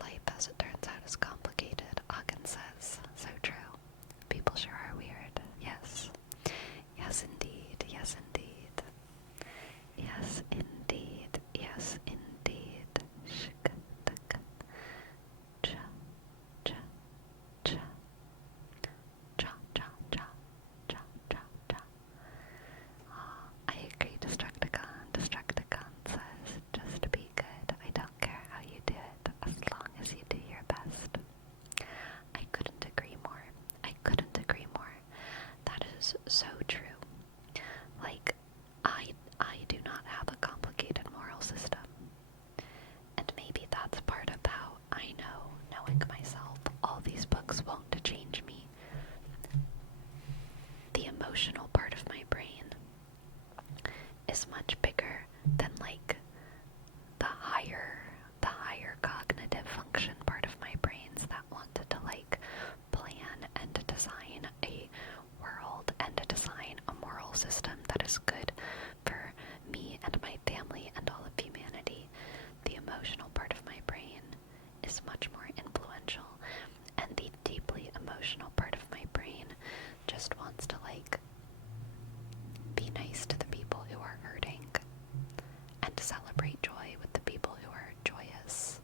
Life, as it turns out, is complicated, Hagen says. So true. People sure are weird. Yes. Yes, indeed. Yes, indeed. Yes, indeed. Yes, indeed. Shk, tuk. Cha, cha, cha. Cha, cha, cha. Cha, cha, cha. I agree, Destructicon. Destructicon says, just be good. I don't care how you do it, as long as you do your best. I couldn't agree more. I couldn't agree more. That is so true. Like, I do not have a complicated moral system. And maybe that's part of how I know, knowing myself, all these books won't change me. The emotional part of my brain is much bigger than like the higher cognitive function part of my brains that wanted to like plan and to design a world and to design a moral system that is good for me and my family and all of humanity. The emotional part of my brain is much more influential, and the deeply emotional part of my brain just wants to like be nice to the people who are hurting and to celebrate joy with the people who are joyous.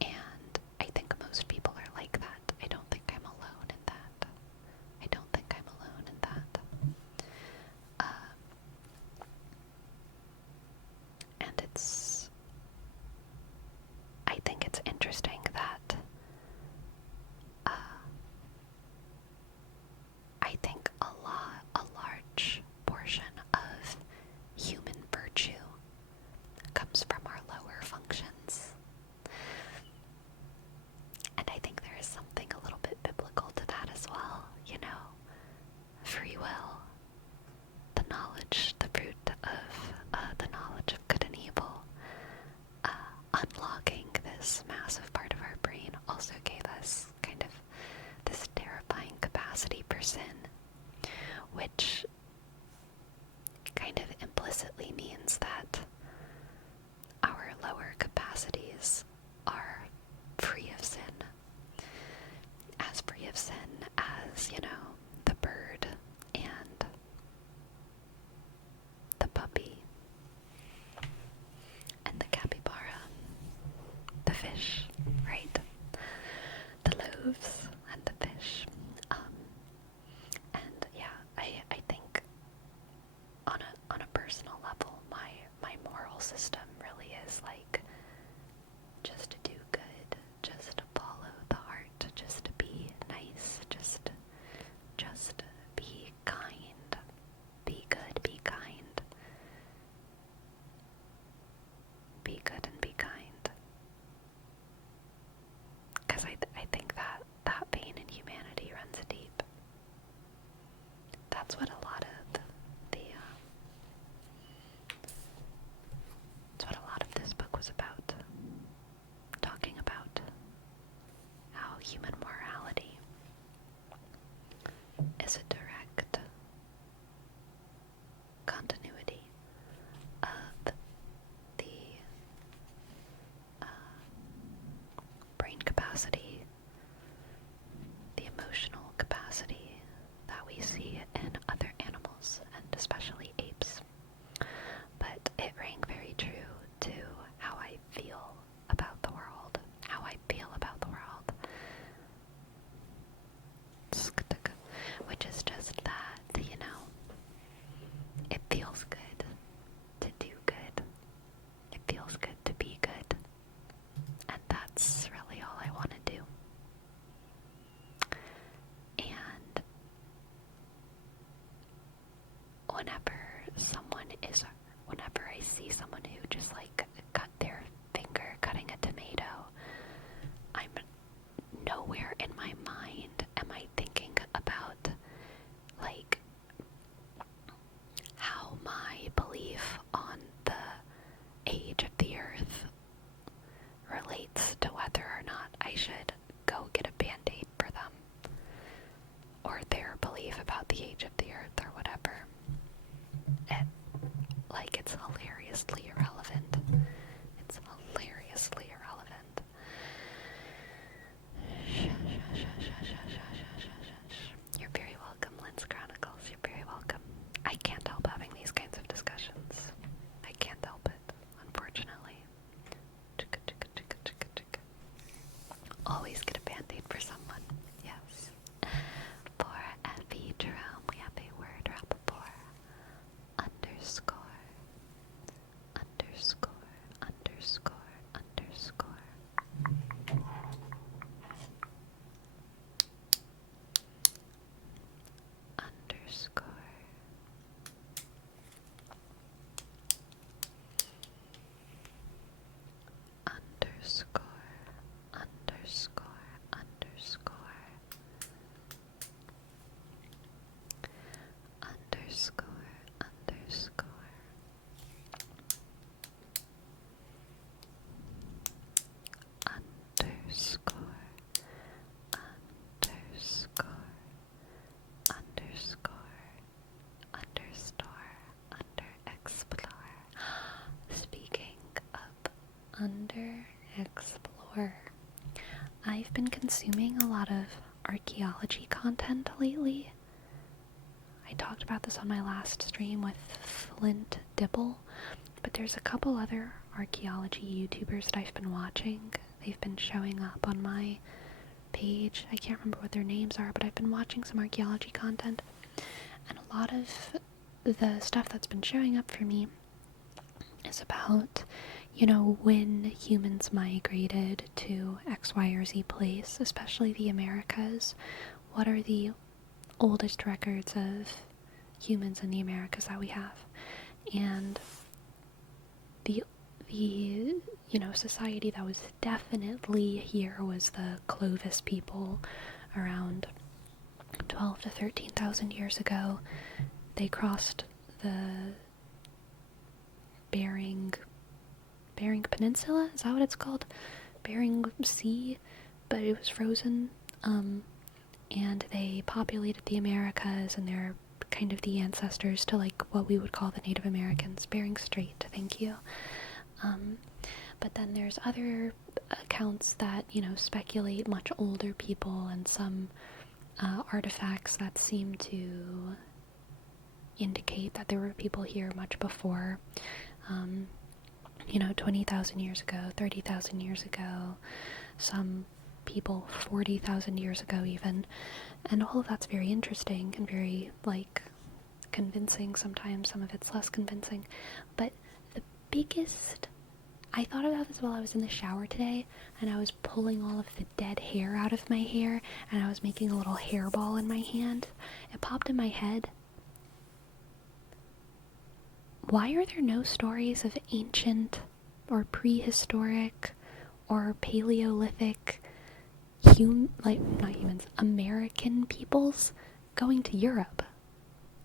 And I think most people are like that. I don't think I'm alone in that. I don't think I'm alone in that. And I think it's interesting that I think a large free will, the knowledge, the fruit of the knowledge of good and evil, unlocking this massive part of our brain also gave us kind of this terrifying capacity for sin, which kind of implicitly means that our lower capacities are free of sin. As free of sin as, the bird and the puppy and the capybara, the fish, right? The loaves and the fish. And yeah, I think on a personal level, my moral system really is like just to do good, just to follow the heart, just to be nice, just be kind, be good, be kind, be good and be kind. Because I think that pain in humanity runs deep. That's what a lot of that's what a lot of this book was about. Talking about how human morality is a direct continuity of the brain capacity, the emotional capacity that we see in other animals, and especially apes. But it rang very true to how I feel about the world, which is just that, it feels good to do good. It feels good to be good. And that's really all I want to do. And whenever I see someone who just like cut their finger cutting a tomato, I'm nowhere in my mind am I thinking about like how my belief on the age of the earth relates to whether or not I should go get a band-aid for them, or their belief about the age of the earth or whatever. It's hilariously irrelevant. It's hilariously irrelevant. You're very welcome, Lens Chronicles. You're very welcome. I can't help having these kinds of discussions. I can't help it, unfortunately. Always get a band-aid for someone. Yes. For Effie Jerome, we have a word rapport. Underscore. Underscore. Underscore. Underscore. Underscore. Underscore. Underscore. Underscore. Underscore. Underscore. Underscore. Underscore. Underscore. Understore. Under-explore. Speaking of under-explore, I've been consuming a lot of archaeology content lately. I talked about this on my last stream with Flint Dibble, but there's a couple other archaeology YouTubers that I've been watching. They've been showing up on my page. I can't remember what their names are, but I've been watching some archaeology content, and a lot of the stuff that's been showing up for me is about, when humans migrated to X, Y, or Z place, especially the Americas. What are the oldest records of humans in the Americas that we have? And the society that was definitely here was the Clovis people around 12 to 13,000 years ago, they crossed the Bering Peninsula? Is that what it's called? Bering Sea, but it was frozen. And they populated the Americas, and they're kind of the ancestors to like what we would call the Native Americans. Bering Strait, thank you. But then there's other accounts that, speculate much older people, and some artifacts that seem to indicate that there were people here much before, 20,000 years ago, 30,000 years ago, some people 40,000 years ago even, and all of that's very interesting and very, convincing sometimes. Some of it's less convincing, but the biggest... I thought about this while I was in the shower today, and I was pulling all of the dead hair out of my hair, and I was making a little hairball in my hand. It popped in my head. Why are there no stories of ancient or prehistoric or Paleolithic not humans, American peoples going to Europe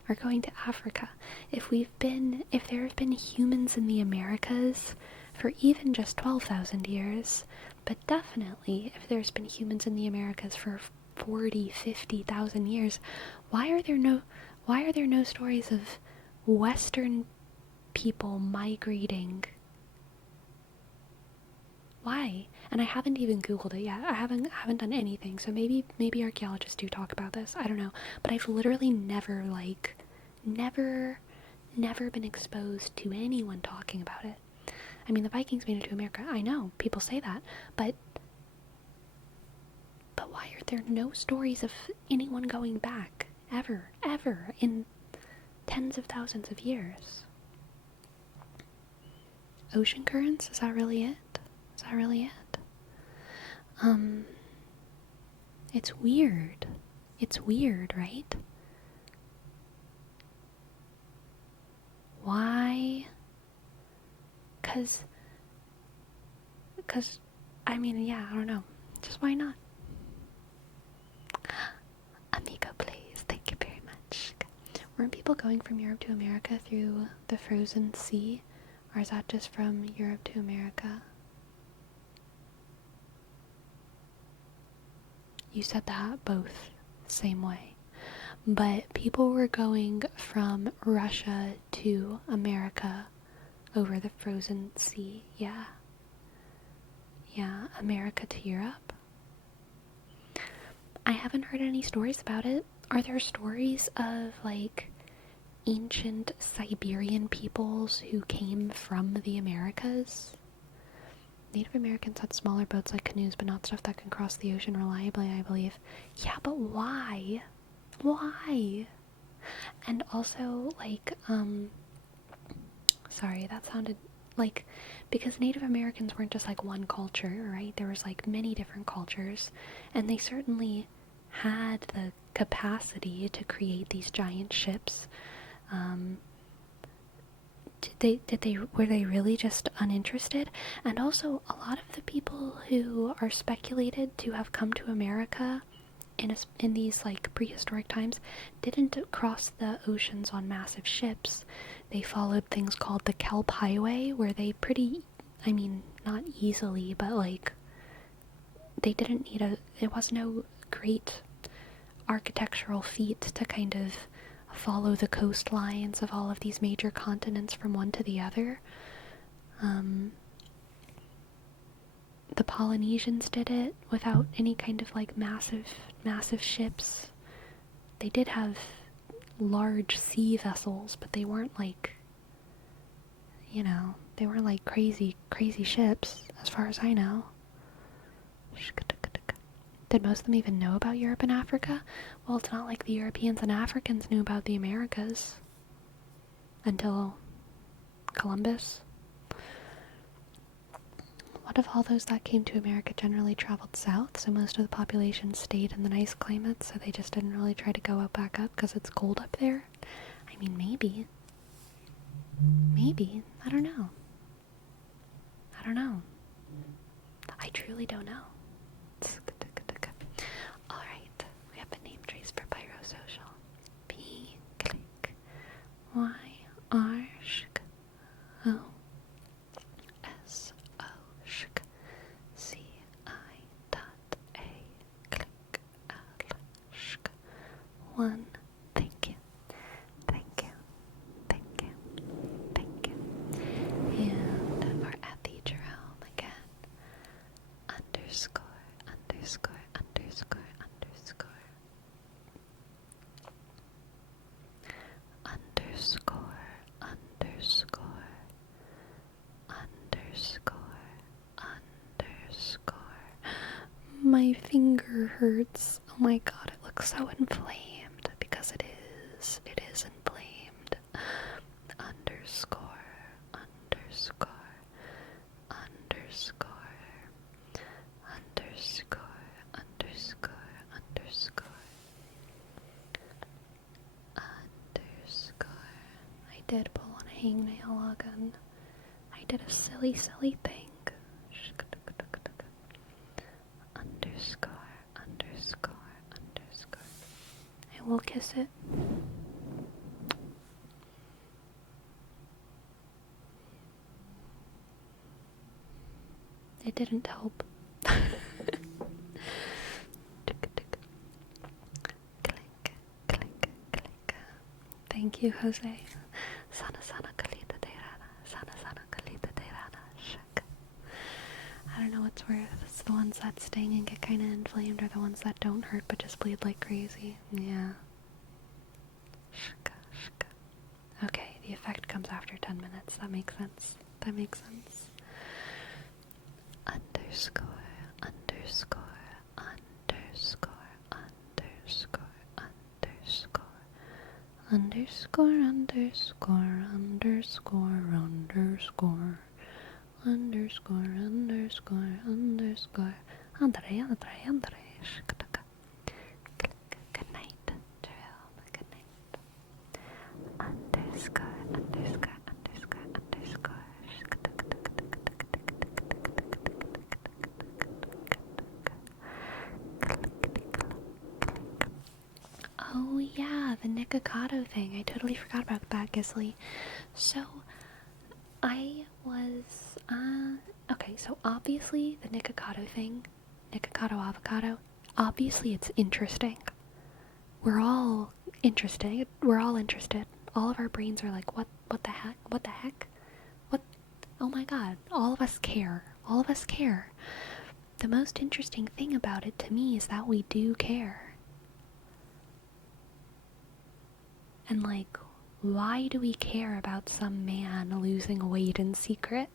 or going to Africa? If there have been humans in the Americas for even just 12,000 years, but definitely if there's been humans in the Americas for 40, 50,000 years, why are there no stories of Western people migrating? Why? And I haven't even Googled it yet. I haven't done anything. So maybe archaeologists do talk about this. I don't know. But I've literally never been exposed to anyone talking about it. I mean, the Vikings made it to America. I know, people say that. But why are there no stories of anyone going back? Ever. In tens of thousands of years. Ocean currents? Is that really it? It's weird. It's weird, right? Why? Cause, I mean, yeah, I don't know. Just why not? Amigo, please. Thank you very much. Weren't people going from Europe to America through the frozen sea? Or is that just from Europe to America? You said that both same way. But people were going from Russia to America over the frozen sea. Yeah. Yeah, America to Europe. I haven't heard any stories about it. Are there stories of, ancient Siberian peoples who came from the Americas? Native Americans had smaller boats like canoes, but not stuff that can cross the ocean reliably, I believe. Yeah, but why? Why? And also, sorry, that sounded because Native Americans weren't just one culture, right? There was many different cultures, and they certainly had the capacity to create these giant ships. Were they really just uninterested? And also, a lot of the people who are speculated to have come to America in these prehistoric times didn't cross the oceans on massive ships. They followed things called the Kelp Highway, where they not easily, but they didn't need it was no great architectural feat to kind of follow the coastlines of all of these major continents from one to the other. The Polynesians did it without any kind of massive ships. They did have large sea vessels, but they weren't they weren't crazy ships, as far as I know. Did most of them even know about Europe and Africa? Well, it's not like the Europeans and Africans knew about the Americas until Columbus. What if all those that came to America generally traveled south, so most of the population stayed in the nice climates, so they just didn't really try to go back up because it's cold up there? I mean, maybe. Maybe. I don't know. I truly don't know. Alright, we have a name trace for pirates. my finger hurts. Oh my god, it looks so inflamed because it is. It is inflamed. Underscore, underscore, underscore, underscore, underscore, underscore, underscore. I did pull on a hangnail again. I did a silly thing. Underscore, underscore, underscore. I will kiss it. It didn't help. Clink, clink, clink. Thank you, Jose. Sana sana kalita deirana. Sana sana kalita deirana. Shak. I don't know what's worse. It's the ones that sting and get kind of inflamed, or the ones that don't hurt but just bleed like crazy. Yeah. Shaka, shaka. Okay, the effect comes after 10 minutes. That makes sense. That makes sense. Underscore, underscore, underscore, underscore, underscore, underscore, underscore, underscore, underscore, underscore, underscore, underscore, Andre. Good night, Trail. Good night. Underscore, underscore, underscore, underscore. Oh yeah, the Nikocado thing. I totally forgot about that, Gisley. So, I was, okay, so obviously the Nikocado thing, Nikocado avocado, obviously it's interesting. We're all interested. All of our brains are like, what the heck? What the heck? What? Oh my god, all of us care. All of us care. The most interesting thing about it to me is that we do care. And like, why do we care about some man losing weight in secret?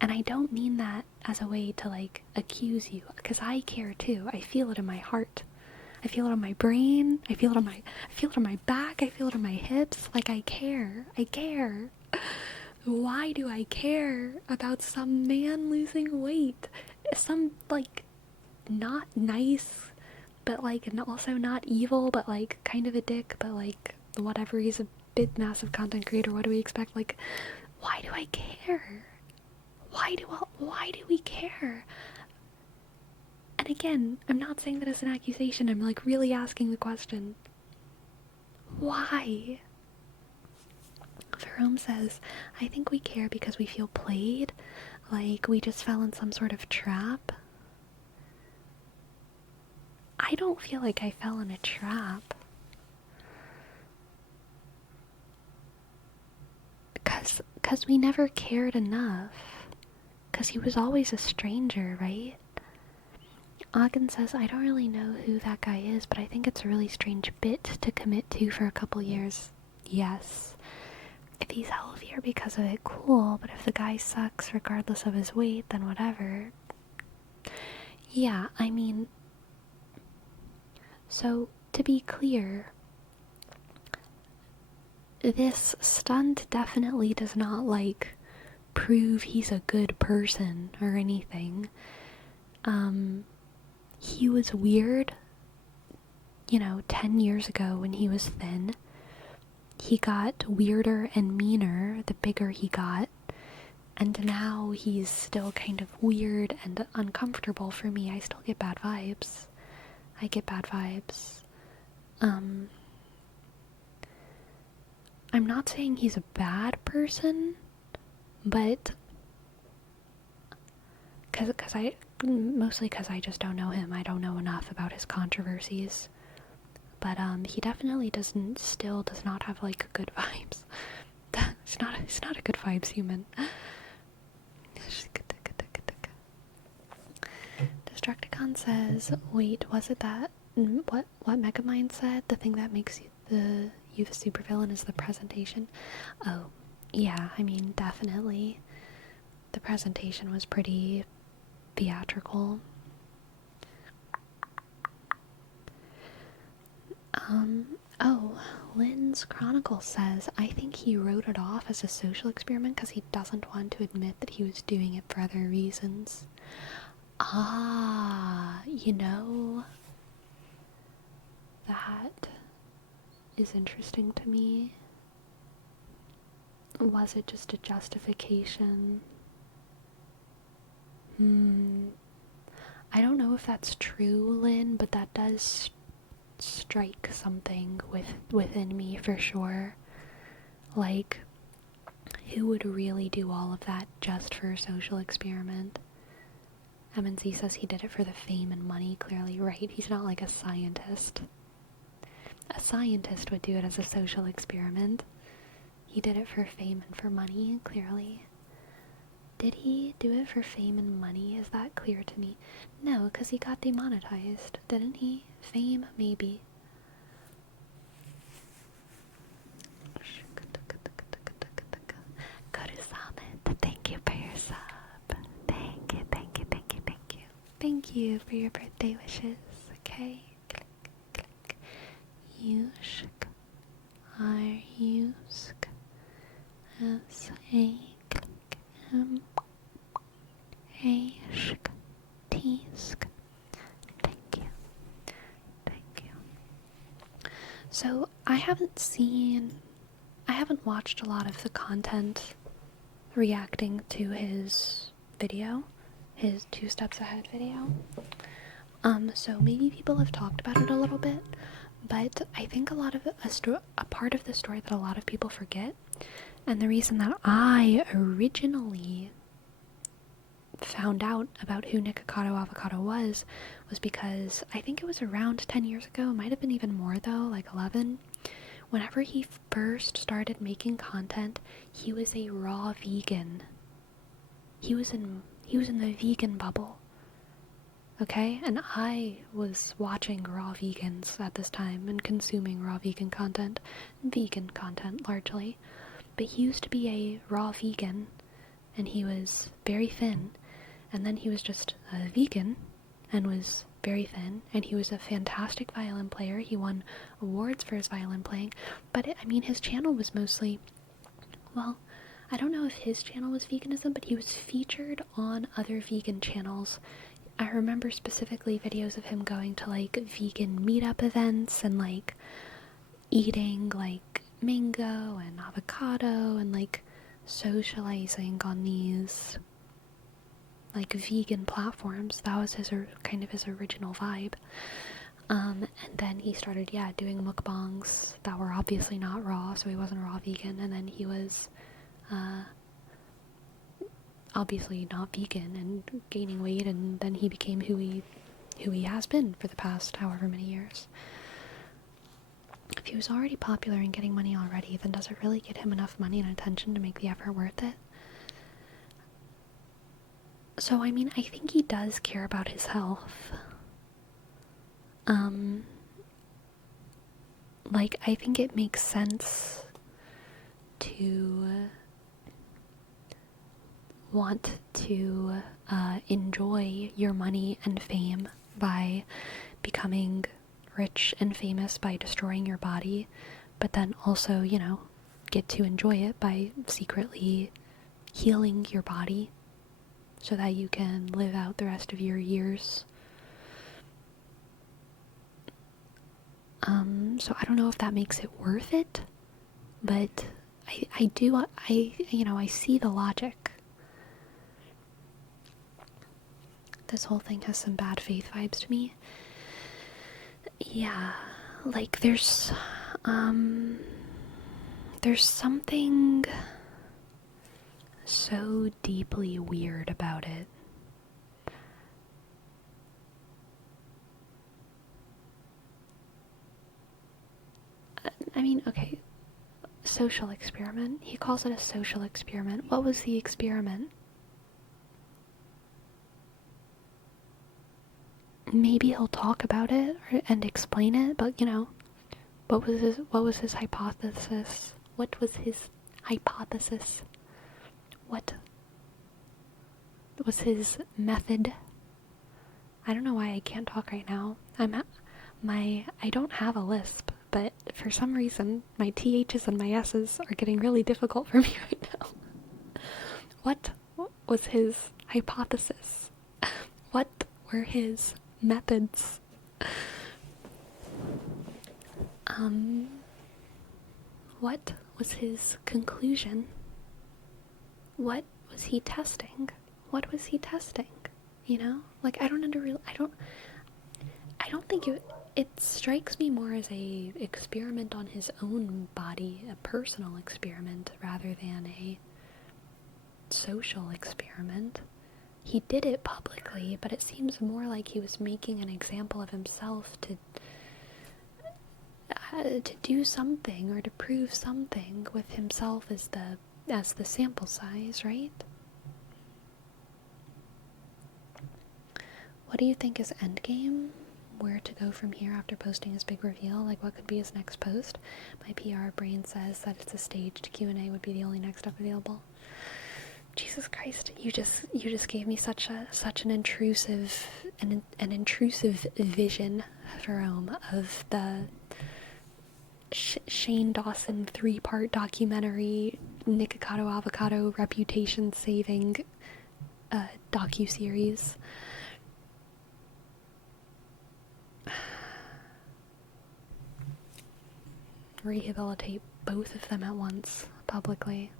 And I don't mean that as a way to like accuse you, because I care too. I feel it in my heart. I feel it in my brain. I feel it on my back. I feel it in my hips. Like I care. Why do I care about some man losing weight? Some like not nice, but like and also not evil, but like kind of a dick, but like whatever, he's a big massive content creator. What do we expect? Like, why do I care? Why do we care? And again, I'm not saying that as an accusation. I'm like really asking the question. Why? Jerome says, I think we care because we feel played, like we just fell in some sort of trap. I don't feel like I fell in a trap. Because we never cared enough. Because he was always a stranger, right? Ogden says, I don't really know who that guy is, but I think it's a really strange bit to commit to for a couple years. Yes. If he's healthier because of it, cool, but if the guy sucks regardless of his weight, then whatever. Yeah, I mean, so to be clear, this stunt definitely does not, like, prove he's a good person or anything. He was weird, 10 years ago when he was thin. He got weirder and meaner the bigger he got. And now he's still kind of weird and uncomfortable for me. I still get bad vibes. I'm not saying he's a bad person, but mostly because I just don't know him. I don't know enough about his controversies. But he definitely does not have like good vibes. He's not a good vibes human. Destructicon says, wait, was it that? What Megamind said? The thing that makes you the supervillain is the presentation? Oh, yeah, I mean, definitely. The presentation was pretty theatrical. Oh, Lynn's Chronicle says, I think he wrote it off as a social experiment because he doesn't want to admit that he was doing it for other reasons. Ah, that is interesting to me. Was it just a justification? I don't know if that's true, Lynn, but that does strike something within me for sure. Like, who would really do all of that just for a social experiment? MNC says he did it for the fame and money, clearly, right? He's not like a scientist. A scientist would do it as a social experiment. He did it for fame and for money, clearly. Did he do it for fame and money? Is that clear to me? No, because he got demonetized, didn't he? Fame, maybe. Kurusamet, thank you for your sub. Thank you, thank you, thank you, thank you. Thank you for your birthday wishes, okay? Click, click. Yushk. R-U-S-K. S-A. Click. M-A-S-K. T-S-K. Thank you. Thank you. So, I haven't watched a lot of the content reacting to his video, his 2 Steps Ahead video. So maybe people have talked about it a little bit, but I think a part of the story that a lot of people forget, and the reason that I originally found out about who Nikocado Avocado was because I think it was around 10 years ago, it might have been even more though, like 11. Whenever he first started making content, he was a raw vegan. He was in the vegan bubble. Okay? And I was watching raw vegans at this time and consuming raw vegan content largely. But he used to be a raw vegan, and he was very thin, and then he was just a vegan and was very thin, and he was a fantastic violin player. He won awards for his violin playing, but his channel was mostly, well, I don't know if his channel was veganism, but he was featured on other vegan channels. I remember specifically videos of him going to like vegan meetup events and like eating like mango and avocado and like socializing on these like vegan platforms. That was his kind of his original vibe. And then he started doing mukbangs that were obviously not raw, so he wasn't a raw vegan. And then he was obviously not vegan and gaining weight, and then he became who he has been for the past however many years. If he was already popular and getting money already, then does it really get him enough money and attention to make the effort worth it? So, I think he does care about his health. I think it makes sense to want to enjoy your money and fame by becoming rich and famous by destroying your body, but then also, get to enjoy it by secretly healing your body so that you can live out the rest of your years. So I don't know if that makes it worth it, but I see the logic. This whole thing has some bad faith vibes to me. Yeah, like there's something so deeply weird about it. Okay, social experiment. He calls it a social experiment. What was the experiment? Maybe he'll talk about it and explain it, but what was his hypothesis? What was his hypothesis? What was his method? I don't know why I can't talk right now. I don't have a lisp, but for some reason, my THs and my S's are getting really difficult for me right now. What was his hypothesis? What were his methods? What was his conclusion? What was he testing? What was he testing? You know? Like, I don't think it strikes me more as a experiment on his own body, a personal experiment, rather than a social experiment. He did it publicly, but it seems more like he was making an example of himself to do something or to prove something with himself as the sample size, right? What do you think is endgame? Where to go from here after posting his big reveal? Like, what could be his next post? My PR brain says that it's a staged Q&A would be the only next step available. Jesus Christ, you just gave me such an intrusive vision, Jerome, of the Shane Dawson 3-part documentary, Nikocado Avocado reputation saving docuseries. Rehabilitate both of them at once, publicly.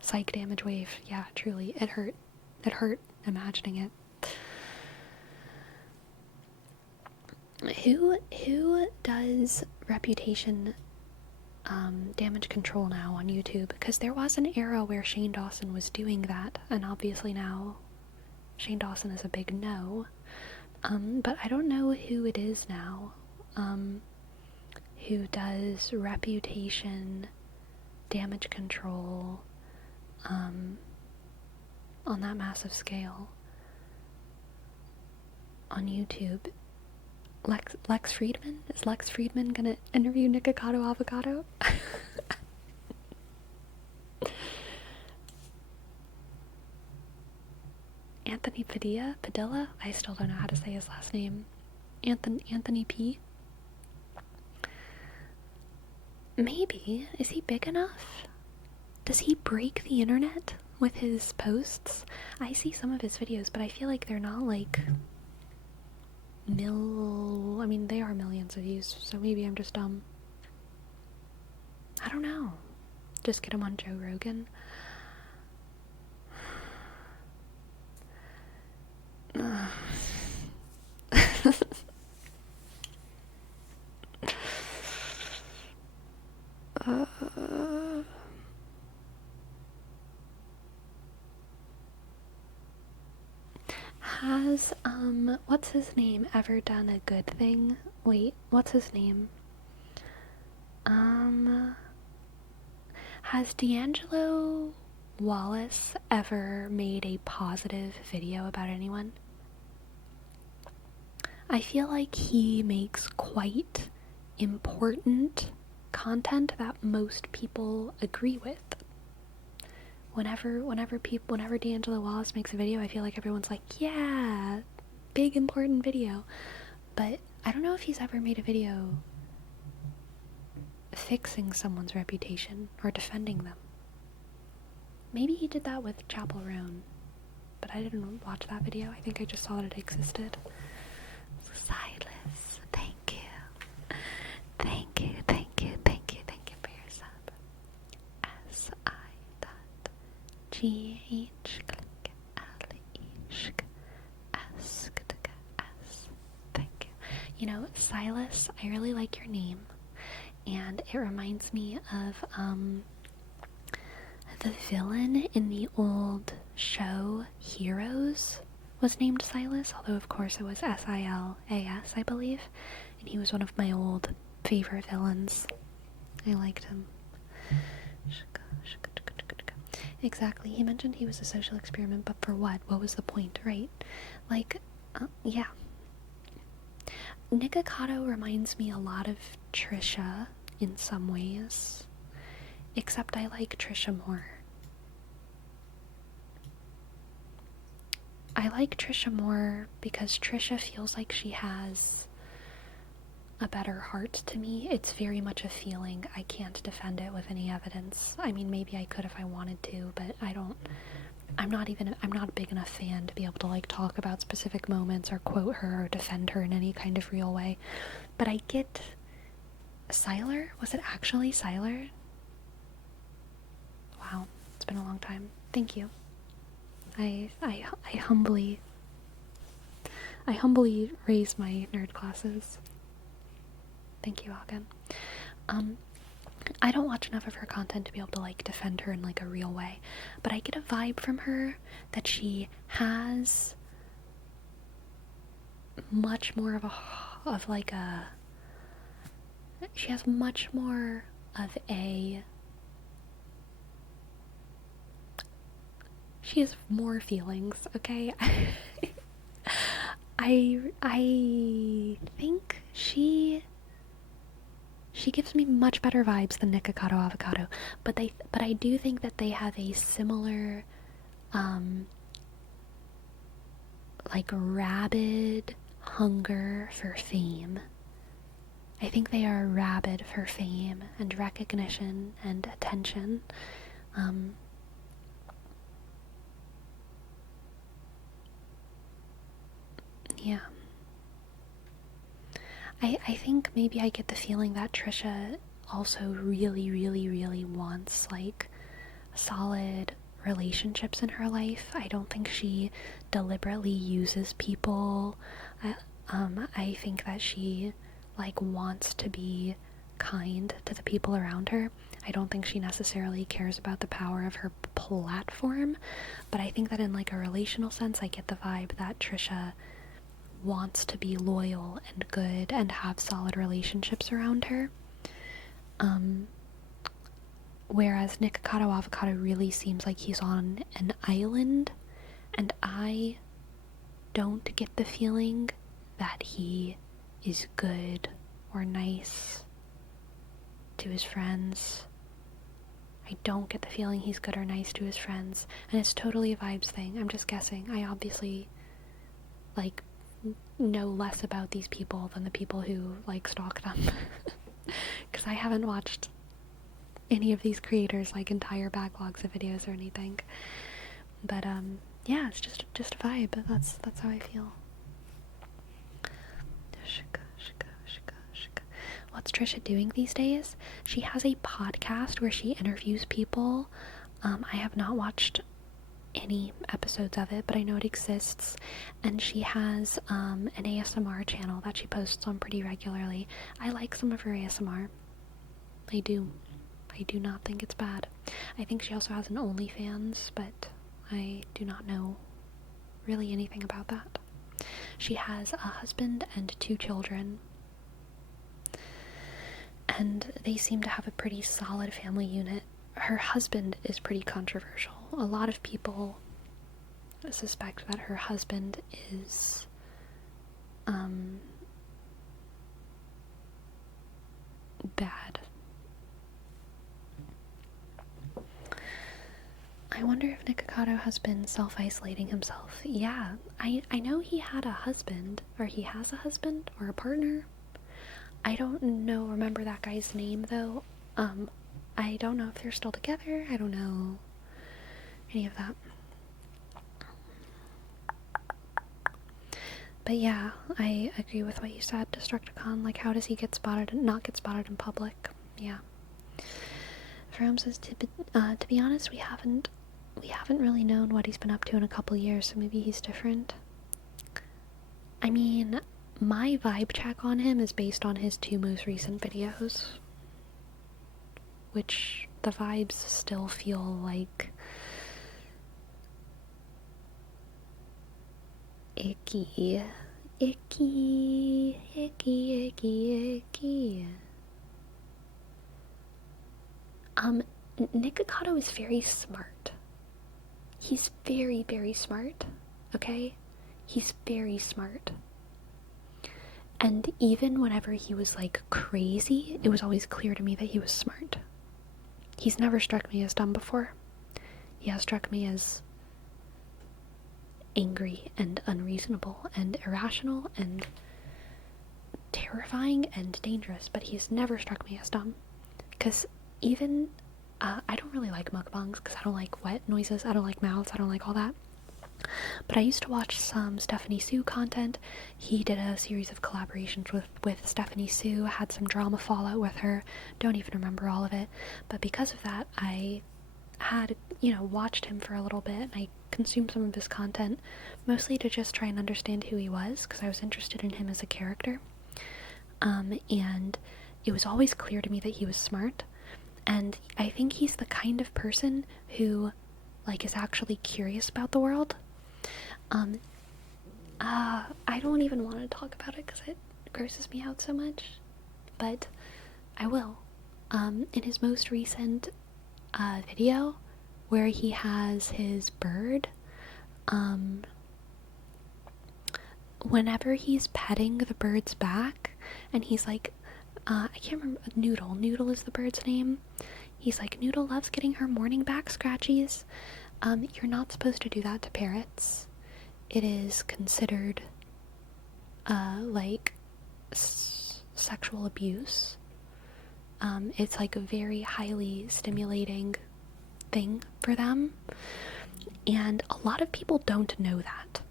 Psych damage wave. Yeah, truly. It hurt. It hurt imagining it. Who does reputation damage control now on YouTube? Because there was an era where Shane Dawson was doing that, and obviously now Shane Dawson is a big no. But I don't know who it is now. Who does reputation damage control on that massive scale on YouTube. Lex Friedman? Is Lex Friedman gonna interview Nikocado Avocado? Anthony Padilla? I still don't know how to say his last name. Anthony P? Maybe. Is he big enough? Does he break the internet with his posts? I see some of his videos, but I feel like they're not like I mean, they are millions of views, so maybe I'm just dumb. I don't know. Just get him on Joe Rogan. Has, what's his name ever done a good thing? Wait, what's his name? Has D'Angelo Wallace ever made a positive video about anyone? I feel like he makes quite important content that most people agree with. Whenever D'Angelo Wallace makes a video, I feel like everyone's like, yeah, big important video. But I don't know if he's ever made a video fixing someone's reputation or defending them. Maybe he did that with Chapel Roan, but I didn't watch that video. I think I just saw that it existed. Silas, thank you. Thank you for your sub. S-I.G-H click L-E-S-K S. Thank you. You know, Silas, I really like your name. And it reminds me of the villain in the old show Heroes was named Silas, although of course it was S-I-L-A-S, I believe, and he was one of my old favorite villains. I liked him. Exactly, he mentioned he was a social experiment, but for what? What was the point, right? Like, yeah. Nikocado reminds me a lot of Trisha in some ways, except I like Trisha more. I like Trisha more because Trisha feels like she has a better heart to me. It's very much a feeling. I can't defend it with any evidence. I mean, maybe I could if I wanted to, but I'm not a big enough fan to be able to like talk about specific moments or quote her or defend her in any kind of real way. But I get Siler? Was it actually Siler? Wow, it's been a long time. Thank you. I humbly raise my nerd classes. Thank you, Hagen. I don't watch enough of her content to be able to like defend her in like a real way, but I get a vibe from her that she has much more of she has much more of a, she has more feelings, okay? I think she gives me much better vibes than Nikocado Avocado, but I do think that they have a similar like rabid hunger for fame. I think they are rabid for fame and recognition and attention. Yeah. I think maybe I get the feeling that Trisha also really, really, really wants like solid relationships in her life. I don't think she deliberately uses people. I think that she like wants to be kind to the people around her. I don't think she necessarily cares about the power of her platform, but I think that in like a relational sense, I get the vibe that Trisha wants to be loyal and good and have solid relationships around her. Whereas Nikocado Avocado really seems like he's on an island, and I don't get the feeling that he is good or nice to his friends. I don't get the feeling he's good or nice to his friends, and it's totally a vibes thing. I'm just guessing. I obviously like know less about these people than the people who like stalk them, because I haven't watched any of these creators like entire backlogs of videos or anything. But yeah, it's just a vibe. That's how I feel. What's Trisha doing these days? She has a podcast where she interviews people. I have not watched any episodes of it, but I know it exists, and she has an ASMR channel that she posts on pretty regularly. I like some of her ASMR. I do not think it's bad. I think she also has an OnlyFans, but I do not know really anything about that. She has a husband and 2 children, and they seem to have a pretty solid family unit. Her husband is pretty controversial. A lot of people suspect that her husband is bad. I wonder if Nikocado has been self-isolating himself. Yeah, I know he had a husband, or he has a husband, or a partner. I don't remember that guy's name, though. I don't know if they're still together. I don't know any of that. But yeah, I agree with what you said, Destructicon. Like, how does he not get spotted in public? Yeah. Jerome says, to be honest, we haven't really known what he's been up to in a couple years, so maybe he's different. I mean, my vibe check on him is based on his 2 most recent videos, which the vibes still feel like icky. Nikocado is very smart. He's very, very smart, okay? He's very smart. And even whenever he was, like, crazy, it was always clear to me that he was smart. He's never struck me as dumb before. He has struck me as angry and unreasonable and irrational and terrifying and dangerous, but he's never struck me as dumb. Because even, I don't really like mukbangs because I don't like wet noises, I don't like mouths, I don't like all that. But I used to watch some Stephanie Sue content. He did a series of collaborations with Stephanie Sue, had some drama fallout with her, don't even remember all of it. But because of that, I had, watched him for a little bit, and I consumed some of his content, mostly to just try and understand who he was, because I was interested in him as a character. And it was always clear to me that he was smart, and I think he's the kind of person who, is actually curious about the world. I don't even want to talk about it because it grosses me out so much, but I will. In his most recent video, where he has his bird, whenever he's petting the bird's back, and he's like, I can't remember, Noodle is the bird's name. He's like, Noodle loves getting her morning back scratchies. You're not supposed to do that to parrots. It is considered, sexual abuse. It's like a very highly stimulating thing for them. And a lot of people don't know that.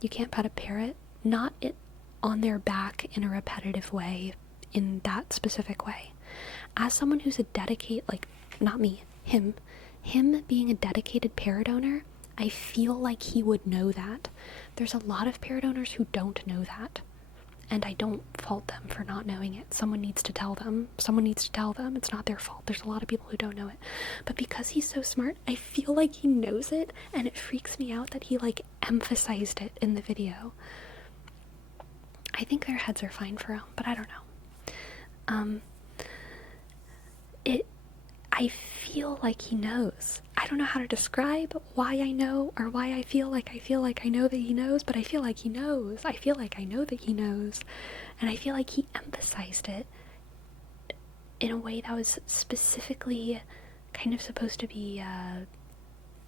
You can't pet a parrot, not on their back in a repetitive way, in that specific way. As someone who's a not me, him being a dedicated parrot owner, I feel like he would know that. There's a lot of parrot owners who don't know that, and I don't fault them for not knowing it. Someone needs to tell them. It's not their fault. There's a lot of people who don't know it. But because he's so smart, I feel like he knows it, and it freaks me out that he, emphasized it in the video. I think their heads are fine for him, but I don't know. I feel like he knows. I don't know how to describe why I know, or why I feel like I know that he knows, but I feel like he knows. I feel like I know that he knows. And I feel like he emphasized it in a way that was specifically kind of supposed to be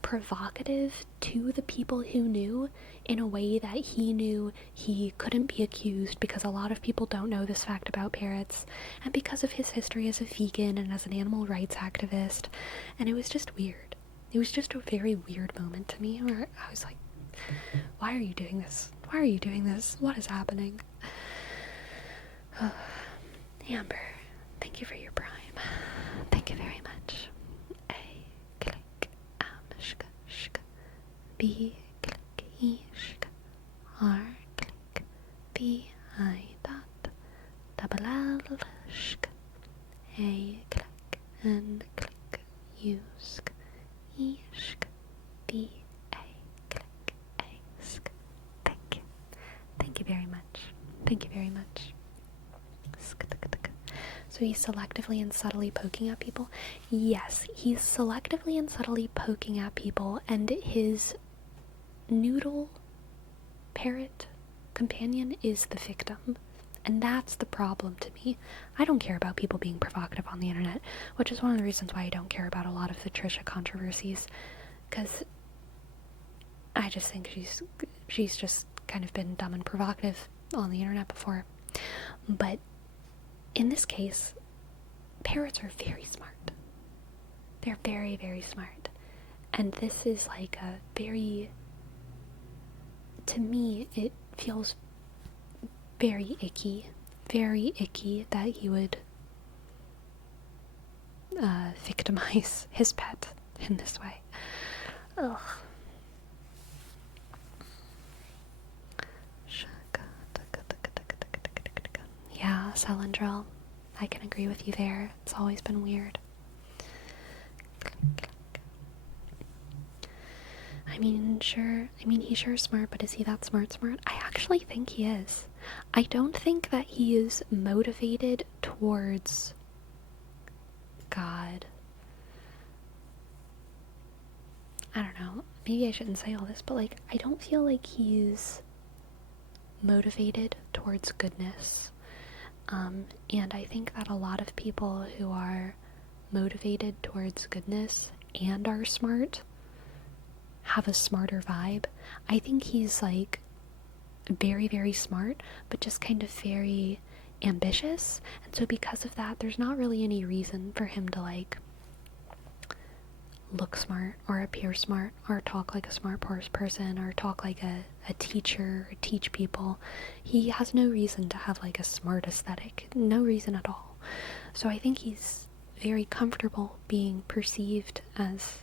provocative to the people who knew, in a way that he knew he couldn't be accused, because a lot of people don't know this fact about parrots, and because of his history as a vegan and as an animal rights activist. And it was just weird. It was just a very weird moment to me, where I was like, why are you doing this? Why are you doing this? What is happening? Amber, thank you for your prime. Thank you very much. B click E shk R click B I dot double L shk A click N click U sk E shk B A click A sk. Thank you. Thank you very much. Thank you very much. So he's selectively and subtly poking at people? Yes, he's selectively and subtly poking at people, and his noodle parrot companion is the victim. And that's the problem to me. I don't care about people being provocative on the internet, which is one of the reasons why I don't care about a lot of the Trisha controversies, because I just think she's just kind of been dumb and provocative on the internet before. But in this case, parrots are very smart. They're very, very smart. And this is like a very, to me, it feels very icky that he would victimize his pet in this way. Ugh. Yeah, Salendrell, I can agree with you there. It's always been weird. He's sure smart, but is he that smart? I actually think he is. I don't think that he is motivated towards God. I don't know. Maybe I shouldn't say all this, but I don't feel like he's motivated towards goodness. And I think that a lot of people who are motivated towards goodness and are smart have a smarter vibe. I think he's very, very smart, but just kind of very ambitious, and so because of that, there's not really any reason for him to like look smart or appear smart or talk like a smart person or talk like a teacher or teach people. He has no reason to have like a smart aesthetic, no reason at all. So I think he's very comfortable being perceived as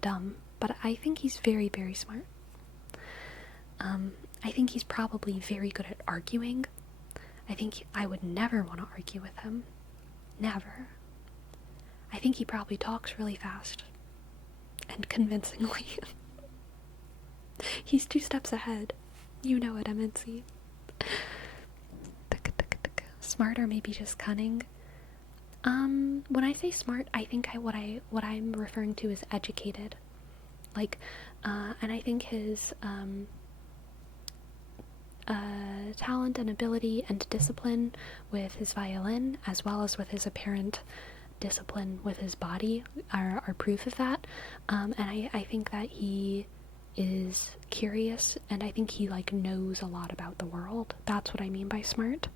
dumb, but I think he's very, very smart. I think he's probably very good at arguing. I think I would never want to argue with him. Never. I think he probably talks really fast and convincingly. He's 2 steps ahead. You know it, MNC. Smart or maybe just cunning. When I say smart, I think what I'm referring to is educated. Like, and I think his talent and ability and discipline with his violin, as well as with his apparent discipline with his body, are proof of that. And I think that he is curious, and I think he like knows a lot about the world. That's what I mean by smart.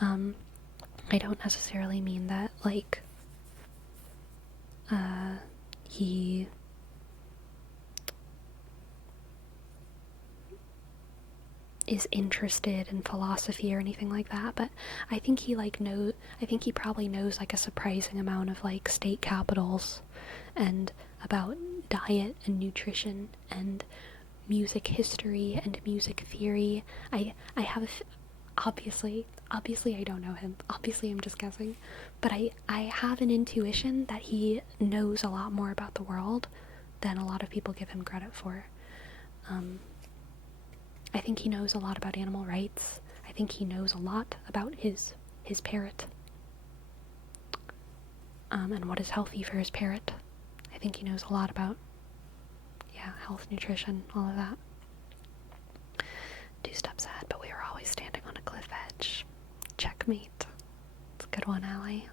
I don't necessarily mean that like he is interested in philosophy or anything like that, but I think he probably knows like a surprising amount of like state capitals and about diet and nutrition and music history and music theory. I have obviously I don't know him. Obviously I'm just guessing, but I have an intuition that he knows a lot more about the world than a lot of people give him credit for. I think he knows a lot about animal rights. I think he knows a lot about his parrot. And what is healthy for his parrot. I think he knows a lot about, health, nutrition, all of that. 2 steps ahead, but we were always standing on a cliff edge. Checkmate. It's a good one, Allie.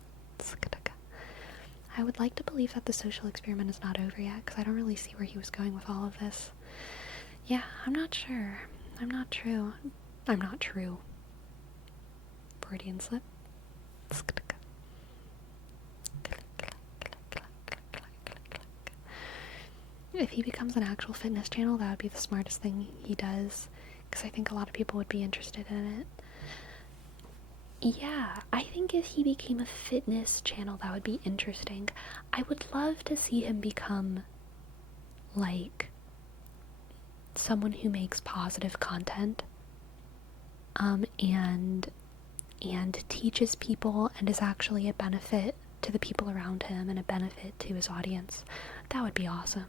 I would like to believe that the social experiment is not over yet, because I don't really see where he was going with all of this. Yeah, I'm not sure. I'm not true. Freudian slip. If he becomes an actual fitness channel, that would be the smartest thing he does, because I think a lot of people would be interested in it. Yeah, I think if he became a fitness channel, that would be interesting. I would love to see him become like someone who makes positive content, and teaches people and is actually a benefit to the people around him and a benefit to his audience. That would be awesome.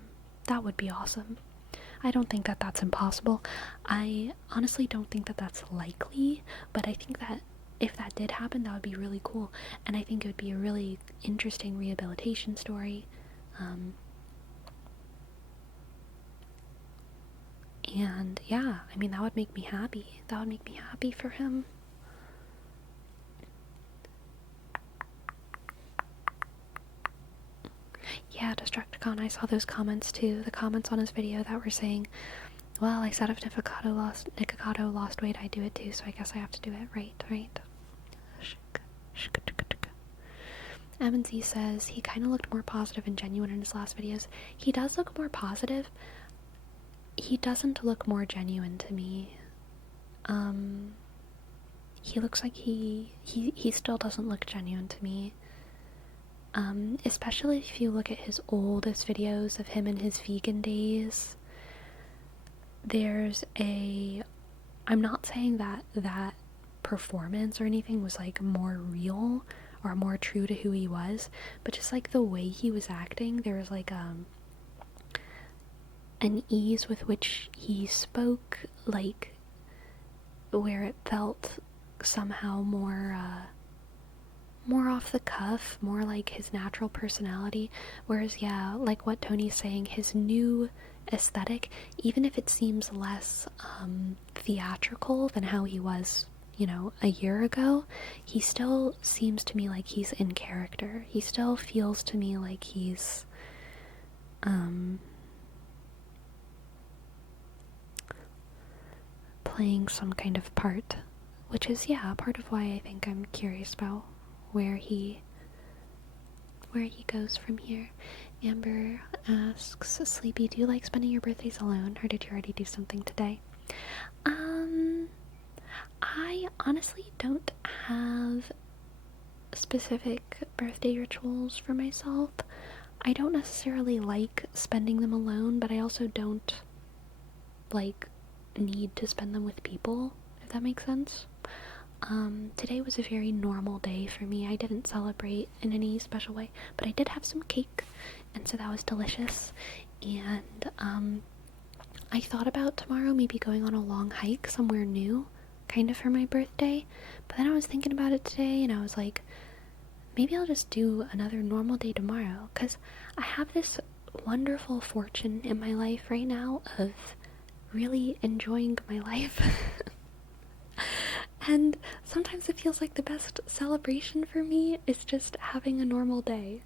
I don't think that that's impossible. I honestly don't think that that's likely, but I think that if that did happen, that would be really cool, and I think it would be a really interesting rehabilitation story. And yeah, I mean, that would make me happy. That would make me happy for him. Yeah, Destructicon, I saw those comments too. The comments on his video that were saying, well, I said if Nikocado lost weight, I'd do it too, so I guess I have to do it. Right. M&Z says, he kind of looked more positive and genuine in his last videos. He does look more positive. He doesn't look more genuine to me. He looks like he still doesn't look genuine to me. Especially if you look at his oldest videos of him in his vegan days. I'm not saying that performance or anything was like more real or more true to who he was, but just like the way he was acting, there was like an ease with which he spoke, like where it felt somehow more off the cuff, more like his natural personality. Whereas like what Tony's saying, his new aesthetic, even if it seems less theatrical than how he was, a year ago, he still seems to me like he's in character. He still feels to me like he's playing some kind of part which is, yeah, part of why I think I'm curious about where he goes from here. Amber asks, Sleepy, do you like spending your birthdays alone, or did you already do something today? I honestly don't have specific birthday rituals for myself. I don't necessarily like spending them alone, but I also don't like need to spend them with people, if that makes sense. Today was a very normal day for me. I didn't celebrate in any special way, but I did have some cake, and so that was delicious. And I thought about tomorrow maybe going on a long hike somewhere new, kind of for my birthday, but then I was thinking about it today, and I was like, maybe I'll just do another normal day tomorrow, because I have this wonderful fortune in my life right now of really enjoying my life. And sometimes it feels like the best celebration for me is just having a normal day.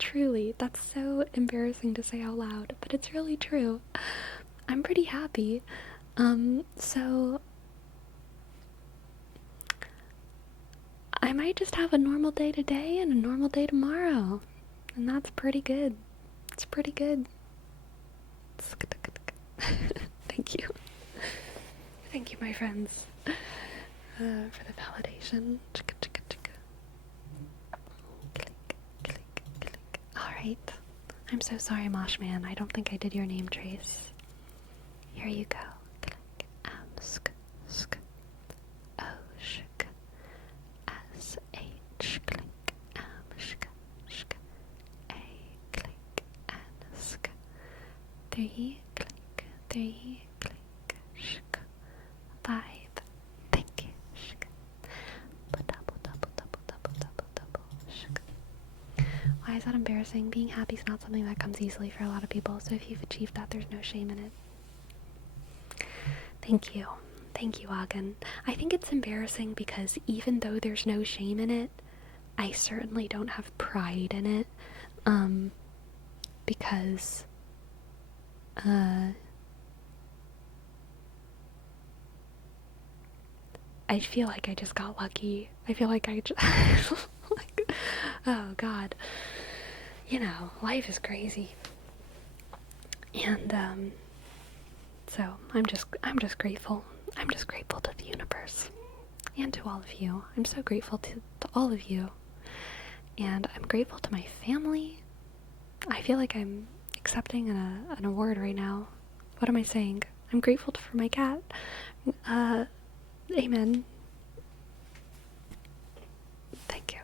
Truly, that's so embarrassing to say out loud, but it's really true. I'm pretty happy. So I might just have a normal day today and a normal day tomorrow. And that's pretty good. It's pretty good. Thank you. Thank you, my friends, for the validation. Alright. I'm so sorry, Moshman. I don't think I did your name trace. Here you go. Click. Sk. Sk. O. Shk. S. H. Click. Shk. Shk. A. Click. N. Sk. 3. Click. 3. Click. Shk. 5. Thank you. Shk. Double. Shk. Why is that embarrassing? Being happy is not something that comes easily for a lot of people, so if you've achieved that, there's no shame in it. Thank you. Thank you, Agan. I think it's embarrassing because even though there's no shame in it, I certainly don't have pride in it. Because I feel like I just got lucky. I feel like I just like, oh god. You know, life is crazy. And so I'm just grateful. I'm just grateful to the universe and to all of you. I'm so grateful to all of you. And I'm grateful to my family. I feel like I'm accepting an award right now. What am I saying? I'm grateful for my cat. Amen. Thank you.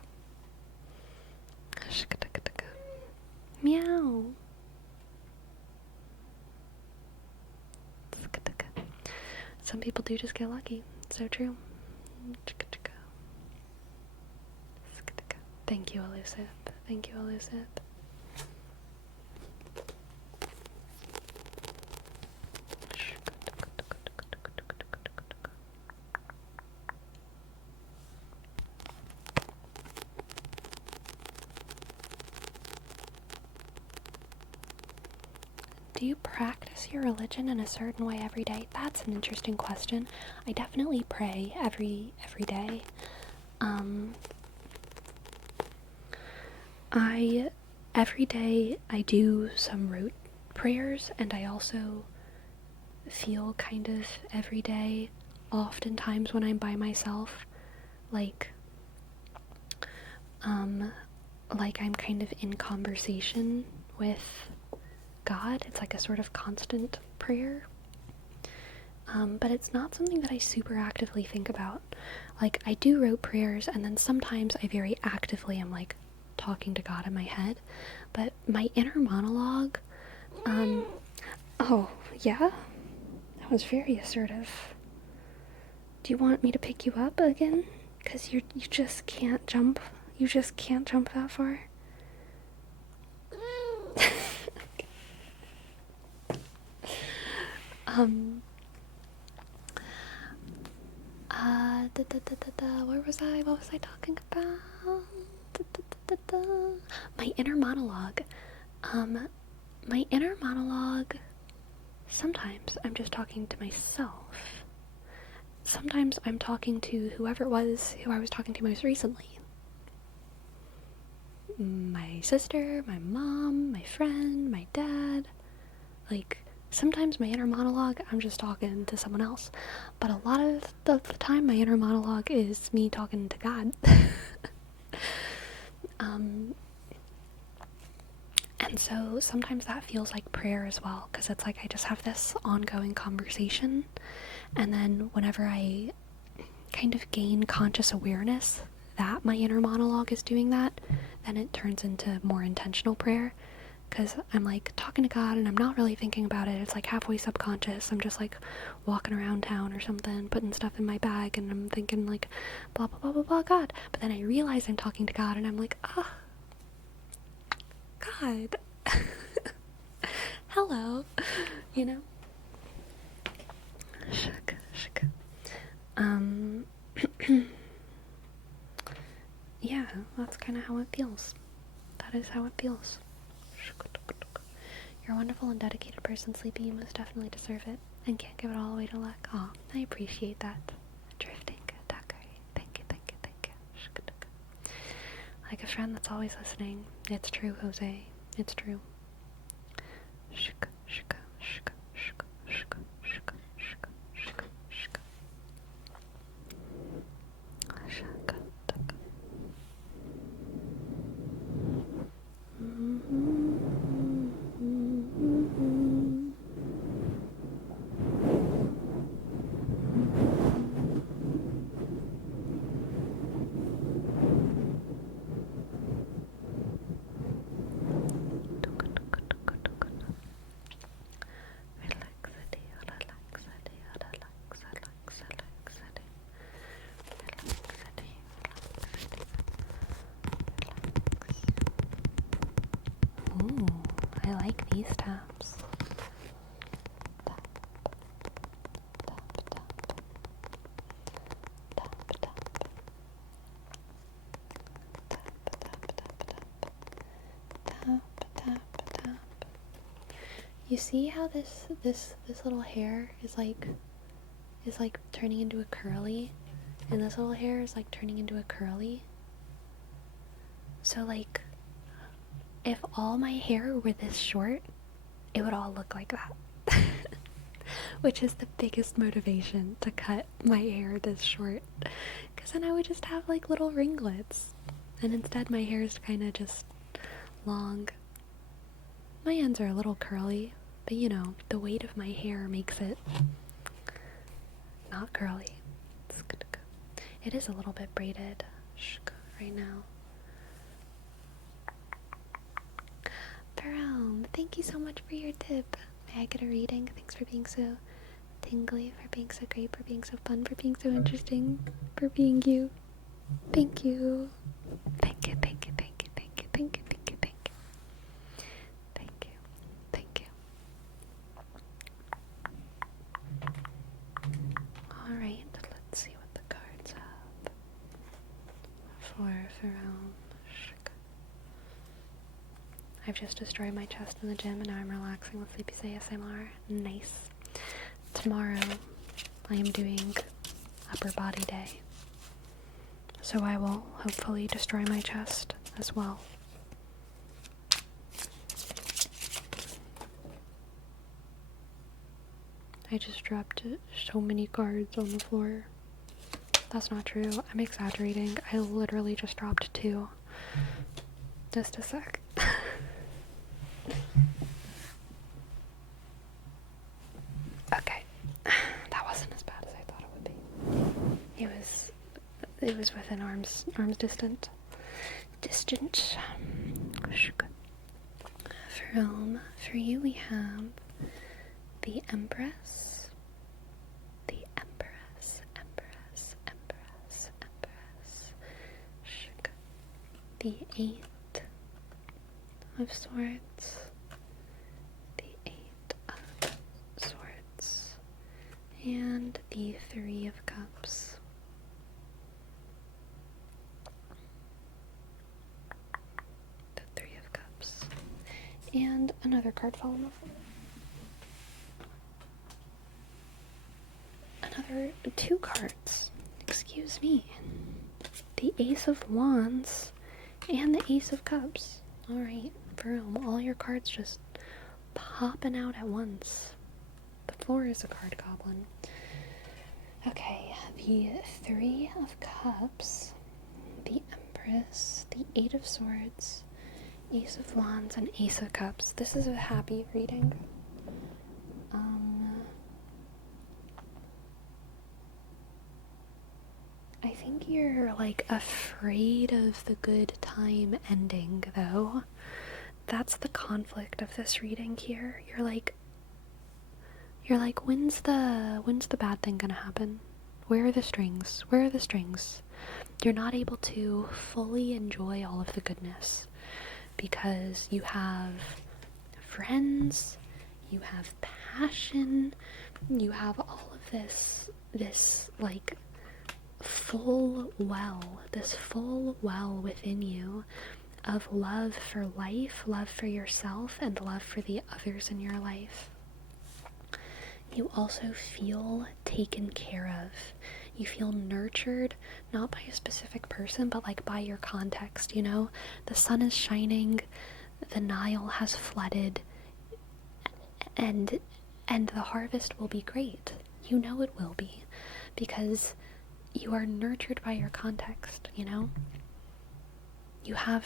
Meow. Some people do just get lucky. So true. Thank you, Elusive. Thank you, Elusive. Do you practice your religion in a certain way every day? That's an interesting question. I definitely pray every day. Every day I do some rote prayers, and I also feel kind of every day, oftentimes when I'm by myself, like I'm kind of in conversation with God. It's like a sort of constant prayer. But it's not something that I super actively think about. Like, I do rote prayers, and then sometimes I very actively am like talking to God in my head. But my inner monologue, oh, yeah? That was very assertive. Do you want me to pick you up again? Because you just can't jump. You just can't jump that far. Where was I? What was I talking about? My inner monologue. My inner monologue, sometimes I'm just talking to myself. sometimes I'm talking to whoever it was who I was talking to most recently. My sister, my mom, my friend, my dad. Like, sometimes my inner monologue, I'm just talking to someone else. But a lot of the time, my inner monologue is me talking to God. And so sometimes that feels like prayer as well, because it's like I just have this ongoing conversation, and then whenever I kind of gain conscious awareness that my inner monologue is doing that, then it turns into more intentional prayer, because I'm like talking to God and I'm not really thinking about it. It's like halfway subconscious. I'm just like walking around town or something, putting stuff in my bag, and I'm thinking like blah blah blah blah blah God. But then I realize I'm talking to God and I'm like, God. Hello. You know? Shuck. Yeah, that's kind of how it feels. That is how it feels. You're a wonderful and dedicated person, Sleepy. You most definitely deserve it. And can't give it all away to luck. Aw, I appreciate that. Drifting, Dakari. Thank you. Like a friend that's always listening. It's true, Jose. It's true. Ooh, I like these taps. Tap. You see how this little hair is like turning into a curly, and this little hair is like turning into a curly. So like, if all my hair were this short, it would all look like that. Which is the biggest motivation to cut my hair this short, because then I would just have like little ringlets, and instead my hair is kind of just long. My ends are a little curly, but you know, the weight of my hair makes it not curly. It is a little bit braided right now. Jerome, thank you so much for your tip. May I get a reading? Thanks for being so tingly, for being so great, for being so fun, for being so interesting, for being you. Thank you. Thank you. Alright, let's see what the cards have for Jerome. I've just destroyed my chest in the gym and now I'm relaxing with Sleepy's ASMR. Nice. Tomorrow I am doing upper body day, so I will hopefully destroy my chest as well. I just dropped so many cards on the floor. That's not true. I'm exaggerating. I literally just dropped 2. Just a sec. Okay. That wasn't as bad as I thought it would be. It was within arm's distance. For you we have the Empress, the 8 of Swords, and the 3 of Cups. The 3 of Cups. And another card fell on the floor. are two cards. Excuse me. The Ace of Wands and the Ace of Cups. Alright, boom. All your cards just popping out at once. The floor is a card goblin. Okay, the Three of Cups, the Empress, the Eight of Swords, Ace of Wands, and Ace of Cups. This is a happy reading. I think you're, like, afraid of the good time ending, though. That's the conflict of this reading here. You're like, when's the bad thing gonna happen? Where are the strings? Where are the strings? You're not able to fully enjoy all of the goodness because you have friends, you have passion, you have all of this like full well within you of love for life, love for yourself, and love for the others in your life. You also feel taken care of. You feel nurtured, not by a specific person, but like by your context, you know? The sun is shining, the Nile has flooded, and the harvest will be great. You know it will be, because you are nurtured by your context, you know? You have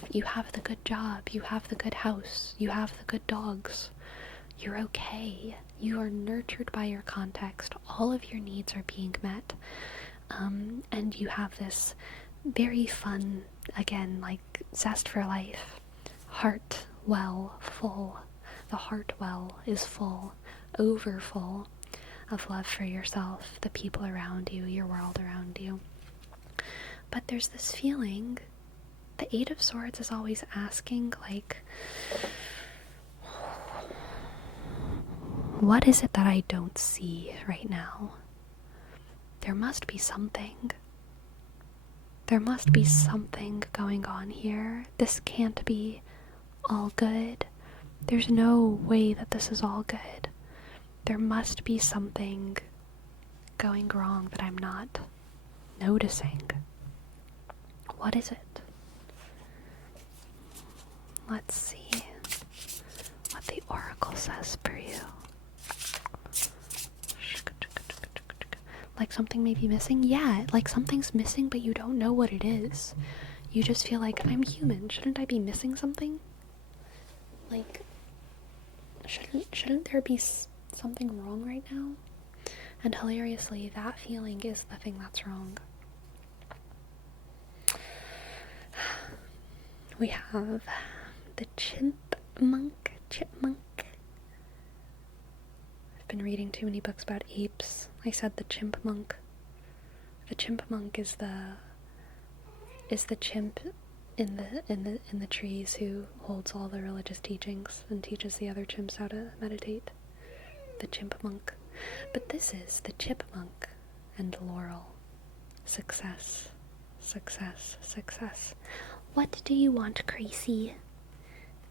the good job, you have the good house, you have the good dogs. You're okay. You are nurtured by your context. All of your needs are being met. And you have this very fun, again, like, zest for life. Heart well full. The heart well is full, over full of love for yourself, the people around you, your world around you. But there's this feeling, the Eight of Swords is always asking, like, what is it that I don't see right now? There must be something. There must be something going on here. This can't be all good. There's no way that this is all good. There must be something going wrong that I'm not noticing. What is it? Let's see what the Oracle says for you. Like something may be missing? Yeah, like something's missing, but you don't know what it is. You just feel like, I'm human. Shouldn't I be missing something? Like, shouldn't there be something wrong right now? And hilariously, that feeling is the thing that's wrong. We have the chipmunk. I've been reading too many books about apes. I said the chipmunk. The chipmunk is the chimp in the trees who holds all the religious teachings and teaches the other chimps how to meditate. The chipmunk. But this is the chipmunk and laurel. Success. Success. Success. What do you want, Gracie?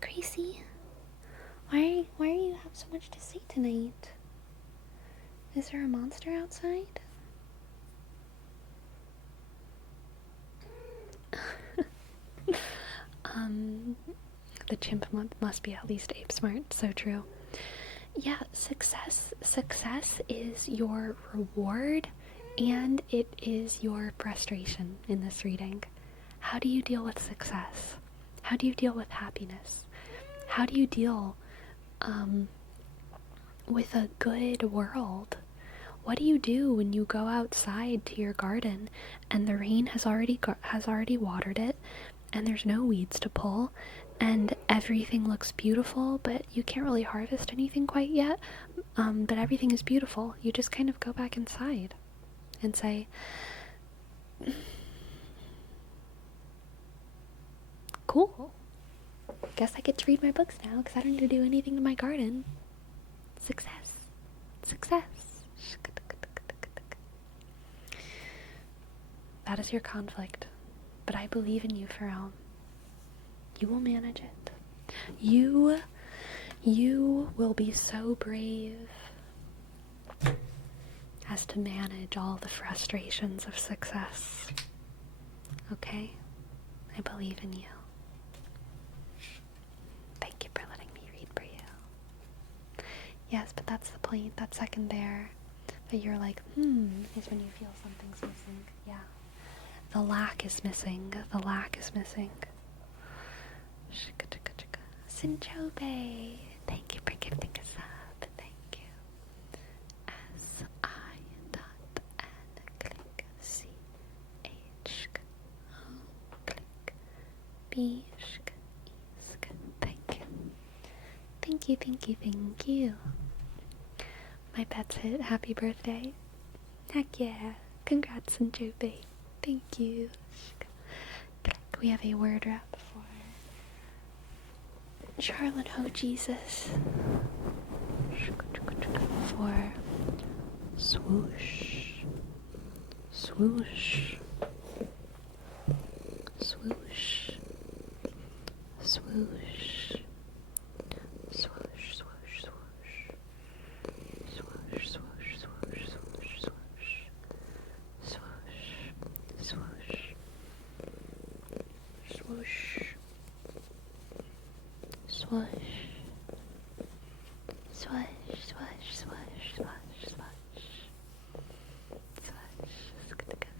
Gracie? Why do you have so much to say tonight? Is there a monster outside? The chimp must be at least ape smart, so true. Yeah, success is your reward, and it is your frustration in this reading. How do you deal with success? How do you deal with happiness? How do you deal with a good world? What do you do when you go outside to your garden and the rain has already watered it, and there's no weeds to pull, and everything looks beautiful, but you can't really harvest anything quite yet, but everything is beautiful? You just kind of go back inside and say, cool, guess I get to read my books now because I don't need to do anything to my garden. Success. Success. That is your conflict, but I believe in you, Pharrell. You will manage it. You will be so brave has to manage all the frustrations of success. Okay? I believe in you. Thank you for letting me read for you. Yes, but that's the point. That second there that you're like, is when you feel something's missing. Yeah. The lack is missing. The lack is missing. Sinchobe, thank you for gifting us up. Thank you. S-I dot N click C-H click B-sh isk. Thank you. Thank you, thank you, thank you. My pet's hit. Happy birthday. Heck yeah. Congrats, Sinchobe. Thank you. We have a word wrap for Charlotte Ho Jesus. For swoosh, swoosh, swoosh, swoosh, swoosh, swoosh, swoosh, swoosh, swoosh, swoosh, swoosh, swoosh, swoosh, swoosh. Swoosh, swash, swash, swash, swash, swash, swash, swash.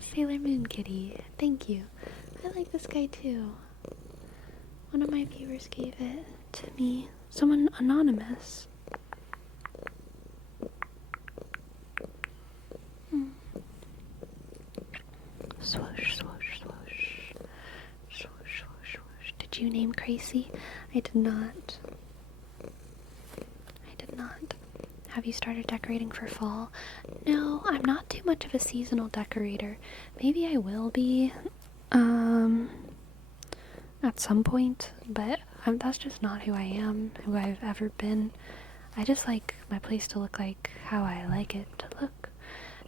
Sailor Moon Kitty, thank you. I like this guy too. One of my viewers gave it to me. Someone anonymous. Swoosh, swoosh, swoosh. Swoosh, swoosh, swoosh. Did you name Crazy? I did not. I did not. Have you started decorating for fall? No, I'm not too much of a seasonal decorator. Maybe I will be, at some point, but that's just not who I am, who I've ever been. I just like my place to look like how I like it to look.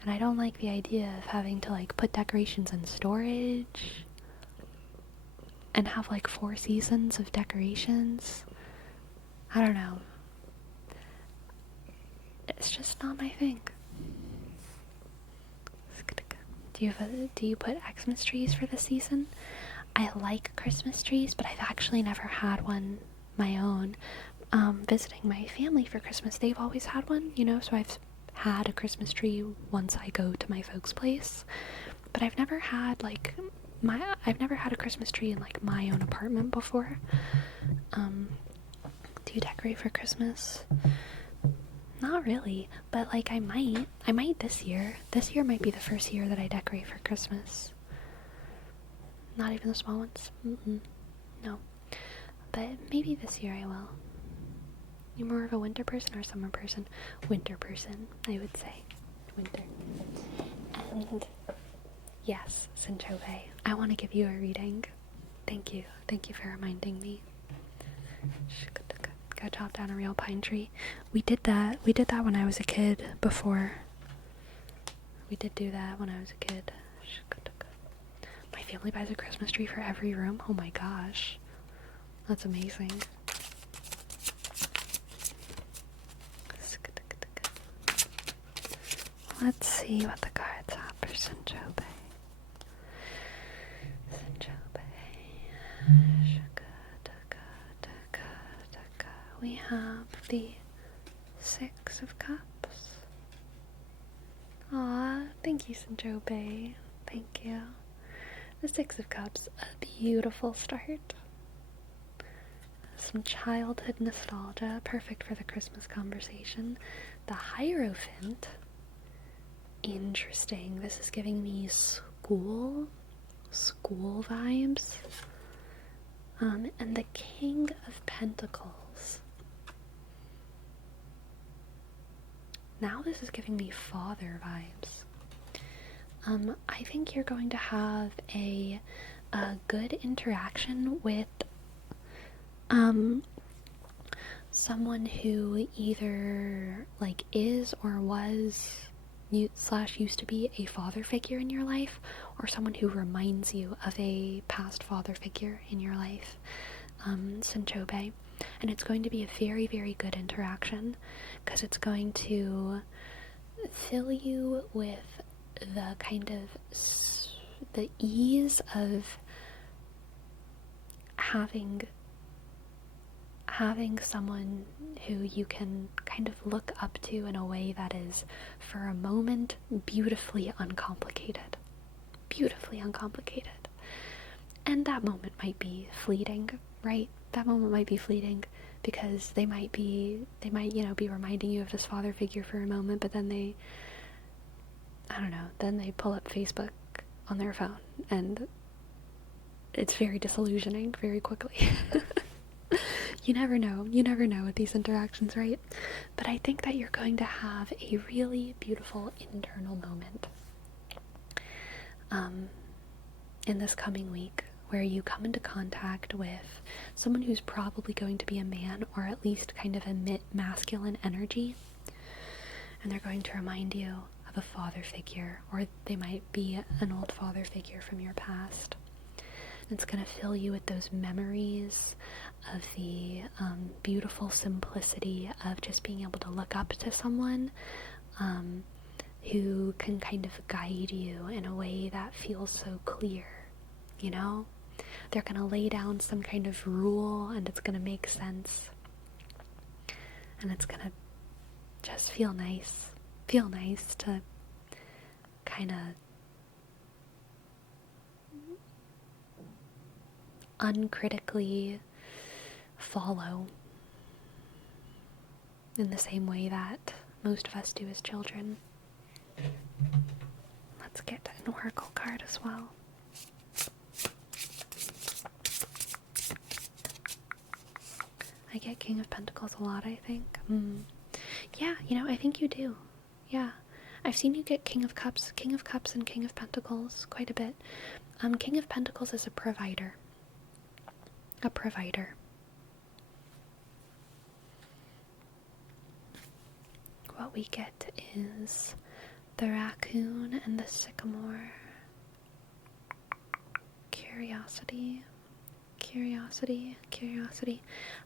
And I don't like the idea of having to, like, put decorations in storage and have, like, 4 seasons of decorations. I don't know. It's just not my thing. Do you put Xmas trees for the season? I like Christmas trees, but I've actually never had one my own. Visiting my family for Christmas, they've always had one, so I've had a Christmas tree once I go to my folks' place, but I've never had a Christmas tree in, like, my own apartment before. Do you decorate for Christmas? Not really, but, like, I might this year. This year might be the first year that I decorate for Christmas. Not even the small ones? No. But maybe this year I will. You more of a winter person or a summer person? Winter person, I would say. Winter. And yes, Sinchobe, I want to give you a reading. Thank you. Thank you for reminding me. Go chop down a real pine tree. We did that when I was a kid before. We did do that when I was a kid. My family buys a Christmas tree for every room. Oh my gosh. That's amazing. Let's see what the cards have for Sinchobe. We have the 6 of Cups. Aw, thank you, Sinchobe. Thank you. The 6 of Cups, a beautiful start. Some childhood nostalgia, perfect for the Christmas conversation. The Hierophant. Interesting. This is giving me school vibes. And the King of Pentacles. Now this is giving me father vibes. I think you're going to have a good interaction with someone who either, like, is or was used to be a father figure in your life, or someone who reminds you of a past father figure in your life, Sinchobe. And it's going to be a very, very good interaction, because it's going to fill you with the kind of the ease of having someone who you can kind of look up to in a way that is, for a moment, beautifully uncomplicated. Beautifully uncomplicated. And that moment might be fleeting, right? That moment might be fleeting because they might, be reminding you of this father figure for a moment, but then they pull up Facebook on their phone and it's very disillusioning very quickly. You never know with these interactions, right? But I think that you're going to have a really beautiful internal moment in this coming week where you come into contact with someone who's probably going to be a man, or at least kind of emit masculine energy, and they're going to remind you of a father figure, or they might be an old father figure from your past. It's going to fill you with those memories of the beautiful simplicity of just being able to look up to someone who can kind of guide you in a way that feels so clear, you know? They're going to lay down some kind of rule and it's going to make sense. And it's going to just feel nice. Feel nice to kind of uncritically follow in the same way that most of us do as children. Let's get an oracle card as well. I get King of Pentacles a lot, I think. Yeah, I think you do. Yeah. I've seen you get King of Cups and King of Pentacles quite a bit. King of Pentacles is a provider. A provider. What we get is the raccoon and the sycamore. Curiosity.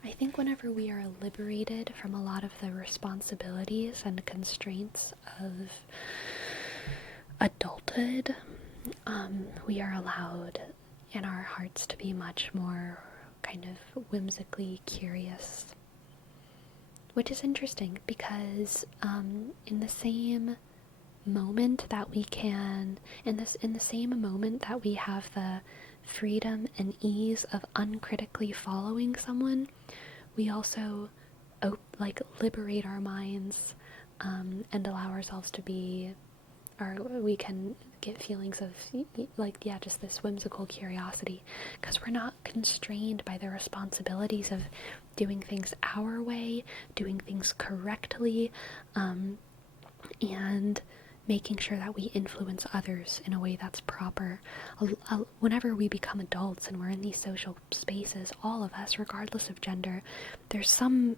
I think whenever we are liberated from a lot of the responsibilities and constraints of adulthood, we are allowed in our hearts to be much more kind of whimsically curious, which is interesting because in the same moment that we can, in the same moment that we have the freedom and ease of uncritically following someone, we also liberate our minds and allow ourselves to be, or we can get feelings of just this whimsical curiosity because we're not constrained by the responsibilities of doing things our way, doing things correctly, and making sure that we influence others in a way that's proper. Whenever we become adults and we're in these social spaces, all of us, regardless of gender, there's some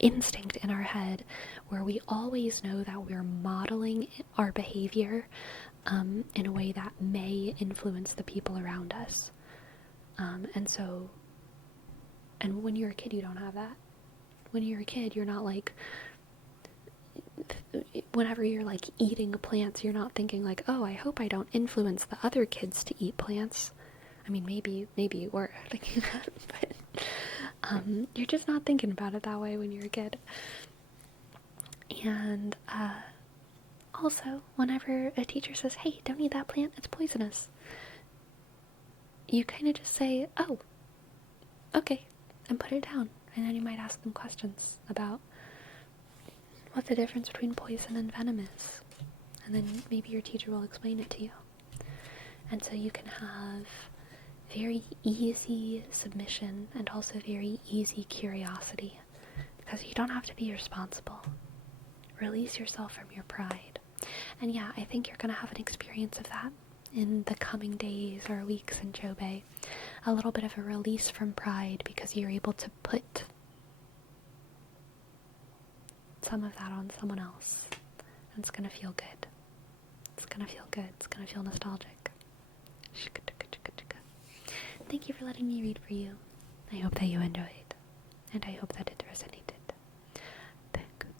instinct in our head where we always know that we're modeling our behavior in a way that may influence the people around us. And when you're a kid, you don't have that. When you're a kid, you're not like, whenever you're like eating plants, you're not thinking like, oh, I hope I don't influence the other kids to eat plants. I mean, maybe you were thinking that, but you're just not thinking about it that way when you're a kid. And also, whenever a teacher says, hey, don't eat that plant, it's poisonous, you kind of just say, oh, okay, and put it down. And then you might ask them questions about what the difference between poison and venom is. And then maybe your teacher will explain it to you. And so you can have very easy submission and also very easy curiosity, because you don't have to be responsible. Release yourself from your pride. And yeah, I think you're going to have an experience of that in the coming days or weeks in Chobei. A little bit of a release from pride because you're able to put some of that on someone else. And it's going to feel good. It's going to feel good. It's going to feel nostalgic. Thank you for letting me read for you. I hope that you enjoyed. And I hope that it resonated. Thank you.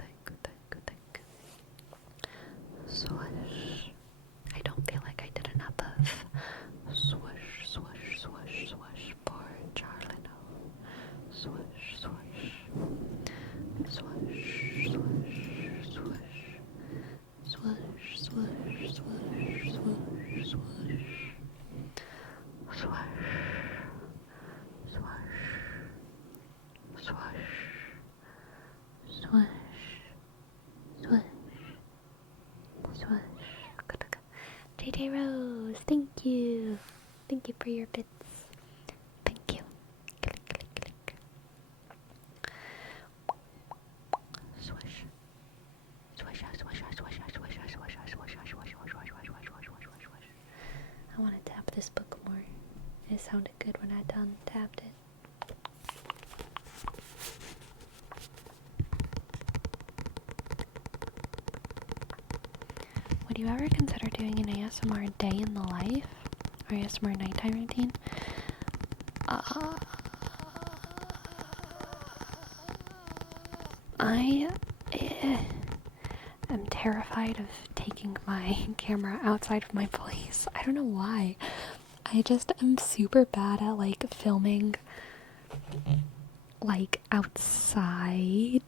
for your bits. Thank you. Click, click, click. Swish. Swish, swish, swish, swish, swish, swish, swish, swish, swish, swish, swish. I want to tap this book more. It sounded good when I tapped it. Would you ever consider doing an ASMR day in the life? Or ASMR nighttime routine? I am terrified of taking my camera outside of my place. I don't know why. I just am super bad at like filming like outside.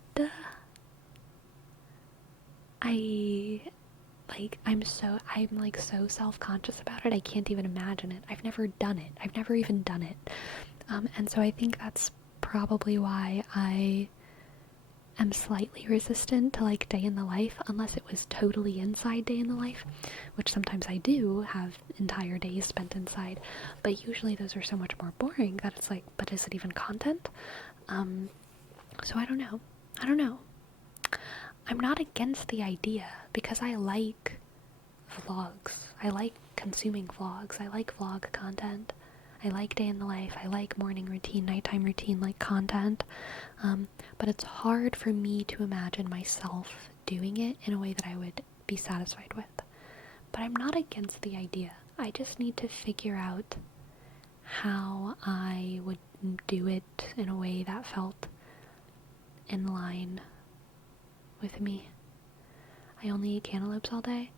I'm so self-conscious about it. I can't even imagine it. I've never done it. I've never even done it. And so I think that's probably why I am slightly resistant to like day in the life, unless it was totally inside day in the life, which sometimes I do have entire days spent inside, but usually those are so much more boring that it's like, but is it even content? So I don't know. I'm not against the idea because I like vlogs. I like consuming vlogs. I like vlog content. I like day in the life. I like morning routine, nighttime routine, like content. But it's hard for me to imagine myself doing it in a way that I would be satisfied with. But I'm not against the idea. I just need to figure out how I would do it in a way that felt in line with me. I only eat cantaloupes all day.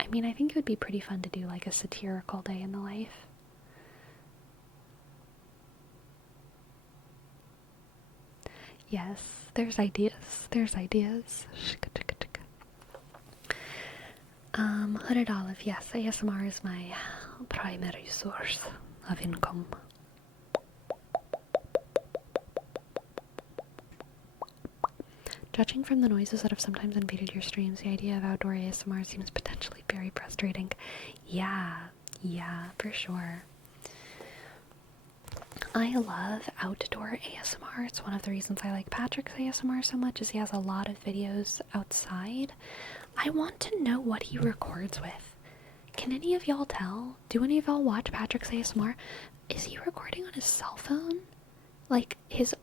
I mean, I think it would be pretty fun to do like a satirical day in the life. Yes, there's ideas. Hooded Olive, yes, ASMR is my primary source of income. Judging from the noises that have sometimes invaded your streams, the idea of outdoor ASMR seems potentially very frustrating. Yeah, for sure. I love outdoor ASMR. It's one of the reasons I like Patrick's ASMR so much, is he has a lot of videos outside. I want to know what he records with. Can any of y'all tell? Do any of y'all watch Patrick's ASMR? Is he recording on his cell phone? Like, his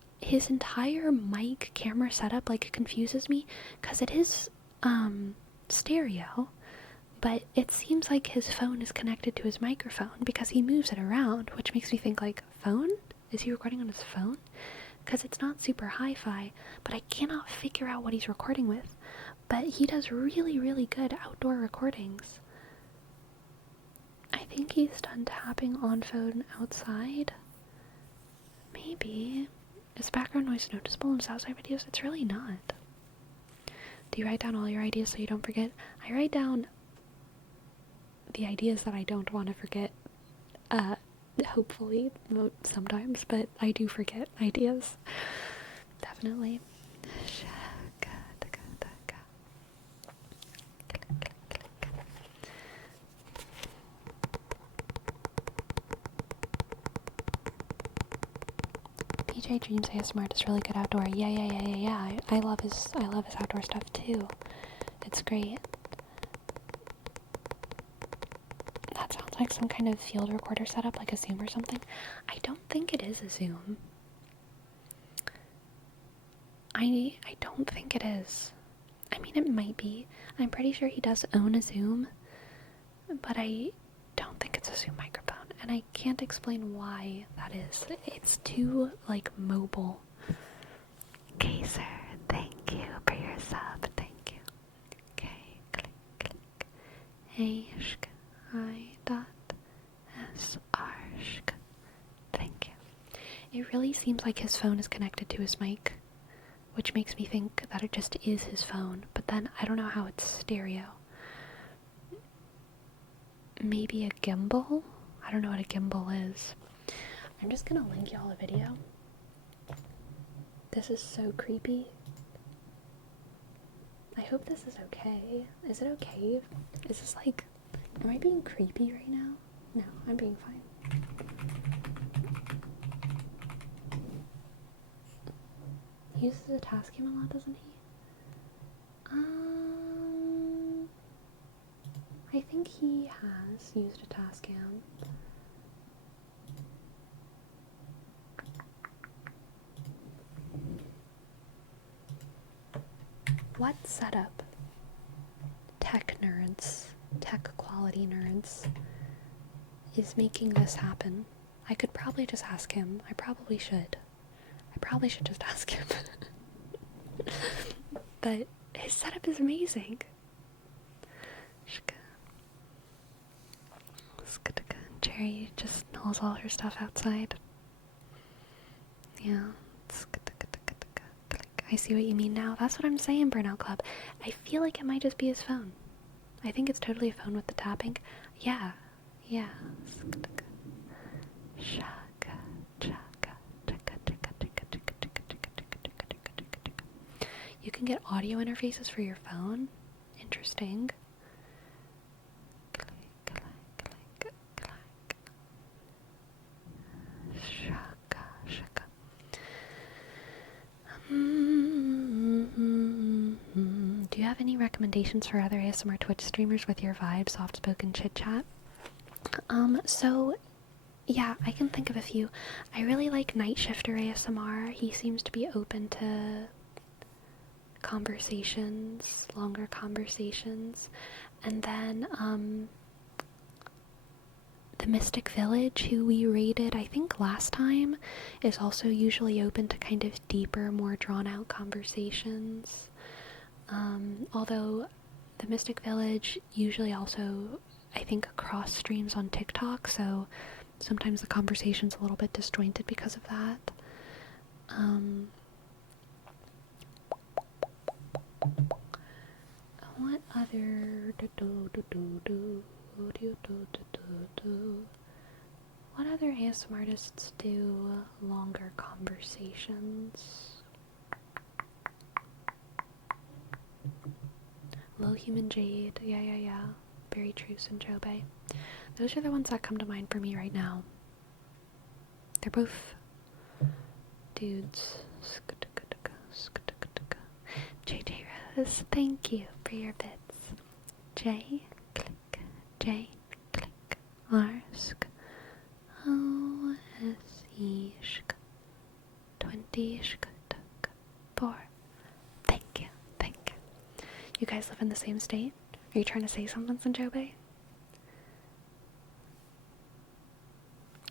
entire mic camera setup, like, confuses me, because it is, stereo, but it seems like his phone is connected to his microphone because he moves it around, which makes me think, like, phone? Is he recording on his phone? Because it's not super hi-fi, but I cannot figure out what he's recording with. But he does really, really good outdoor recordings. I think he's done tapping on phone outside. Maybe. Is background noise noticeable in his outside videos? It's really not. Do you write down all your ideas so you don't forget? I write down the ideas that I don't want to forget, hopefully, sometimes, but I do forget ideas. Definitely. PJ Dreams ASMR does really good outdoor. Yeah. I love his outdoor stuff too. It's great. That sounds like some kind of field recorder setup, like a Zoom or something. I don't think it is a Zoom. I don't think it is. I mean, it might be. I'm pretty sure he does own a Zoom, but I don't think it's a Zoom microphone, and I can't explain why that is. It's too, like, mobile. Okay, sir, thank you for your sub. Thank you. Okay, click, click. Ashk, I.S.R.shk. Thank you. It really seems like his phone is connected to his mic, which makes me think that it just is his phone, but then I don't know how it's stereo. Maybe a gimbal? I don't know what a gimbal is. I'm just gonna link y'all a video. This is so creepy. I hope this is okay. Is it okay? Is this like... Am I being creepy right now? No, I'm being fine. He uses a Tascam a lot, doesn't he? I think he has used a Tascam. What setup? Tech nerds, tech quality nerds, is making this happen? I could probably just ask him. I probably should just ask him. But his setup is amazing. Cherry just knows all her stuff outside. Yeah. I see what you mean now. That's what I'm saying, Burnout Club. I feel like it might just be his phone. I think it's totally a phone with the tapping. Yeah. Yeah. You can get audio interfaces for your phone? Interesting. Do you have any recommendations for other ASMR Twitch streamers with your vibe, soft-spoken chit-chat? So, yeah, I can think of a few. I really like Night Shifter ASMR. He seems to be open to conversations, longer conversations. And then, the Mystic Village, who we rated, I think, last time, is also usually open to kind of deeper, more drawn-out conversations. Although the Mystic Village usually also, I think, cross streams on TikTok, so sometimes the conversation's a little bit disjointed because of that. What other... What other ASMR artists do longer conversations? Low Human Jade, yeah. Very True, Sinjobe. Those are the ones that come to mind for me right now. They're both dudes. JJ Rose, thank you for your bits. J, click, R, sk, O, S, E, sk, 20, sk, 4. Thank you. You guys live in the same state? Are you trying to say something, Sinjobe?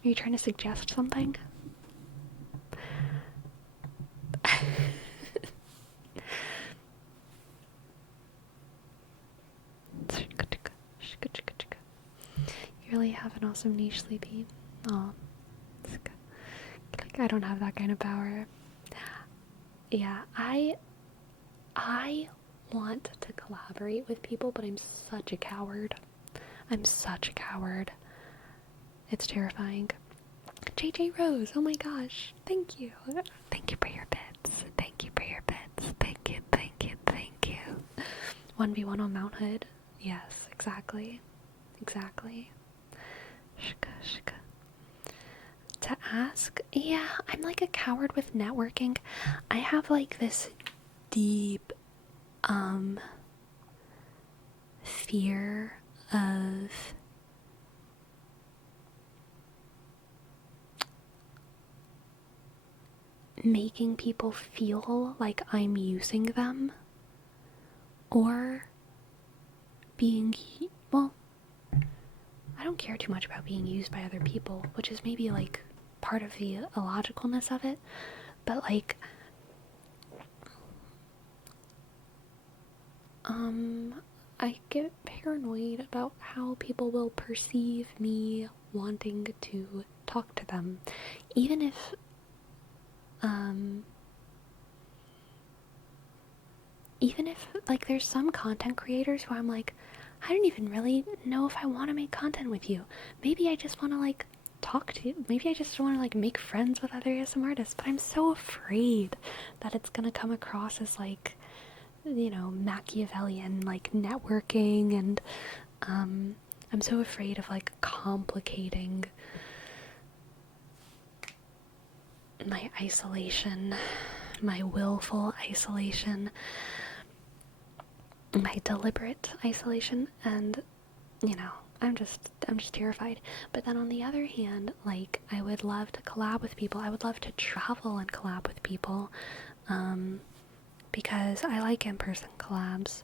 Are you trying to suggest something? You really have an awesome niche, Sleepy. Aw. I don't have that kind of power. Yeah, I want to collaborate with people, but I'm such a coward. It's terrifying. JJ Rose, oh my gosh. Thank you. Thank you for your bits. Thank you. 1v1 on Mount Hood. Yes, exactly. Shka. To ask, yeah, I'm like a coward with networking. I have like this deep fear of making people feel like I'm using them, or being, well, I don't care too much about being used by other people, which is maybe like part of the illogicalness of it, but like I get paranoid about how people will perceive me wanting to talk to them, even if like there's some content creators who I'm like, I don't even really know if I want to make content with you. Maybe I just want to like talk to you. Maybe I just want to like make friends with other ASMR artists, but I'm so afraid that it's gonna come across as like, you know, Machiavellian, like networking, and I'm so afraid of like complicating my isolation, my willful isolation, my deliberate isolation, and I'm just terrified. But then on the other hand, like, I would love to collab with people. I would love to travel and collab with people, because I like in-person collabs.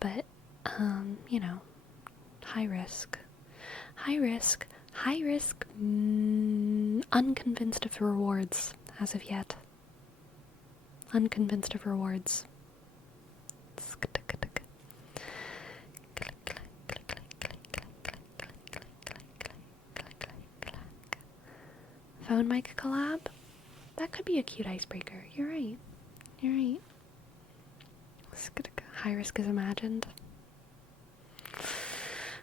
But high risk, high risk, high risk. Unconvinced of the rewards as of yet. Unconvinced of rewards. Phone mic collab? That could be a cute icebreaker. You're right. You're right. High risk is imagined.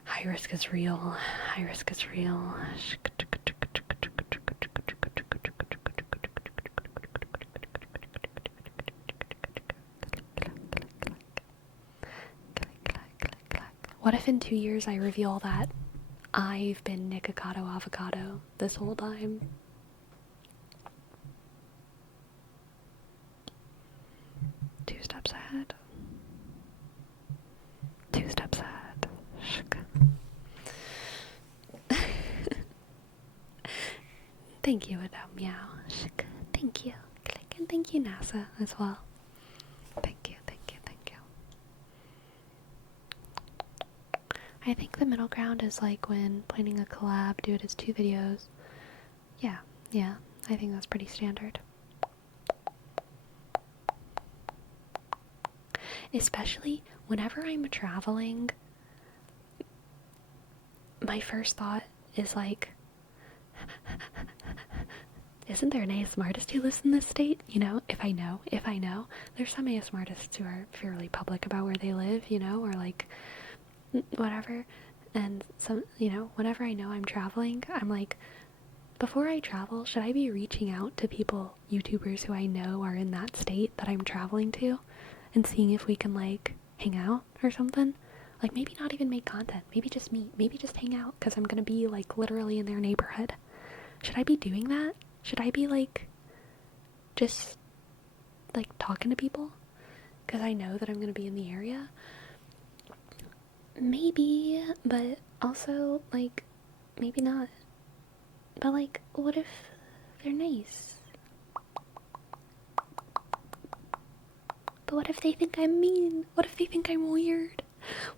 High risk is real. High risk is real. What if in 2 years I reveal that I've been Nikocado avocado this whole time? Two steps ahead. Two steps ahead. Thank you, Adam Meow. Thank you. And thank you, NASA, as well. Thank you, thank you, thank you. I think the middle ground is like when planning a collab, do it as 2 videos. Yeah, I think that's pretty standard. Especially whenever I'm traveling, my first thought is like, isn't there an ASMR artist who lives in this state? If I know. There's some ASMR artists who are fairly public about where they live, or like, whatever. And some, whenever I know I'm traveling, I'm like, before I travel, should I be reaching out to people, YouTubers who I know are in that state that I'm traveling to, and seeing if we can, like, hang out or something? Like, maybe not even make content. Maybe just meet. Maybe just hang out, because I'm gonna be, like, literally in their neighborhood. Should I be doing that? Should I be, like, just, like, talking to people? Because I know that I'm gonna be in the area? Maybe, but also, like, maybe not. But, like, what if they're nice? But what if they think I'm mean? What if they think I'm weird?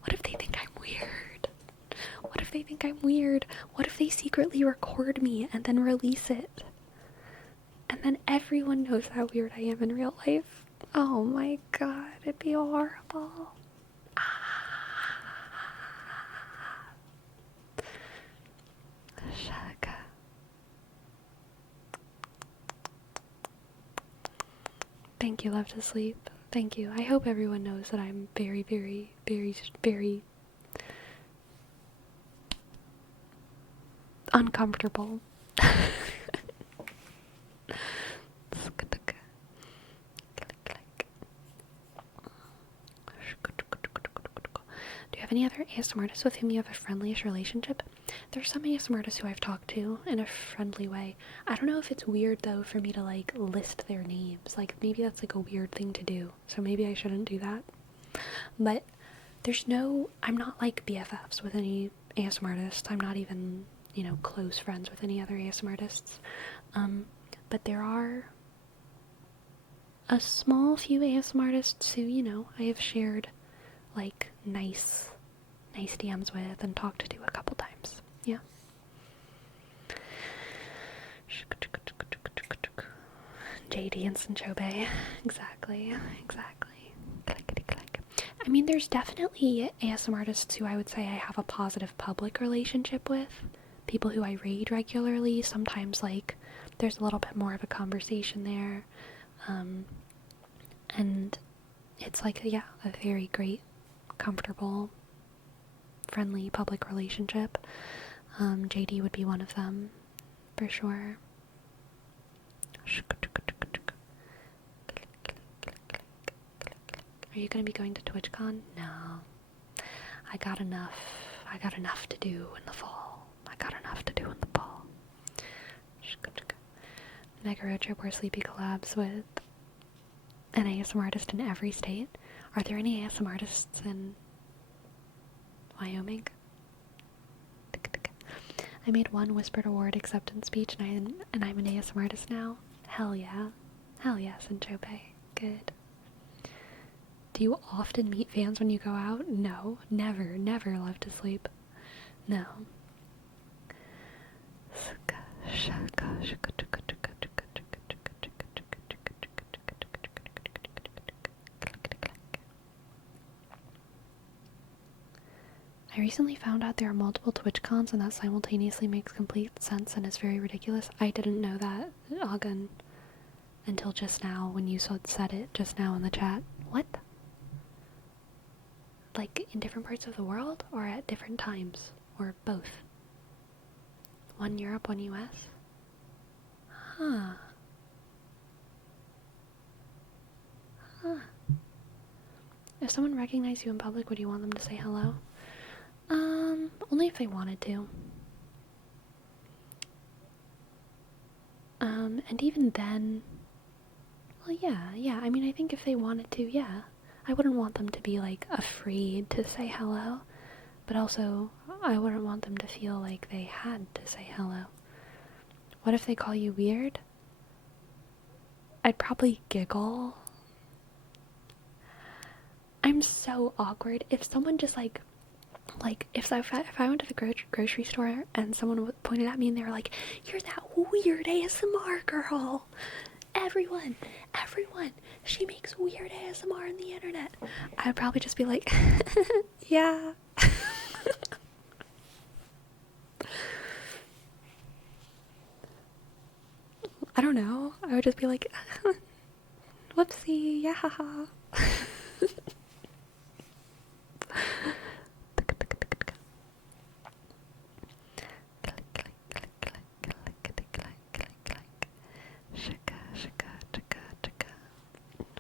What if they think I'm weird? What if they think I'm weird? What if they secretly record me and then release it? And then everyone knows how weird I am in real life. Oh my god, it'd be horrible. Shaka. Thank you, Love to Sleep. Thank you. I hope everyone knows that I'm very, very, very, very uncomfortable. Do you have any other ASMR artists with whom you have a friendly-ish relationship? There's some ASMR artists who I've talked to in a friendly way. I don't know if it's weird, though, for me to, like, list their names. Like, maybe that's, like, a weird thing to do. So maybe I shouldn't do that. But I'm not, like, BFFs with any ASMR artists. I'm not even, close friends with any other ASMR artists. But there are a small few ASMR artists who, I have shared, like, nice DMs with and talked to a couple times. Yeah. JD and Sanchobe. Exactly. Clickety click. I mean, there's definitely ASMR artists who I would say I have a positive public relationship with. People who I raid regularly. Sometimes, like, there's a little bit more of a conversation there. And it's like, a very great, comfortable, friendly public relationship. JD would be one of them, for sure. Are you going to be going to TwitchCon? No. I got enough to do in the fall. Mega Road Trip where Sleepy collabs with an ASMR artist in every state. Are there any ASMR artists in Wyoming? I made one Whispered Award acceptance speech and I'm an ASMR artist now. Hell yeah. Hell yes, in Chope. Good. Do you often meet fans when you go out? No, never love to sleep. No. I recently found out there are multiple Twitch cons and that simultaneously makes complete sense and is very ridiculous. I didn't know that, Agan, until just now when you said it just now in the chat. What? Like in different parts of the world or at different times? Or both? One Europe, one US? Huh. Huh. If someone recognized you in public, would you want them to say hello? Only if they wanted to. And even then, well, yeah, I mean, I think if they wanted to, yeah. I wouldn't want them to be, like, afraid to say hello, but also, I wouldn't want them to feel like they had to say hello. What if they call you weird? I'd probably giggle. I'm so awkward. If someone just, like if I went to the grocery store and someone pointed at me and they were like, "You're that weird ASMR girl. Everyone, she makes weird ASMR on the internet." I'd probably just be like, "Yeah." I don't know. I would just be like, "Whoopsie, yeah, haha."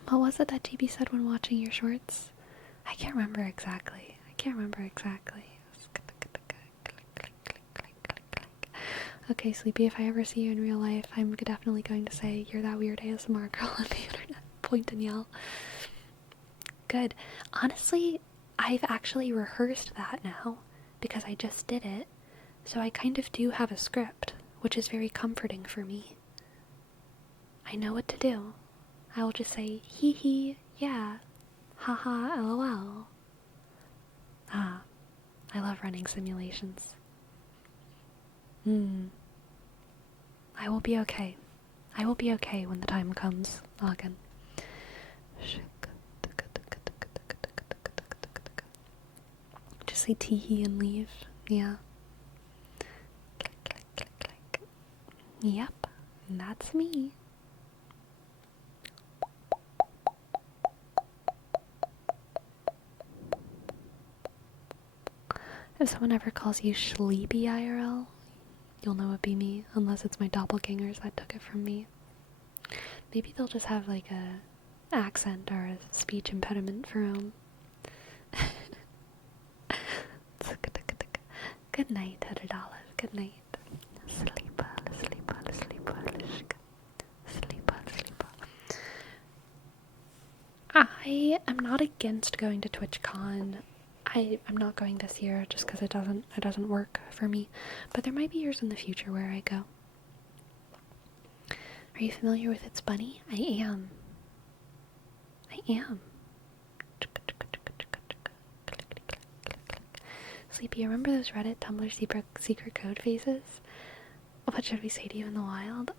What was it that GB said when watching your shorts? I can't remember exactly. Okay, Sleepy, if I ever see you in real life, I'm definitely going to say, "You're that weird ASMR girl on the internet." Point and yell. Good. Honestly, I've actually rehearsed that now, because I just did it, so I kind of do have a script, which is very comforting for me. I know what to do. I will just say, "Hee hee, yeah, haha, lol." Ah, I love running simulations. I will be okay. I will be okay when the time comes, Agan. Just say tee-hee and leave. Yeah. Yep, that's me. If someone ever calls you Sleepy IRL, you'll know it'd be me, unless it's my doppelgangers that took it from me. Maybe they'll just have like a accent or a speech impediment for them. Good night, Hederdala. Good night. Sleepa. I am not against going to TwitchCon. I'm not going this year just because it doesn't work for me. But there might be years in the future where I go. Are you familiar with It's Bunny? I am. Sleepy, remember those Reddit, Tumblr secret code phases? What should we say to you in the wild?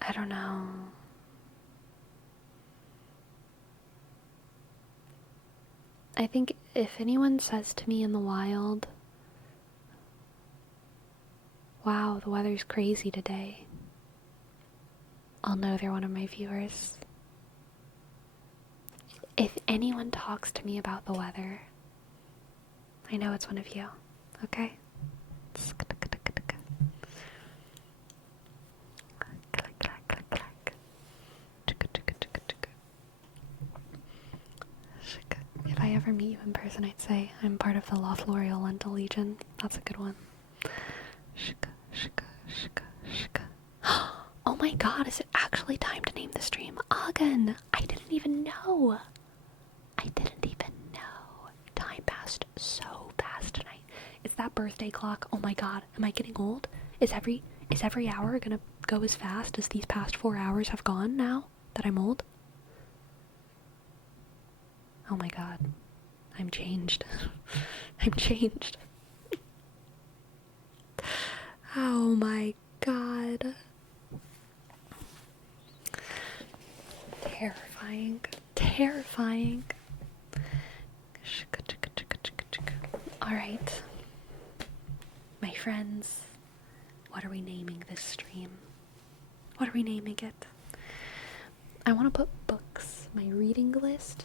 I don't know. I think if anyone says to me in the wild, "Wow, the weather's crazy today," I'll know they're one of my viewers. If anyone talks to me about the weather, I know it's one of you, okay? ever meet you in person, I'd say I'm part of the Lothlorien Lentil Legion. That's a good one. Shika, shika, shika, shika. Oh my god, is it actually time to name the stream Agan? I didn't even know. I didn't even know. Time passed so fast tonight. It's that birthday clock. Oh my god, am I getting old? Is every hour gonna go as fast as these past 4 hours have gone now that I'm old? Oh my god. I'm changed. I'm changed. Oh my god. Terrifying. Terrifying. Alright. My friends, what are we naming this stream? What are we naming it? I want to put books, my reading list.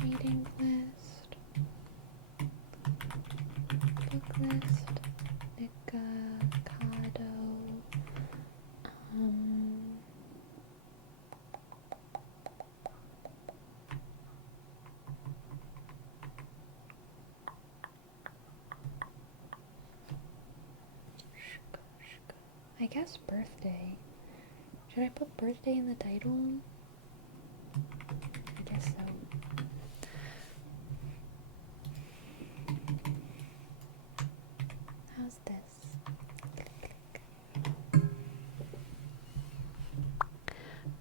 Reading list. Book list. Nikocado. I guess birthday. Should I put birthday in the title? I guess so. How's this?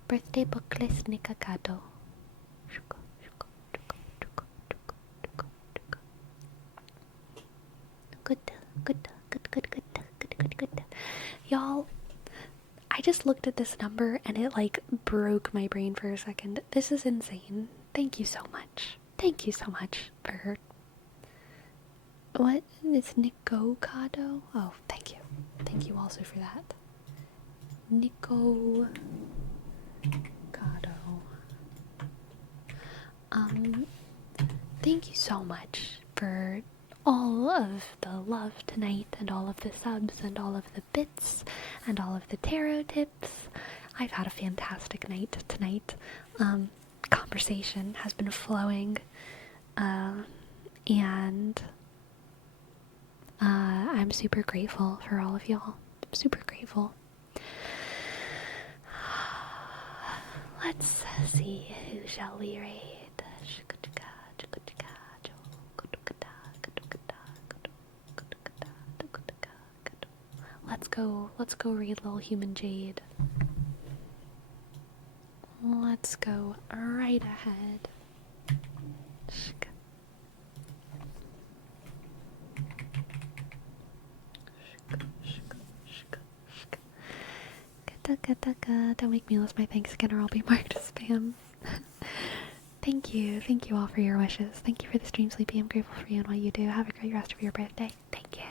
Birthday book list Nikocado. Good. Y'all, I just looked at this number and it like broke my brain for a second. This is insane. Thank you so much. Thank you so much for... What is Nikocado? Oh, thank you. Thank you also for that. Nikocado. Thank you so much for all of the love tonight and all of the subs and all of the bits and all of the tarot tips. I've had a fantastic night tonight. Conversation has been flowing, and I'm super grateful for all of y'all. I'm super grateful. Let's see, who shall we raid? Let's go read Little Human Jade. Let's go right ahead. Don't make me lose my thanks again or I'll be marked as spam. Thank you all for your wishes. Thank you for the stream, Sleepy. I'm grateful for you and what you do. Have a great rest of your birthday. Thank you.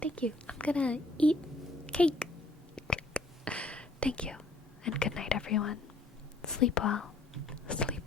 Thank you. I'm gonna eat cake. Thank you. And good night, everyone. Sleep well. Sleep